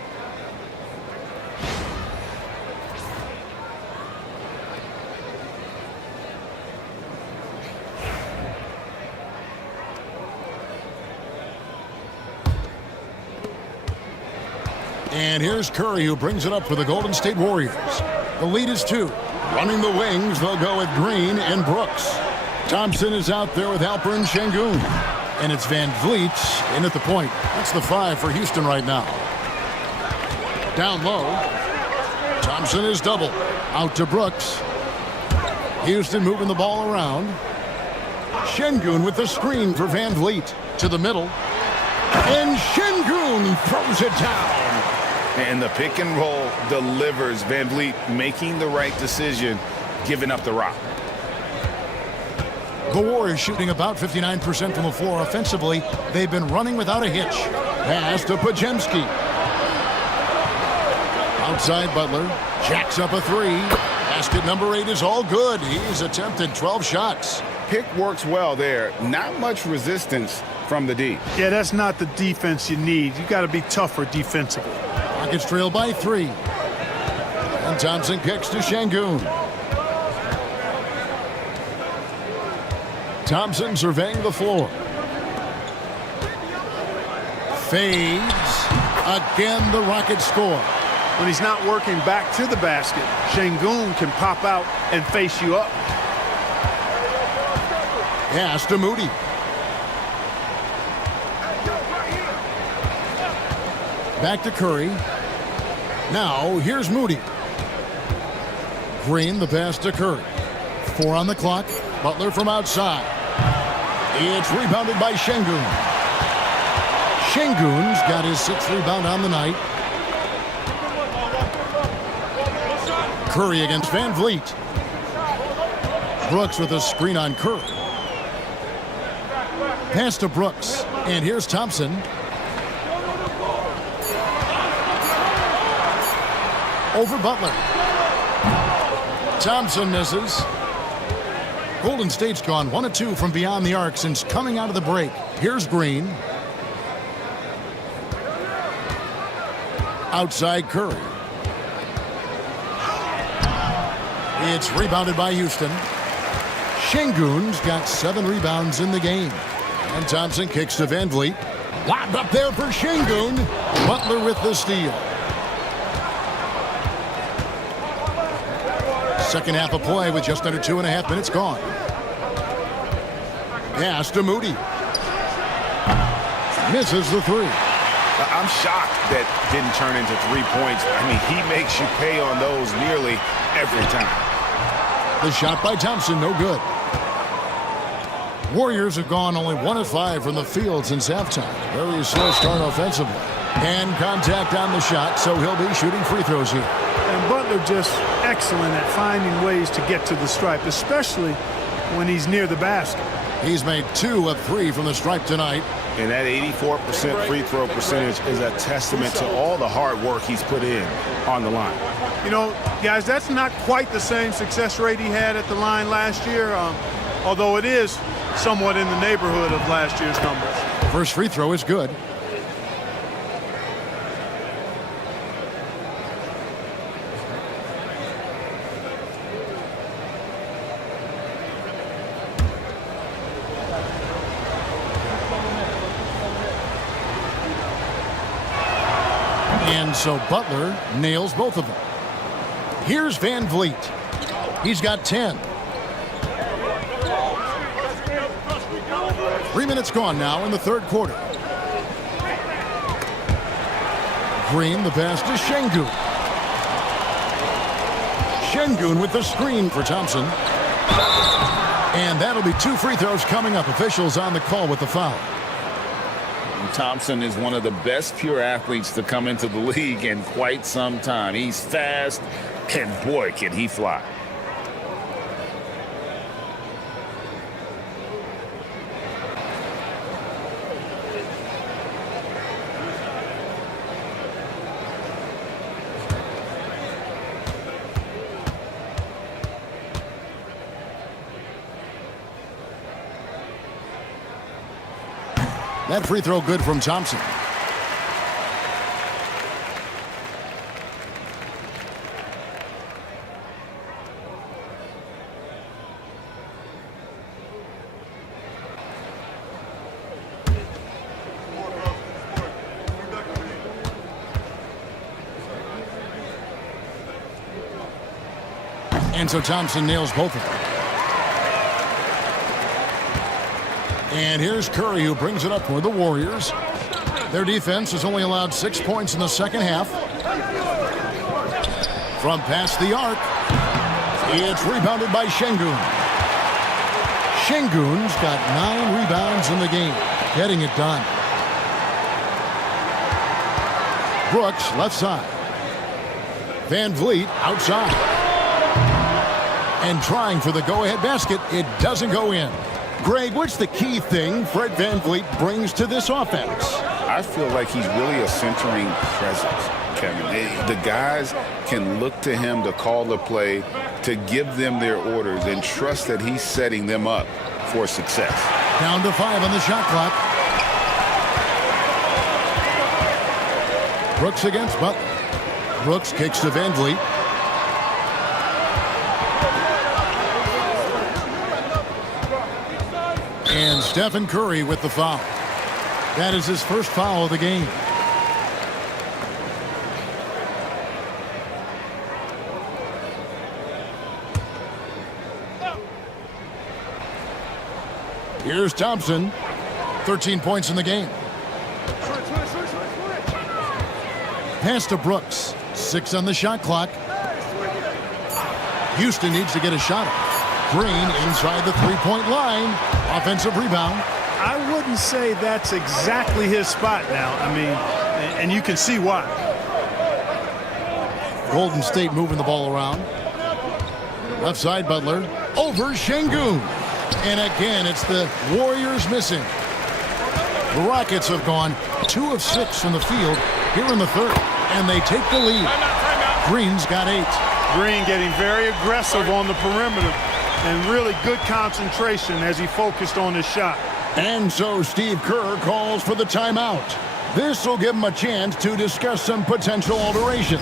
And here's Curry, who brings it up for the Golden State Warriors. The lead is 2. Running the wings, they'll go with Green and Brooks. Thompson is out there with Alperen Şengün. And it's Van Vliet in at the point. That's the 5 for Houston right now. Down low. Thompson is double. Out to Brooks. Houston moving the ball around. Şengün with the screen for Van Vliet. To the middle. And Şengün throws it down. And the pick and roll delivers. Van Vliet making the right decision, giving up the rock. The Warriors shooting about 59% from the floor offensively. They've been running without a hitch. Pass to Podziemski. Outside Butler. Jacks up a three. Basket number 8 is all good. He's attempted 12 shots. Pick works well there. Not much resistance from the D. Yeah, that's not the defense you need. You got to be tougher defensively. Rockets trail by 3. And Thompson kicks to Şengün. Thompson surveying the floor. Fades. Again, the Rockets score. When he's not working back to the basket, Şengün can pop out and face you up. Pass to Moody. Back to Curry. Now, here's Moody. Green, the pass to Curry. 4 on the clock. Butler from outside. It's rebounded by Şengün. Şengün's got his 6th rebound on the night. Curry against Van Vliet. Brooks with a screen on Curry. Pass to Brooks. And here's Thompson. Over Butler. Thompson misses. Golden State's gone 1 of 2 from beyond the arc since coming out of the break. Here's Green. Outside Curry. It's rebounded by Houston. Şengün's got 7 rebounds in the game. And Thompson kicks to Van Vliet. Lobbed up there for Şengün. Butler with the steal. Second half of play with just under 2.5 minutes gone. Pass to Moody. Misses the 3. I'm shocked that didn't turn into 3 points. I mean, he makes you pay on those nearly every time. The shot by Thompson, no good. Warriors have gone only 1 of 5 from the field since halftime. Very slow start offensively. And contact on the shot, so he'll be shooting free throws here. And Butler just excellent at finding ways to get to the stripe, especially when he's near the basket. He's made 2 of 3 from the stripe tonight. And that 84% free throw percentage is a testament to all the hard work he's put in on the line. You know, guys, that's not quite the same success rate he had at the line last year, although it is somewhat in the neighborhood of last year's numbers. First free throw is good. And so Butler nails both of them. Here's Van Vliet. He's got 10. 3 minutes gone now in the third quarter. Green, the pass to Şengün. Şengün with the screen for Thompson. And that'll be 2 free throws coming up. Officials on the call with the foul. Thompson is one of the best pure athletes to come into the league in quite some time. He's fast, and boy, can he fly. That free throw good from Thompson. And so Thompson nails both of them. And here's Curry, who brings it up for the Warriors. Their defense has only allowed 6 points in the second half. From past the arc, it's rebounded by Şengün. Şengün's got 9 rebounds in the game, getting it done. Brooks, left side. Van Vliet, outside. And trying for the go-ahead basket, it doesn't go in. Greg, what's the key thing Fred Van Vliet brings to this offense? I feel like he's really a centering presence, Kevin. The guys can look to him to call the play, to give them their orders, and trust that he's setting them up for success. Down to 5 on the shot clock. Brooks against Butler. Brooks kicks to Van Vliet. And Stephen Curry with the foul. That is his first foul of the game. Here's Thompson. 13 points in the game. Pass to Brooks. 6 on the shot clock. Houston needs to get a shot off. Green inside the three-point line. Offensive rebound. I wouldn't say that's exactly his spot now. I mean, and you can see why. Golden State moving the ball around. Left side, Butler. Over Şengün. And again, it's the Warriors missing. The Rockets have gone 2 of 6 from the field here in the third. And they take the lead. Green's got 8. Green getting very aggressive on the perimeter and really good concentration as he focused on his shot. And so Steve Kerr calls for the timeout. This will give him a chance to discuss some potential alterations.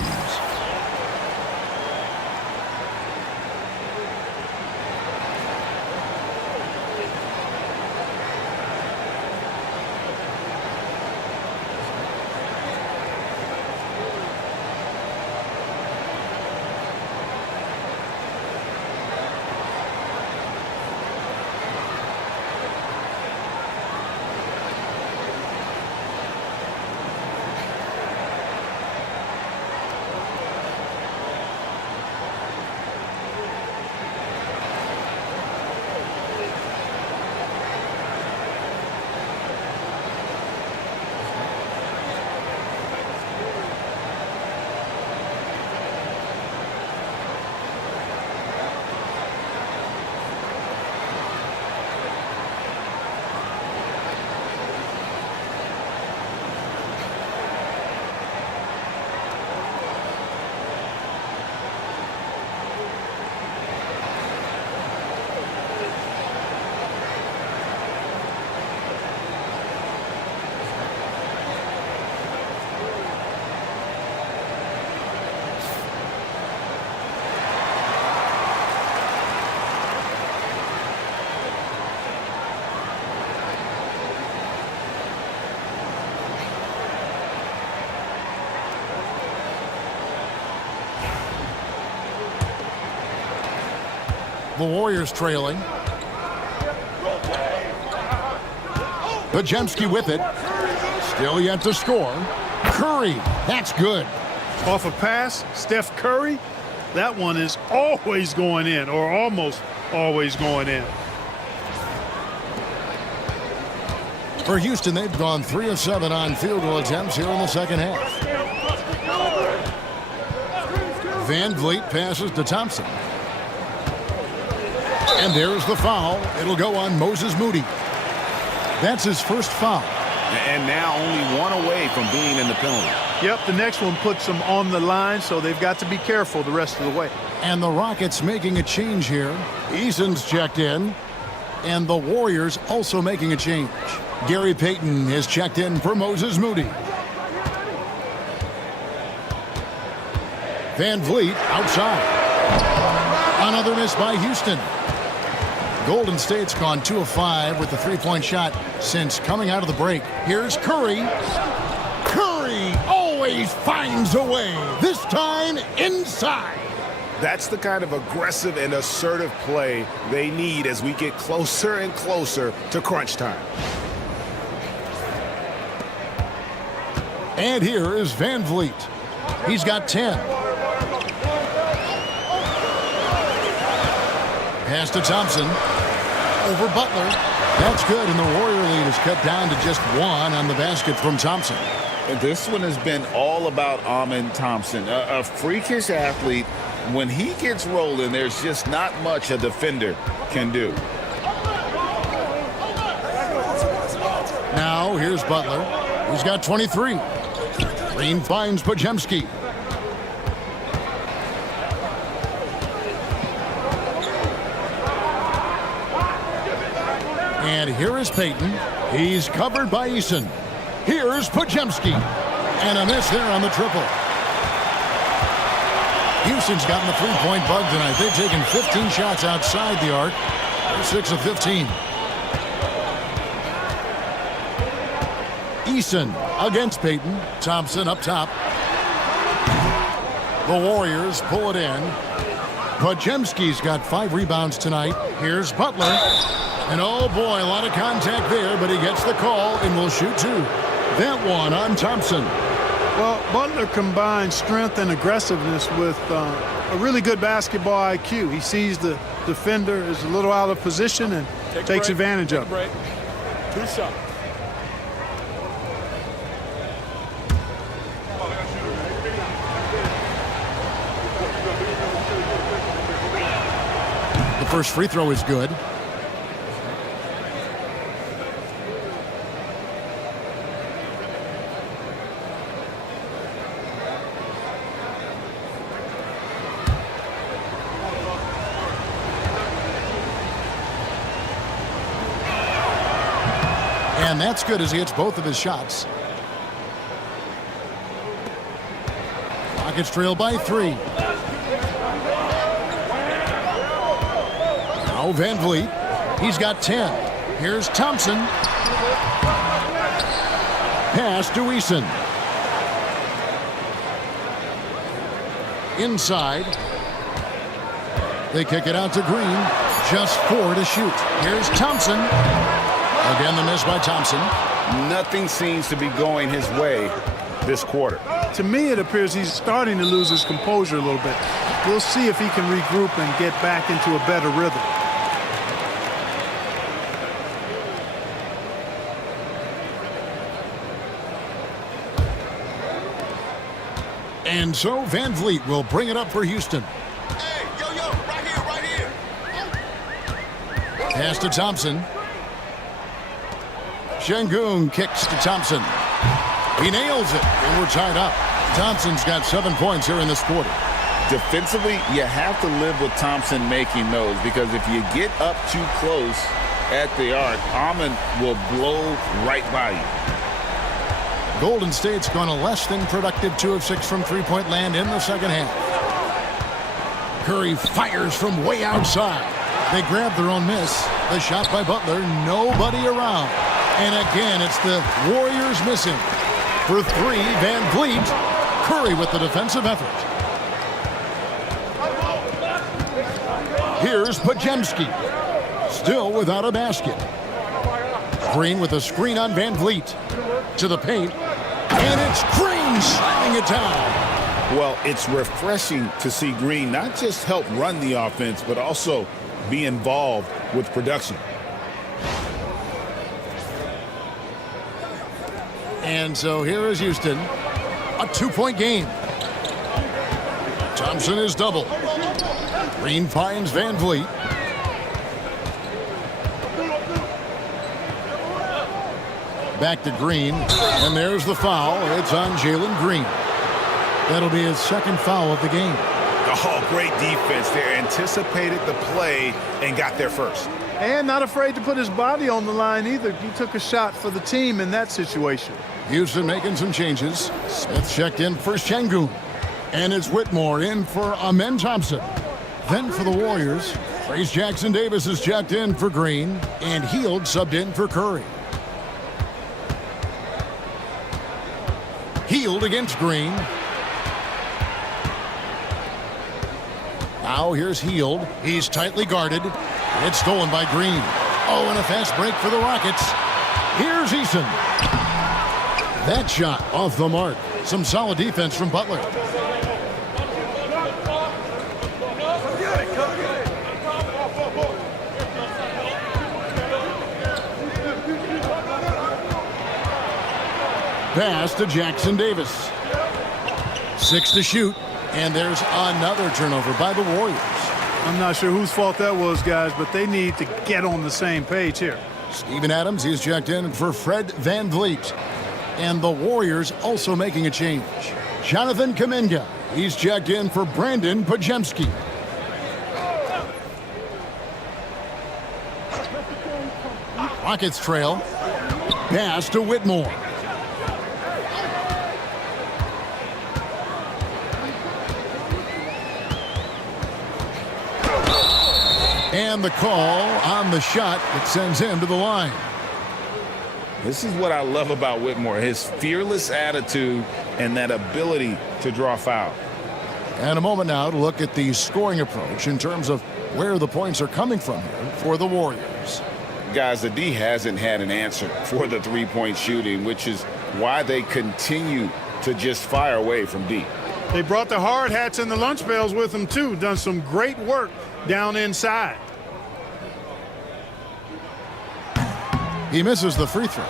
The Warriors trailing. Podziemski with it. Still yet to score. Curry, that's good. Off a pass, Steph Curry, that one is always going in, or almost always going in. For Houston, they've gone 3 of 7 on field goal attempts here in the second half. Van Vliet passes to Thompson. And there's the foul. It'll go on Moses Moody. That's his first foul. And now only 1 away from being in the penalty. Yep, the next one puts them on the line, so they've got to be careful the rest of the way. And the Rockets making a change here. Eason's checked in. And the Warriors also making a change. Gary Payton is checked in for Moses Moody. Van Vliet outside. Another miss by Houston. Golden State's gone 2 of 5 with the three-point shot since coming out of the break. Here's Curry. Curry always finds a way. This time inside. That's the kind of aggressive and assertive play they need as we get closer and closer to crunch time. And here is Van Vliet. He's got 10. Pass to Thompson. Over Butler. That's good, and the Warrior lead is cut down to just one on the basket from Thompson. And this one has been all about Amen Thompson, a freakish athlete. When he gets rolling, there's just not much a defender can do. Now, here's Butler. He's got 23. Green finds Podziemski. And here is Payton. He's covered by Eason. Here's Podziemski. And a miss there on the triple. Houston's gotten the three-point bug tonight. They've taken 15 shots outside the arc. They're 6 of 15. Eason against Payton. Thompson up top. The Warriors pull it in. Podziemski's got 5 rebounds tonight. Here's Butler. And oh boy, a lot of contact there, but he gets the call and will shoot 2. That one on Thompson. Well, Butler combines strength and aggressiveness with a really good basketball IQ. He sees the defender is a little out of position and takes advantage of it. 2 shots. The first free throw is good. And that's good as he hits both of his shots. Rockets trail by 3. Now Van Vliet. He's got 10. Here's Thompson. Pass to Eason. Inside. They kick it out to Green. Just 4 to shoot. Here's Thompson. Again, the miss by Thompson. Nothing seems to be going his way this quarter. To me, it appears he's starting to lose his composure a little bit. We'll see if he can regroup and get back into a better rhythm. And so Van Vliet will bring it up for Houston. Hey, yo, right here. Pass to Thompson. Şengün kicks to Thompson. He nails it, and we're tied up. Thompson's got 7 points here in this quarter. Defensively, you have to live with Thompson making those, because if you get up too close at the arc, Amen will blow right by you. Golden State's gone a less than productive 2 of 6 from three-point land in the second half. Curry fires from way outside. They grab their own miss. The shot by Butler, nobody around. And again, it's the Warriors missing. For 3, Van Vliet. Curry with the defensive effort. Here's Podziemski. Still without a basket. Green with a screen on Van Vliet. To the paint. And it's Green slamming it down. Well, it's refreshing to see Green not just help run the offense, but also be involved with production. And so here is Houston. A 2-point game. Thompson is double. Green finds Van Vliet. Back to Green. And there's the foul. It's on Jalen Green. That'll be his second foul of the game. Oh, great defense there. Anticipated the play and got there first. And not afraid to put his body on the line either. He took a shot for the team in that situation. Houston making some changes. Smith checked in for Şengün. And it's Whitmore in for Amen Thompson. Then for the Warriors, Trace Jackson Davis is checked in for Green. And Hield subbed in for Curry. Hield against Green. Now here's Hield. He's tightly guarded. It's stolen by Green. Oh, and a fast break for the Rockets. Here's Eason. That shot off the mark. Some solid defense from Butler. pass to Jackson Davis. 6 to shoot, and there's another turnover by the Warriors. I'm not sure whose fault that was, guys, but they need to get on the same page here. Steven Adams, he's checked in for Fred VanVleet. And the Warriors also making a change. Jonathan Kuminga, he's checked in for Brandon Pajemski. Rockets trail. Pass to Whitmore. And the call on the shot that sends him to the line. This is what I love about Whitmore, his fearless attitude and that ability to draw foul. And a moment now to look at the scoring approach in terms of where the points are coming from here for the Warriors. Guys, the D hasn't had an answer for the three-point shooting, which is why they continue to just fire away from deep. They brought the hard hats and the lunch bells with them, too. Done some great work down inside. He misses the free throw.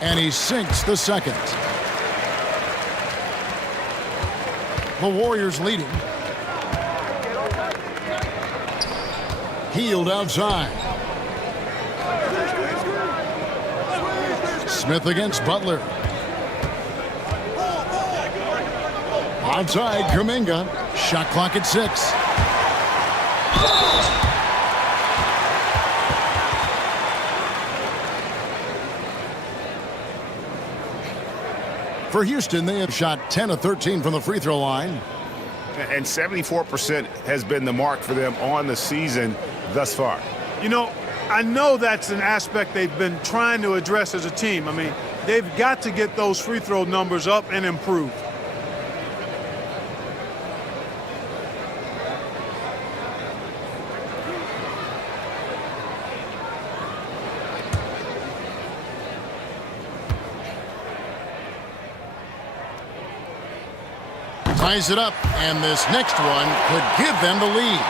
And he sinks the second. The Warriors leading. Healed outside. Smith against Butler. Outside, Kuminga. Shot clock at 6. For Houston, they have shot 10 of 13 from the free throw line. And 74% has been the mark for them on the season thus far. You know, I know that's an aspect they've been trying to address as a team. I mean, they've got to get those free throw numbers up and improve. Ties it up, and this next one could give them the lead.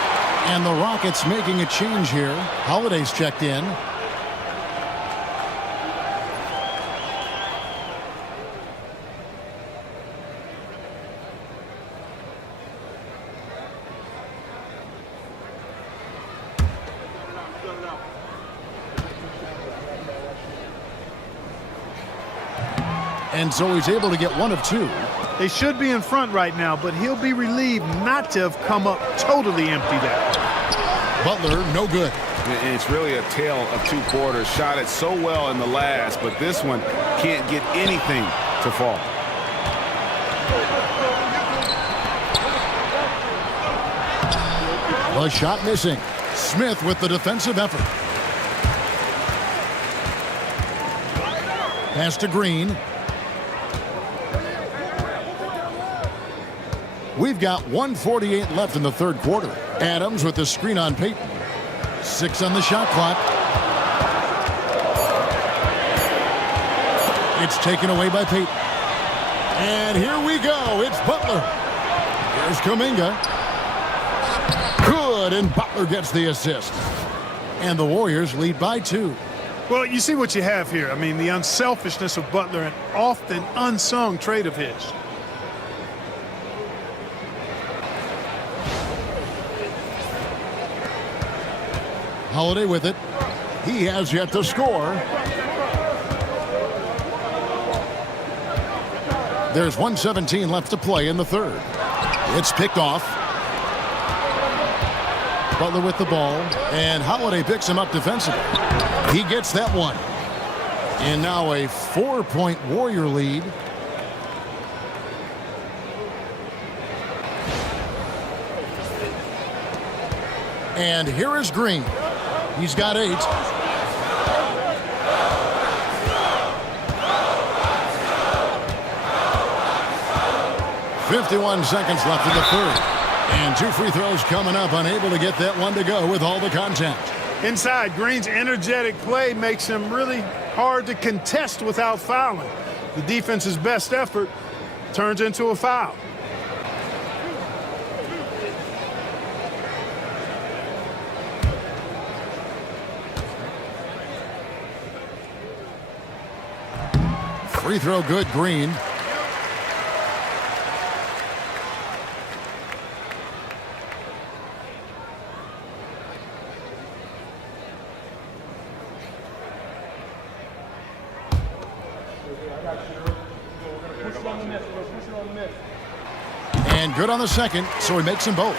And the Rockets making a change here. Holiday's checked in. And so he's able to get one of two. They should be in front right now, but he'll be relieved not to have come up totally empty there. Butler, no good. And it's really a tale of two quarters. Shot it so well in the last, but this one can't get anything to fall. The shot missing. Smith with the defensive effort. Pass to Green. We've got 1:48 left in the third quarter. Adams with the screen on Payton. 6 on the shot clock. It's taken away by Payton. And here we go. It's Butler. Here's Kuminga. Good, and Butler gets the assist. And the Warriors lead by 2. Well, you see what you have here. I mean, the unselfishness of Butler, an often unsung trait of his. Holiday with it. He has yet to score. There's 1:17 left to play in the third. It's picked off. Butler with the ball, and Holiday picks him up defensively. He gets that one. And now a 4-point Warrior lead. And here is Green. He's got 8. "51 seconds left in the third. And 2 free throws coming up, unable to get that one to go with all the contact. Inside, Green's energetic play makes him really hard to contest without fouling. The defense's best effort turns into a foul. Free throw good, Green. And good on the second, so he makes them both.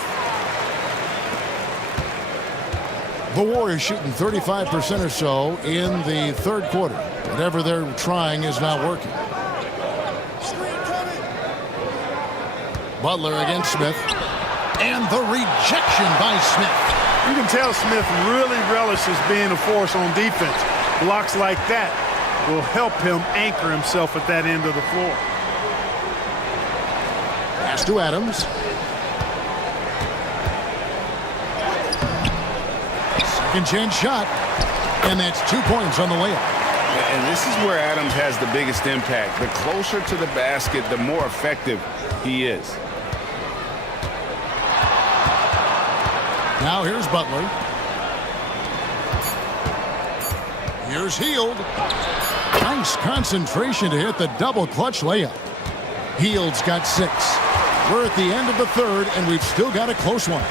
The Warriors shooting 35% or so in the third quarter. Whatever they're trying is not working. Butler against Smith. And the rejection by Smith. You can tell Smith really relishes being a force on defense. Blocks like that will help him anchor himself at that end of the floor. Pass to Adams. Second chance shot. And that's 2 points on the layup. And this is where Adams has the biggest impact. The closer to the basket, the more effective he is. Now here's Butler. Here's Hield. Nice concentration to hit the double clutch layup. Hield's got 6. We're at the end of the third, and we've still got a close one.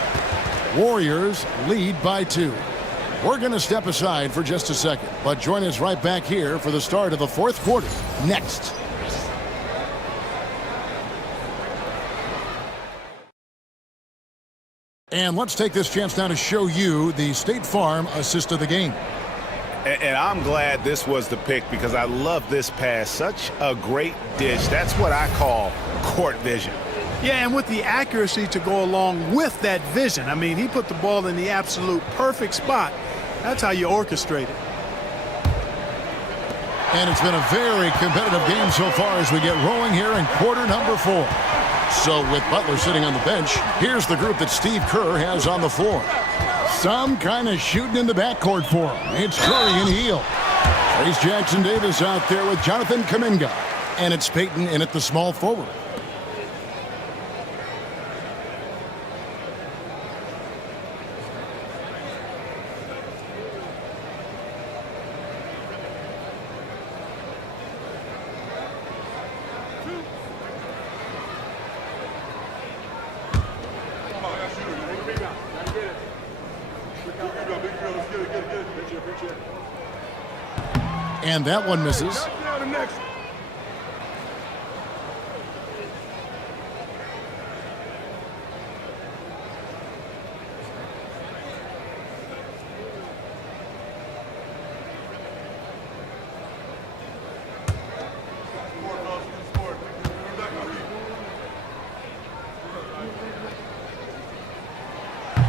Warriors lead by 2. We're going to step aside for just a second, but join us right back here for the start of the fourth quarter next. And let's take this chance now to show you the State Farm assist of the game. And I'm glad this was the pick because I love this pass. Such a great dish. That's what I call court vision. Yeah, and with the accuracy to go along with that vision. I mean, he put the ball in the absolute perfect spot. That's how you orchestrate it. And it's been a very competitive game so far as we get rolling here in quarter number 4. So with Butler sitting on the bench, here's the group that Steve Kerr has on the floor. Some kind of shooting in the backcourt for him. It's Curry and Hield. Trace Jackson-Davis out there with Jonathan Kuminga. And it's Payton in at the small forward. And that one misses.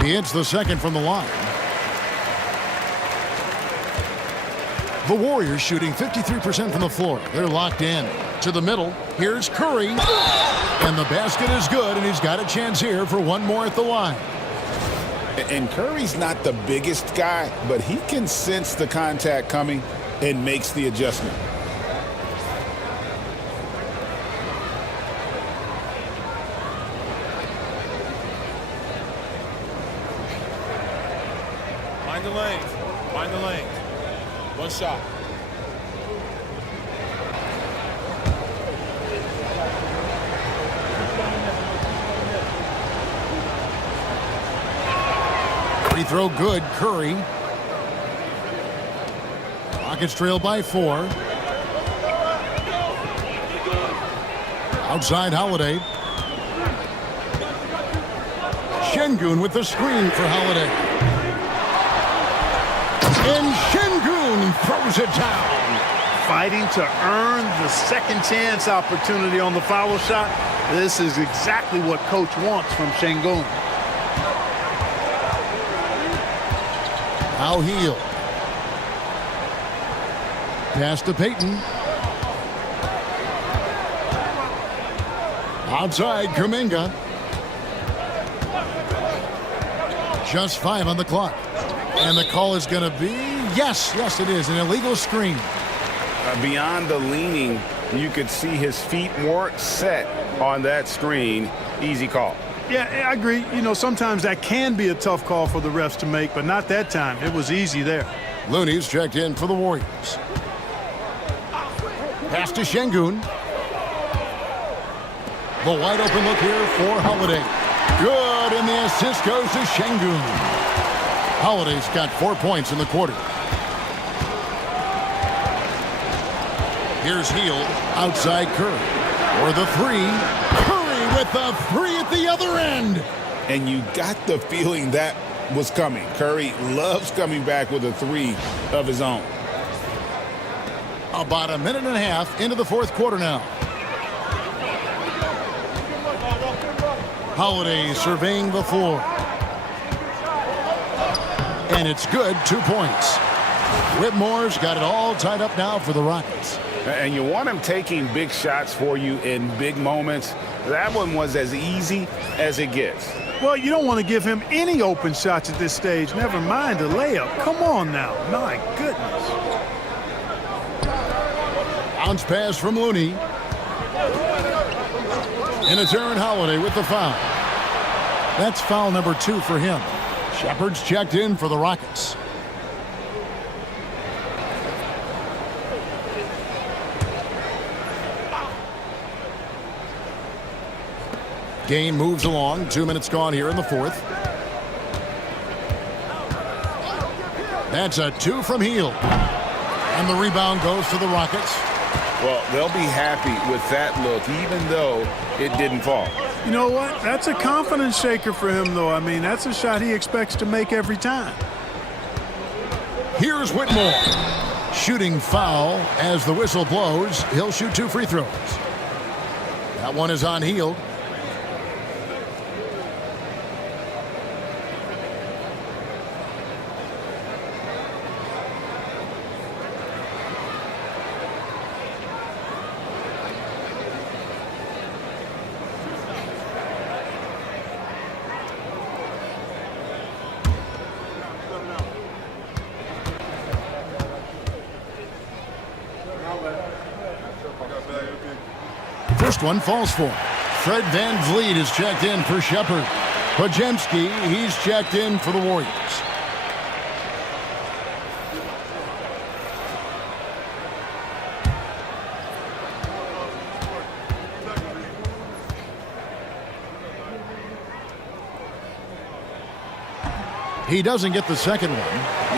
He hits the second from the line. The Warriors shooting 53% from the floor. They're locked in. To the middle. Here's Curry. And the basket is good, and he's got a chance here for one more at the line. And Curry's not the biggest guy, but he can sense the contact coming and makes the adjustment. Find the lane. Find the lane. One shot. Free throw good, Curry. Rockets trail by 4. Outside Holiday. Şengün with the screen for Holiday. And Şengün throws it down. Fighting to earn the second chance opportunity on the foul shot. This is exactly what coach wants from Şengün. Now Hield. Pass to Payton. Outside Kuminga. Just 5 on the clock. And the call is going to be, yes, it is, an illegal screen. Beyond the leaning, you could see his feet weren't set on that screen. Easy call. Yeah, I agree. You know, sometimes that can be a tough call for the refs to make, but not that time. It was easy there. Looney's checked in for the Warriors. Pass to Şengün. The wide open look here for Holiday. Good, and the assist goes to Şengün. Holiday's got 4 points in the quarter. Here's Hield outside Curry. For the three. Curry with the three at the other end. And you got the feeling that was coming. Curry loves coming back with a three of his own. About a minute and a half into the fourth quarter now. Holiday surveying the floor. And it's good, 2 points. Whitmore's got it all tied up now for the Rockets. And you want him taking big shots for you in big moments. That one was as easy as it gets. Well, you don't want to give him any open shots at this stage. Never mind a layup. Come on now. My goodness. Bounce pass from Looney. And it's Aaron Holiday with the foul. That's foul number 2 for him. Shepard's checked in for the Rockets. Game moves along. 2 minutes gone here in the fourth. That's a 2 from Hield. And the rebound goes to the Rockets. Well, they'll be happy with that look, even though it didn't fall. You know what? That's a confidence shaker for him, though. I mean, that's a shot he expects to make every time. Here's Whitmore. Shooting foul as the whistle blows. He'll shoot 2 free throws. That one is on Hield. First one falls for. Fred VanVleet is checked in for Shepard. Podziemski, he's checked in for the Warriors. He doesn't get the second one.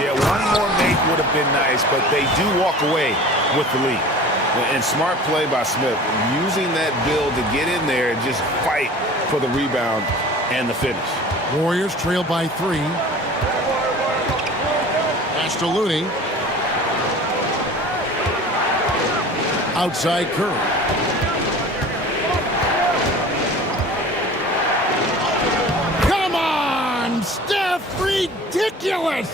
Yeah, one more make would have been nice, but they do walk away with the lead. And smart play by Smith, using that build to get in there and just fight for the rebound and the finish. Warriors trail by 3. Pass to Looney. Outside Curry. Come on, Steph! Ridiculous!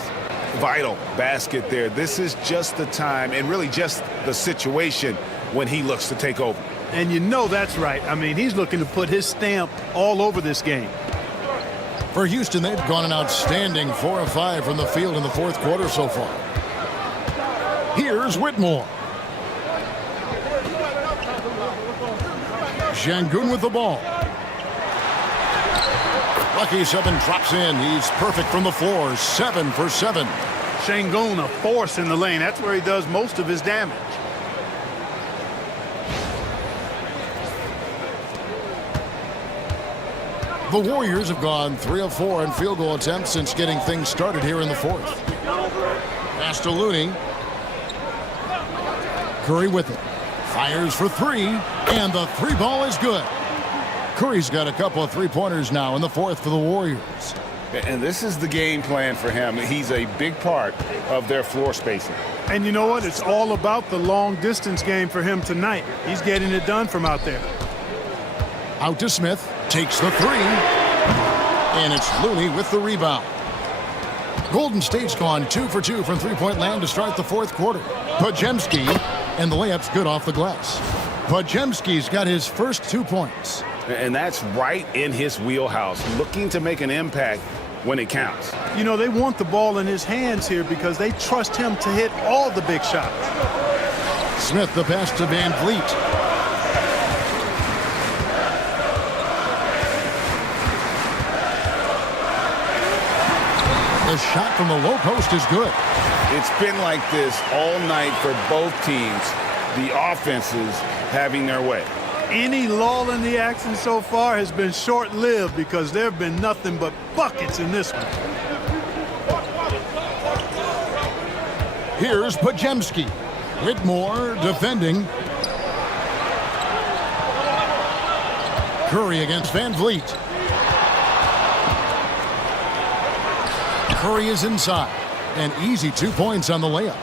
Vital basket there. This is just the time and really just the situation when he looks to take over. And you know that's right. I mean, he's looking to put his stamp all over this game. For Houston, they've gone an outstanding 4 of 5 from the field in the fourth quarter so far. Here's Whitmore. Şengün with the ball. Lucky 7 drops in. He's perfect from the floor. 7 for 7. Şengün, a force in the lane. That's where he does most of his damage. The Warriors have gone 3 of 4 in field goal attempts since getting things started here in the fourth. Pass to Looney. Curry with it. Fires for 3, and the 3 ball is good. Curry's got a couple of 3-pointers now in the fourth for the Warriors. And this is the game plan for him. He's a big part of their floor spacing. And you know what? It's all about the long-distance game for him tonight. He's getting it done from out there. Out to Smith. Takes the 3. And it's Looney with the rebound. Golden State's gone 2 for 2 from three-point land to start the fourth quarter. Podziemski, and the layup's good off the glass. Podziemski's got his first 2 points. And that's right in his wheelhouse, looking to make an impact when it counts. You know, they want the ball in his hands here because they trust him to hit all the big shots. Smith the pass to Van Vliet. The shot from the low post is good. It's been like this all night for both teams. The offenses having their way. Any lull in the action so far has been short-lived because there have been nothing but buckets in this one. Here's Pajemski. Whitmore defending. Curry against Van Vliet. Curry is inside. An easy 2 points on the layup.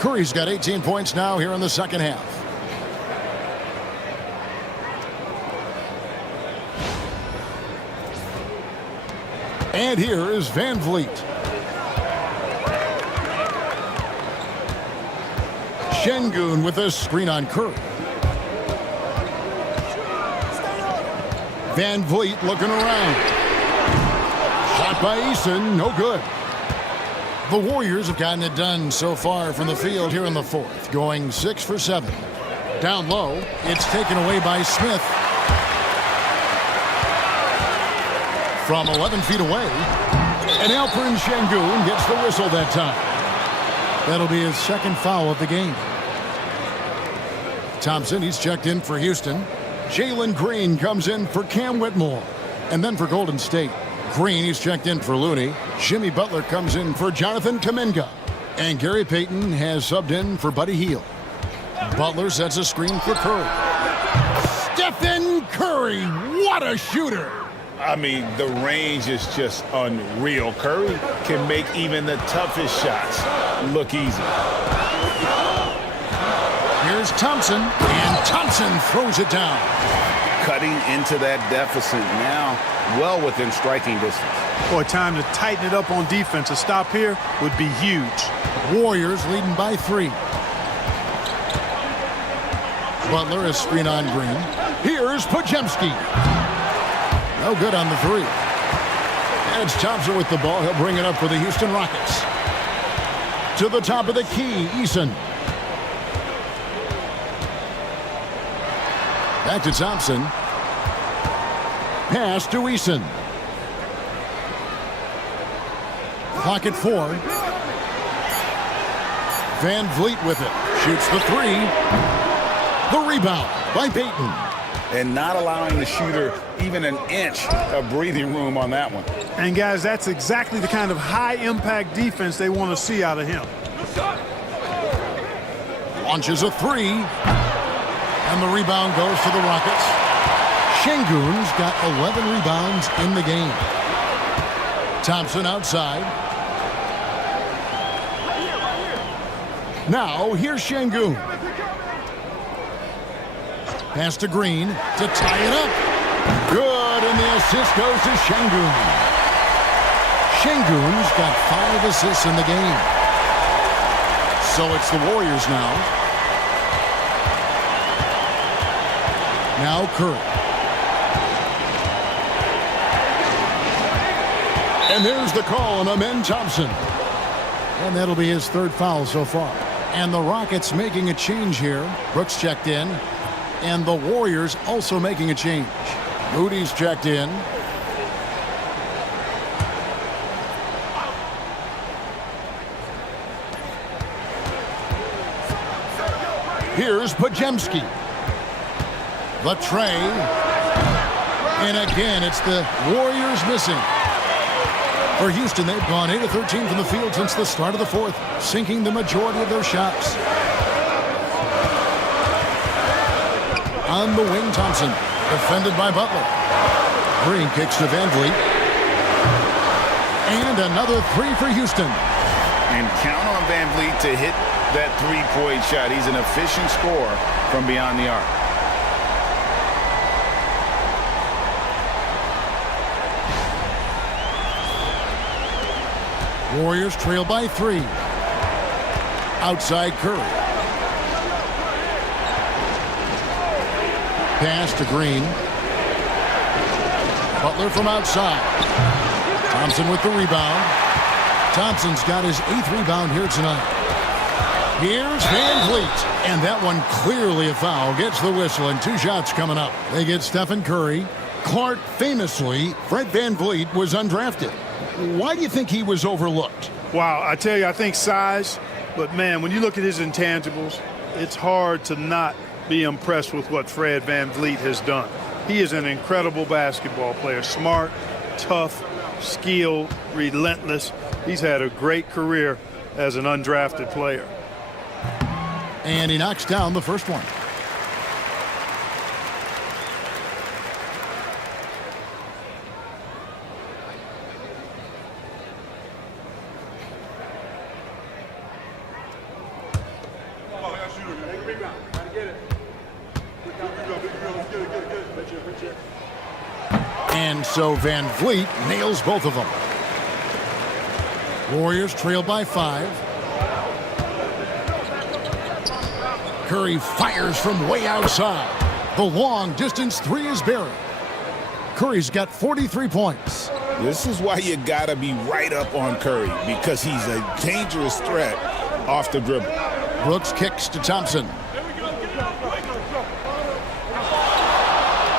Curry's got 18 points now here in the second half. And here is Van Vliet. Şengün with a screen on Curry. Van Vliet looking around. Shot by Eason, no good. The Warriors have gotten it done so far from the field here in the fourth, going 6 for 7. Down low, it's taken away by Smith. From 11 feet away, and Alperen Şengün gets the whistle that time. That'll be his second foul of the game. Thompson, he's checked in for Houston. Jalen Green comes in for Cam Whitmore. And then for Golden State, Green, he's checked in for Looney. Jimmy Butler comes in for Jonathan Kuminga. And Gary Payton has subbed in for Buddy Hield. Butler sets a screen for Curry. Stephen Curry, what a shooter! I mean, the range is just unreal. Curry can make even the toughest shots look easy. Here's Thompson, and Thompson throws it down. Cutting into that deficit now, well within striking distance. Boy, time to tighten it up on defense. A stop here would be huge. Warriors leading by 3. Butler is screen on Green. Here's Pajemski. No good on the 3. And it's Thompson with the ball. He'll bring it up for the Houston Rockets. To the top of the key, Eason. Back to Thompson. Pass to Eason. Clock at 4. Van Vliet with it. Shoots the 3. The rebound by Payton. And not allowing the shooter even an inch of breathing room on that one. And guys, that's exactly the kind of high-impact defense they want to see out of him. Launches a 3. And the rebound goes to the Rockets. Şengün's got 11 rebounds in the game. Thompson outside. Now, here's Şengün. Pass to Green to tie it up. Good, and the assist goes to Şengün. Şengün's got 5 assists in the game. So it's the Warriors now. Now Curry. And there's the call on Amen Thompson. And that'll be his 3rd foul so far. And the Rockets making a change here. Brooks checked in. And the Warriors also making a change. Moody's checked in. Here's Pajemski. The tray. And again, it's the Warriors missing. For Houston, they've gone 8 of 13 from the field since the start of the 4th, sinking the majority of their shots. On the wing, Thompson, defended by Butler. Green kicks to Van Vliet. And another 3 for Houston. And count on Van Vliet to hit that 3-point shot. He's an efficient scorer from beyond the arc. Warriors trail by 3. Outside Curry. Pass to Green. Butler from outside. Thompson with the rebound. Thompson's got his 8th rebound here tonight. Here's Van Vliet, and that one clearly a foul. Gets the whistle, and 2 shots coming up. They get Stephen Curry. Clark, famously, Fred Van Vliet was undrafted. Why do you think he was overlooked? Wow, I tell you, I think size, but man, when you look at his intangibles, it's hard to not be impressed with what Fred Van Vliet has done. He is an incredible basketball player, smart, tough, skilled, relentless. He's had a great career as an undrafted player. And he knocks down the first one. And so Van Vliet nails both of them. Warriors trail by 5. Curry fires from way outside. The long-distance 3 is buried. Curry's got 43 points. This is why you got to be right up on Curry, because he's a dangerous threat off the dribble. Brooks kicks to Thompson.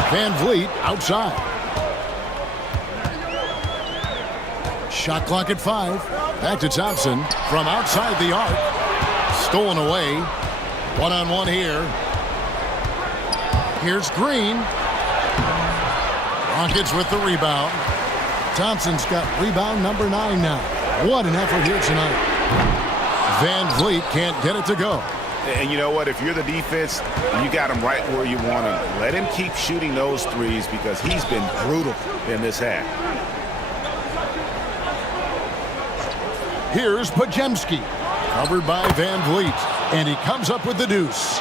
Van Vliet outside. Shot clock at 5. Back to Thompson from outside the arc. Stolen away. One-on-one here. Here's Green. Rockets with the rebound. Thompson's got rebound number 9 now. What an effort here tonight. Van Vliet can't get it to go. And you know what? If you're the defense, you got him right where you want him. Let him keep shooting those threes because he's been brutal in this half. Here's Podziemski. Covered by Van Vliet. And he comes up with the deuce.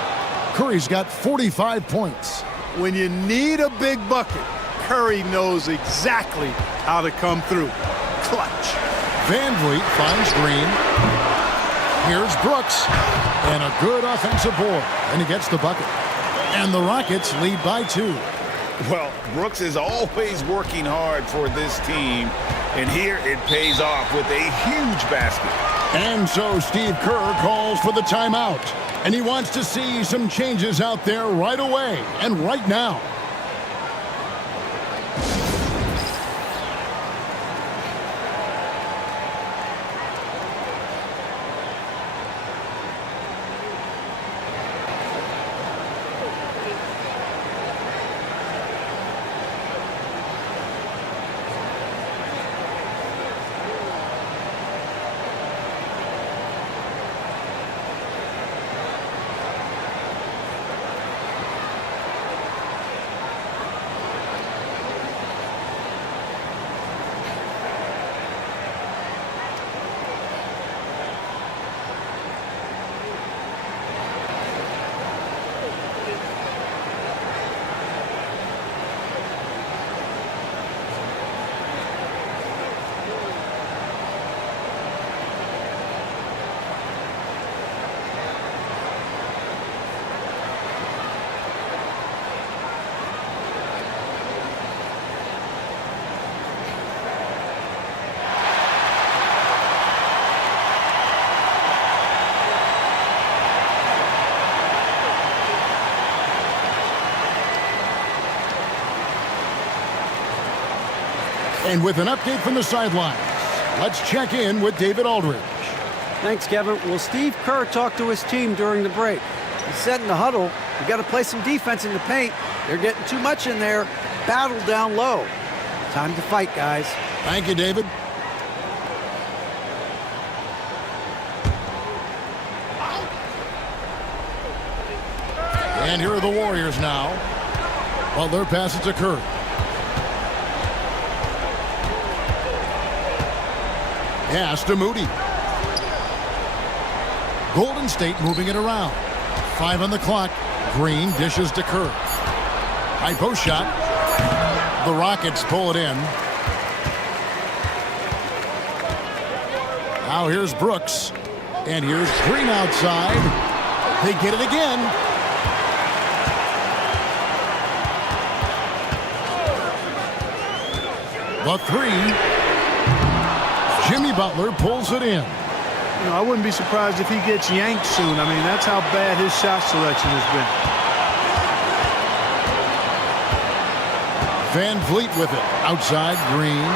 Curry's got 45 points. When you need a big bucket, Curry knows exactly how to come through. Clutch. Van Vliet finds Green. Here's Brooks. And a good offensive board. And he gets the bucket. And the Rockets lead by 2. Well, Brooks is always working hard for this team. And here it pays off with a huge basket. And so Steve Kerr calls for the timeout. And he wants to see some changes out there right away and right now. And with an update from the sidelines, let's check in with David Aldridge. Thanks, Kevin. Well, Steve Kerr talked to his team during the break. He said in the huddle, you got to play some defense in the paint. They're getting too much in there. Battle down low. Time to fight, guys. Thank you, David. And here are the Warriors now. Butler passes to Curry. Pass to Moody. Golden State moving it around. 5 on the clock. Green dishes to Curry. High post shot. The Rockets pull it in. Now here's Brooks. And here's Green outside. They get it again. The 3. Jimmy Butler pulls it in. You know, I wouldn't be surprised if he gets yanked soon. I mean, that's how bad his shot selection has been. Van Vliet with it. Outside, Green.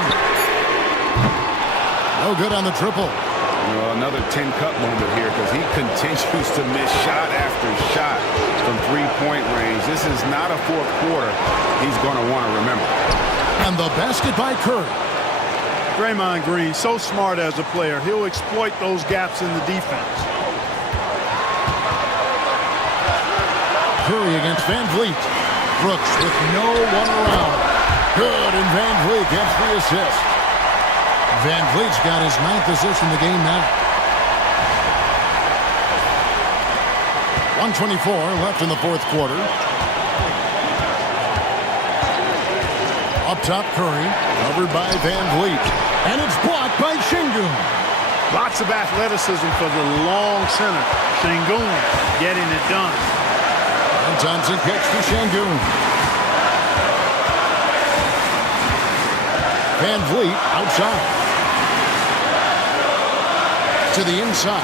No good on the triple. Well, another 10-cup moment here because he continues to miss shot after shot from three-point range. This is not a fourth quarter he's going to want to remember. And the basket by Curry. Draymond Green, so smart as a player. He'll exploit those gaps in the defense. Curry against Van Vliet. Brooks with no one around. Good, and Van Vliet gets the assist. Van Vliet's got his 9th assist in the game now. 1:24 left in the fourth quarter. Up top, Curry, covered by Van Vliet. And it's blocked by Şengün. Lots of athleticism for the long center. Şengün getting it done. And Thompson kicks to Şengün. Van Vliet outside. To the inside.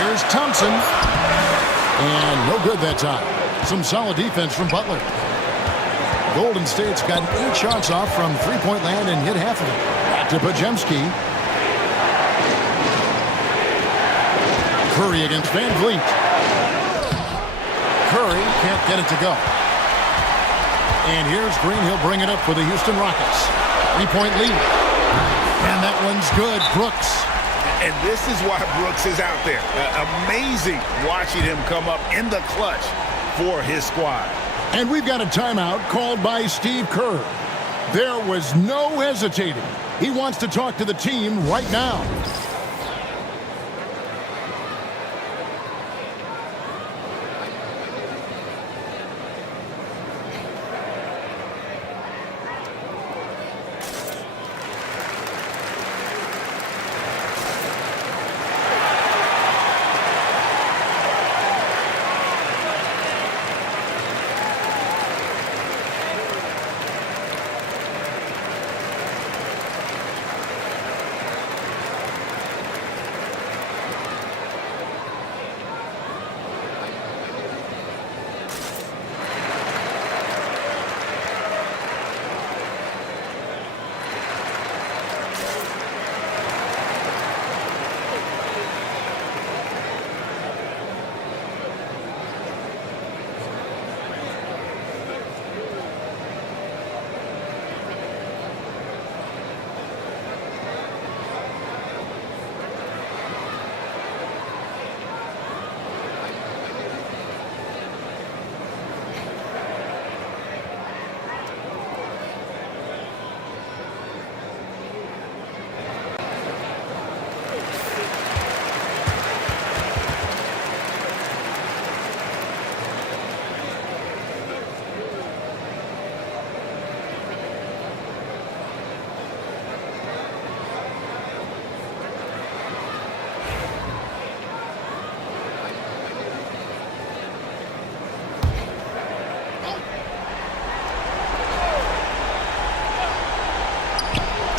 Here's Thompson. And no good that time. Some solid defense from Butler. Golden State's gotten 8 shots off from three-point land and hit half of it. Back to Podziemski. Curry against Van Vliet. Curry can't get it to go. And here's Green. He'll bring it up for the Houston Rockets. 3-point lead. And that one's good. Brooks. And this is why Brooks is out there. Amazing watching him come up in the clutch for his squad. And we've got a timeout called by Steve Kerr. There was no hesitating. He wants to talk to the team right now.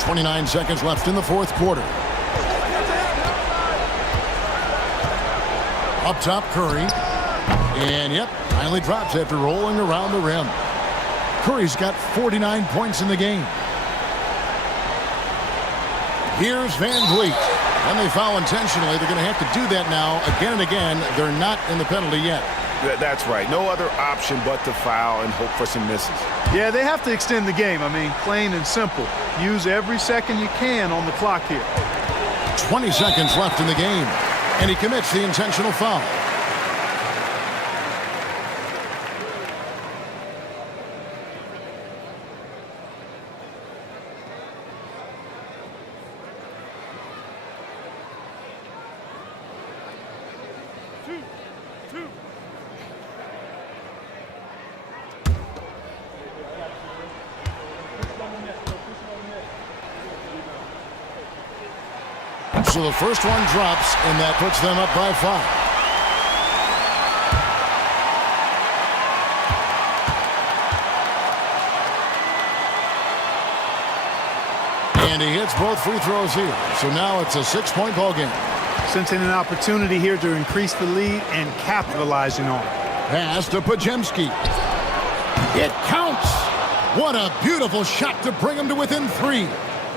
.29 seconds left in the fourth quarter. Up top, Curry. And, yep, finally drops after rolling around the rim. Curry's got 49 points in the game. Here's Van Vliet. When they foul intentionally, they're going to have to do that now again and again. They're not in the penalty yet. That's right. No other option but to foul and hope for some misses. Yeah, they have to extend the game. I mean, plain and simple. Use every second you can on the clock here. 20 seconds left in the game. And he commits the intentional foul. So the first one drops, and that puts them up by 5. And he hits both free throws here. So now it's a 6-point ball game. Sensing an opportunity here to increase the lead and capitalizing on it. Pass to Pajemski. It counts. What a beautiful shot to bring him to within 3.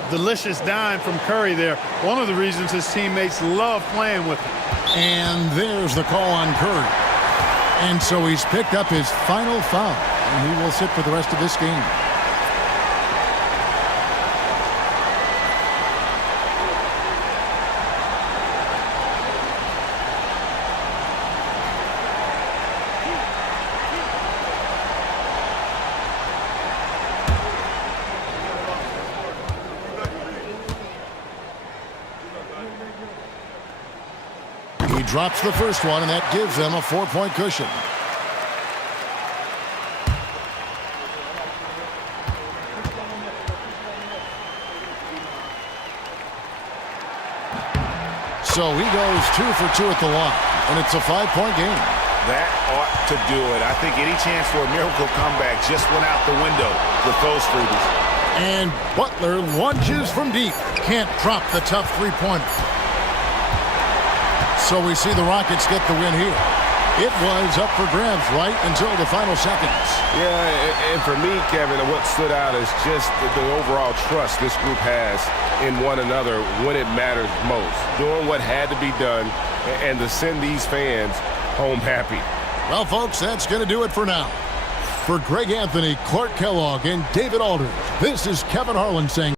Delicious dime from Curry there. One of the reasons his teammates love playing with him. And there's the call on Curry. And so he's picked up his final foul. And he will sit for the rest of this game. He drops the first one, and that gives them a 4-point cushion. So he goes 2 for 2 at the line, and it's a 5-point game. That ought to do it. I think any chance for a miracle comeback just went out the window with those freebies. And Butler lunges from deep. Can't drop the tough three-pointer. So we see the Rockets get the win here. It was up for grabs right until the final seconds. Yeah, and for me, Kevin, what stood out is just the overall trust this group has in one another when it matters most. Doing what had to be done and to send these fans home happy. Well, folks, that's going to do it for now. For Greg Anthony, Clark Kellogg, and David Aldridge, this is Kevin Harlan saying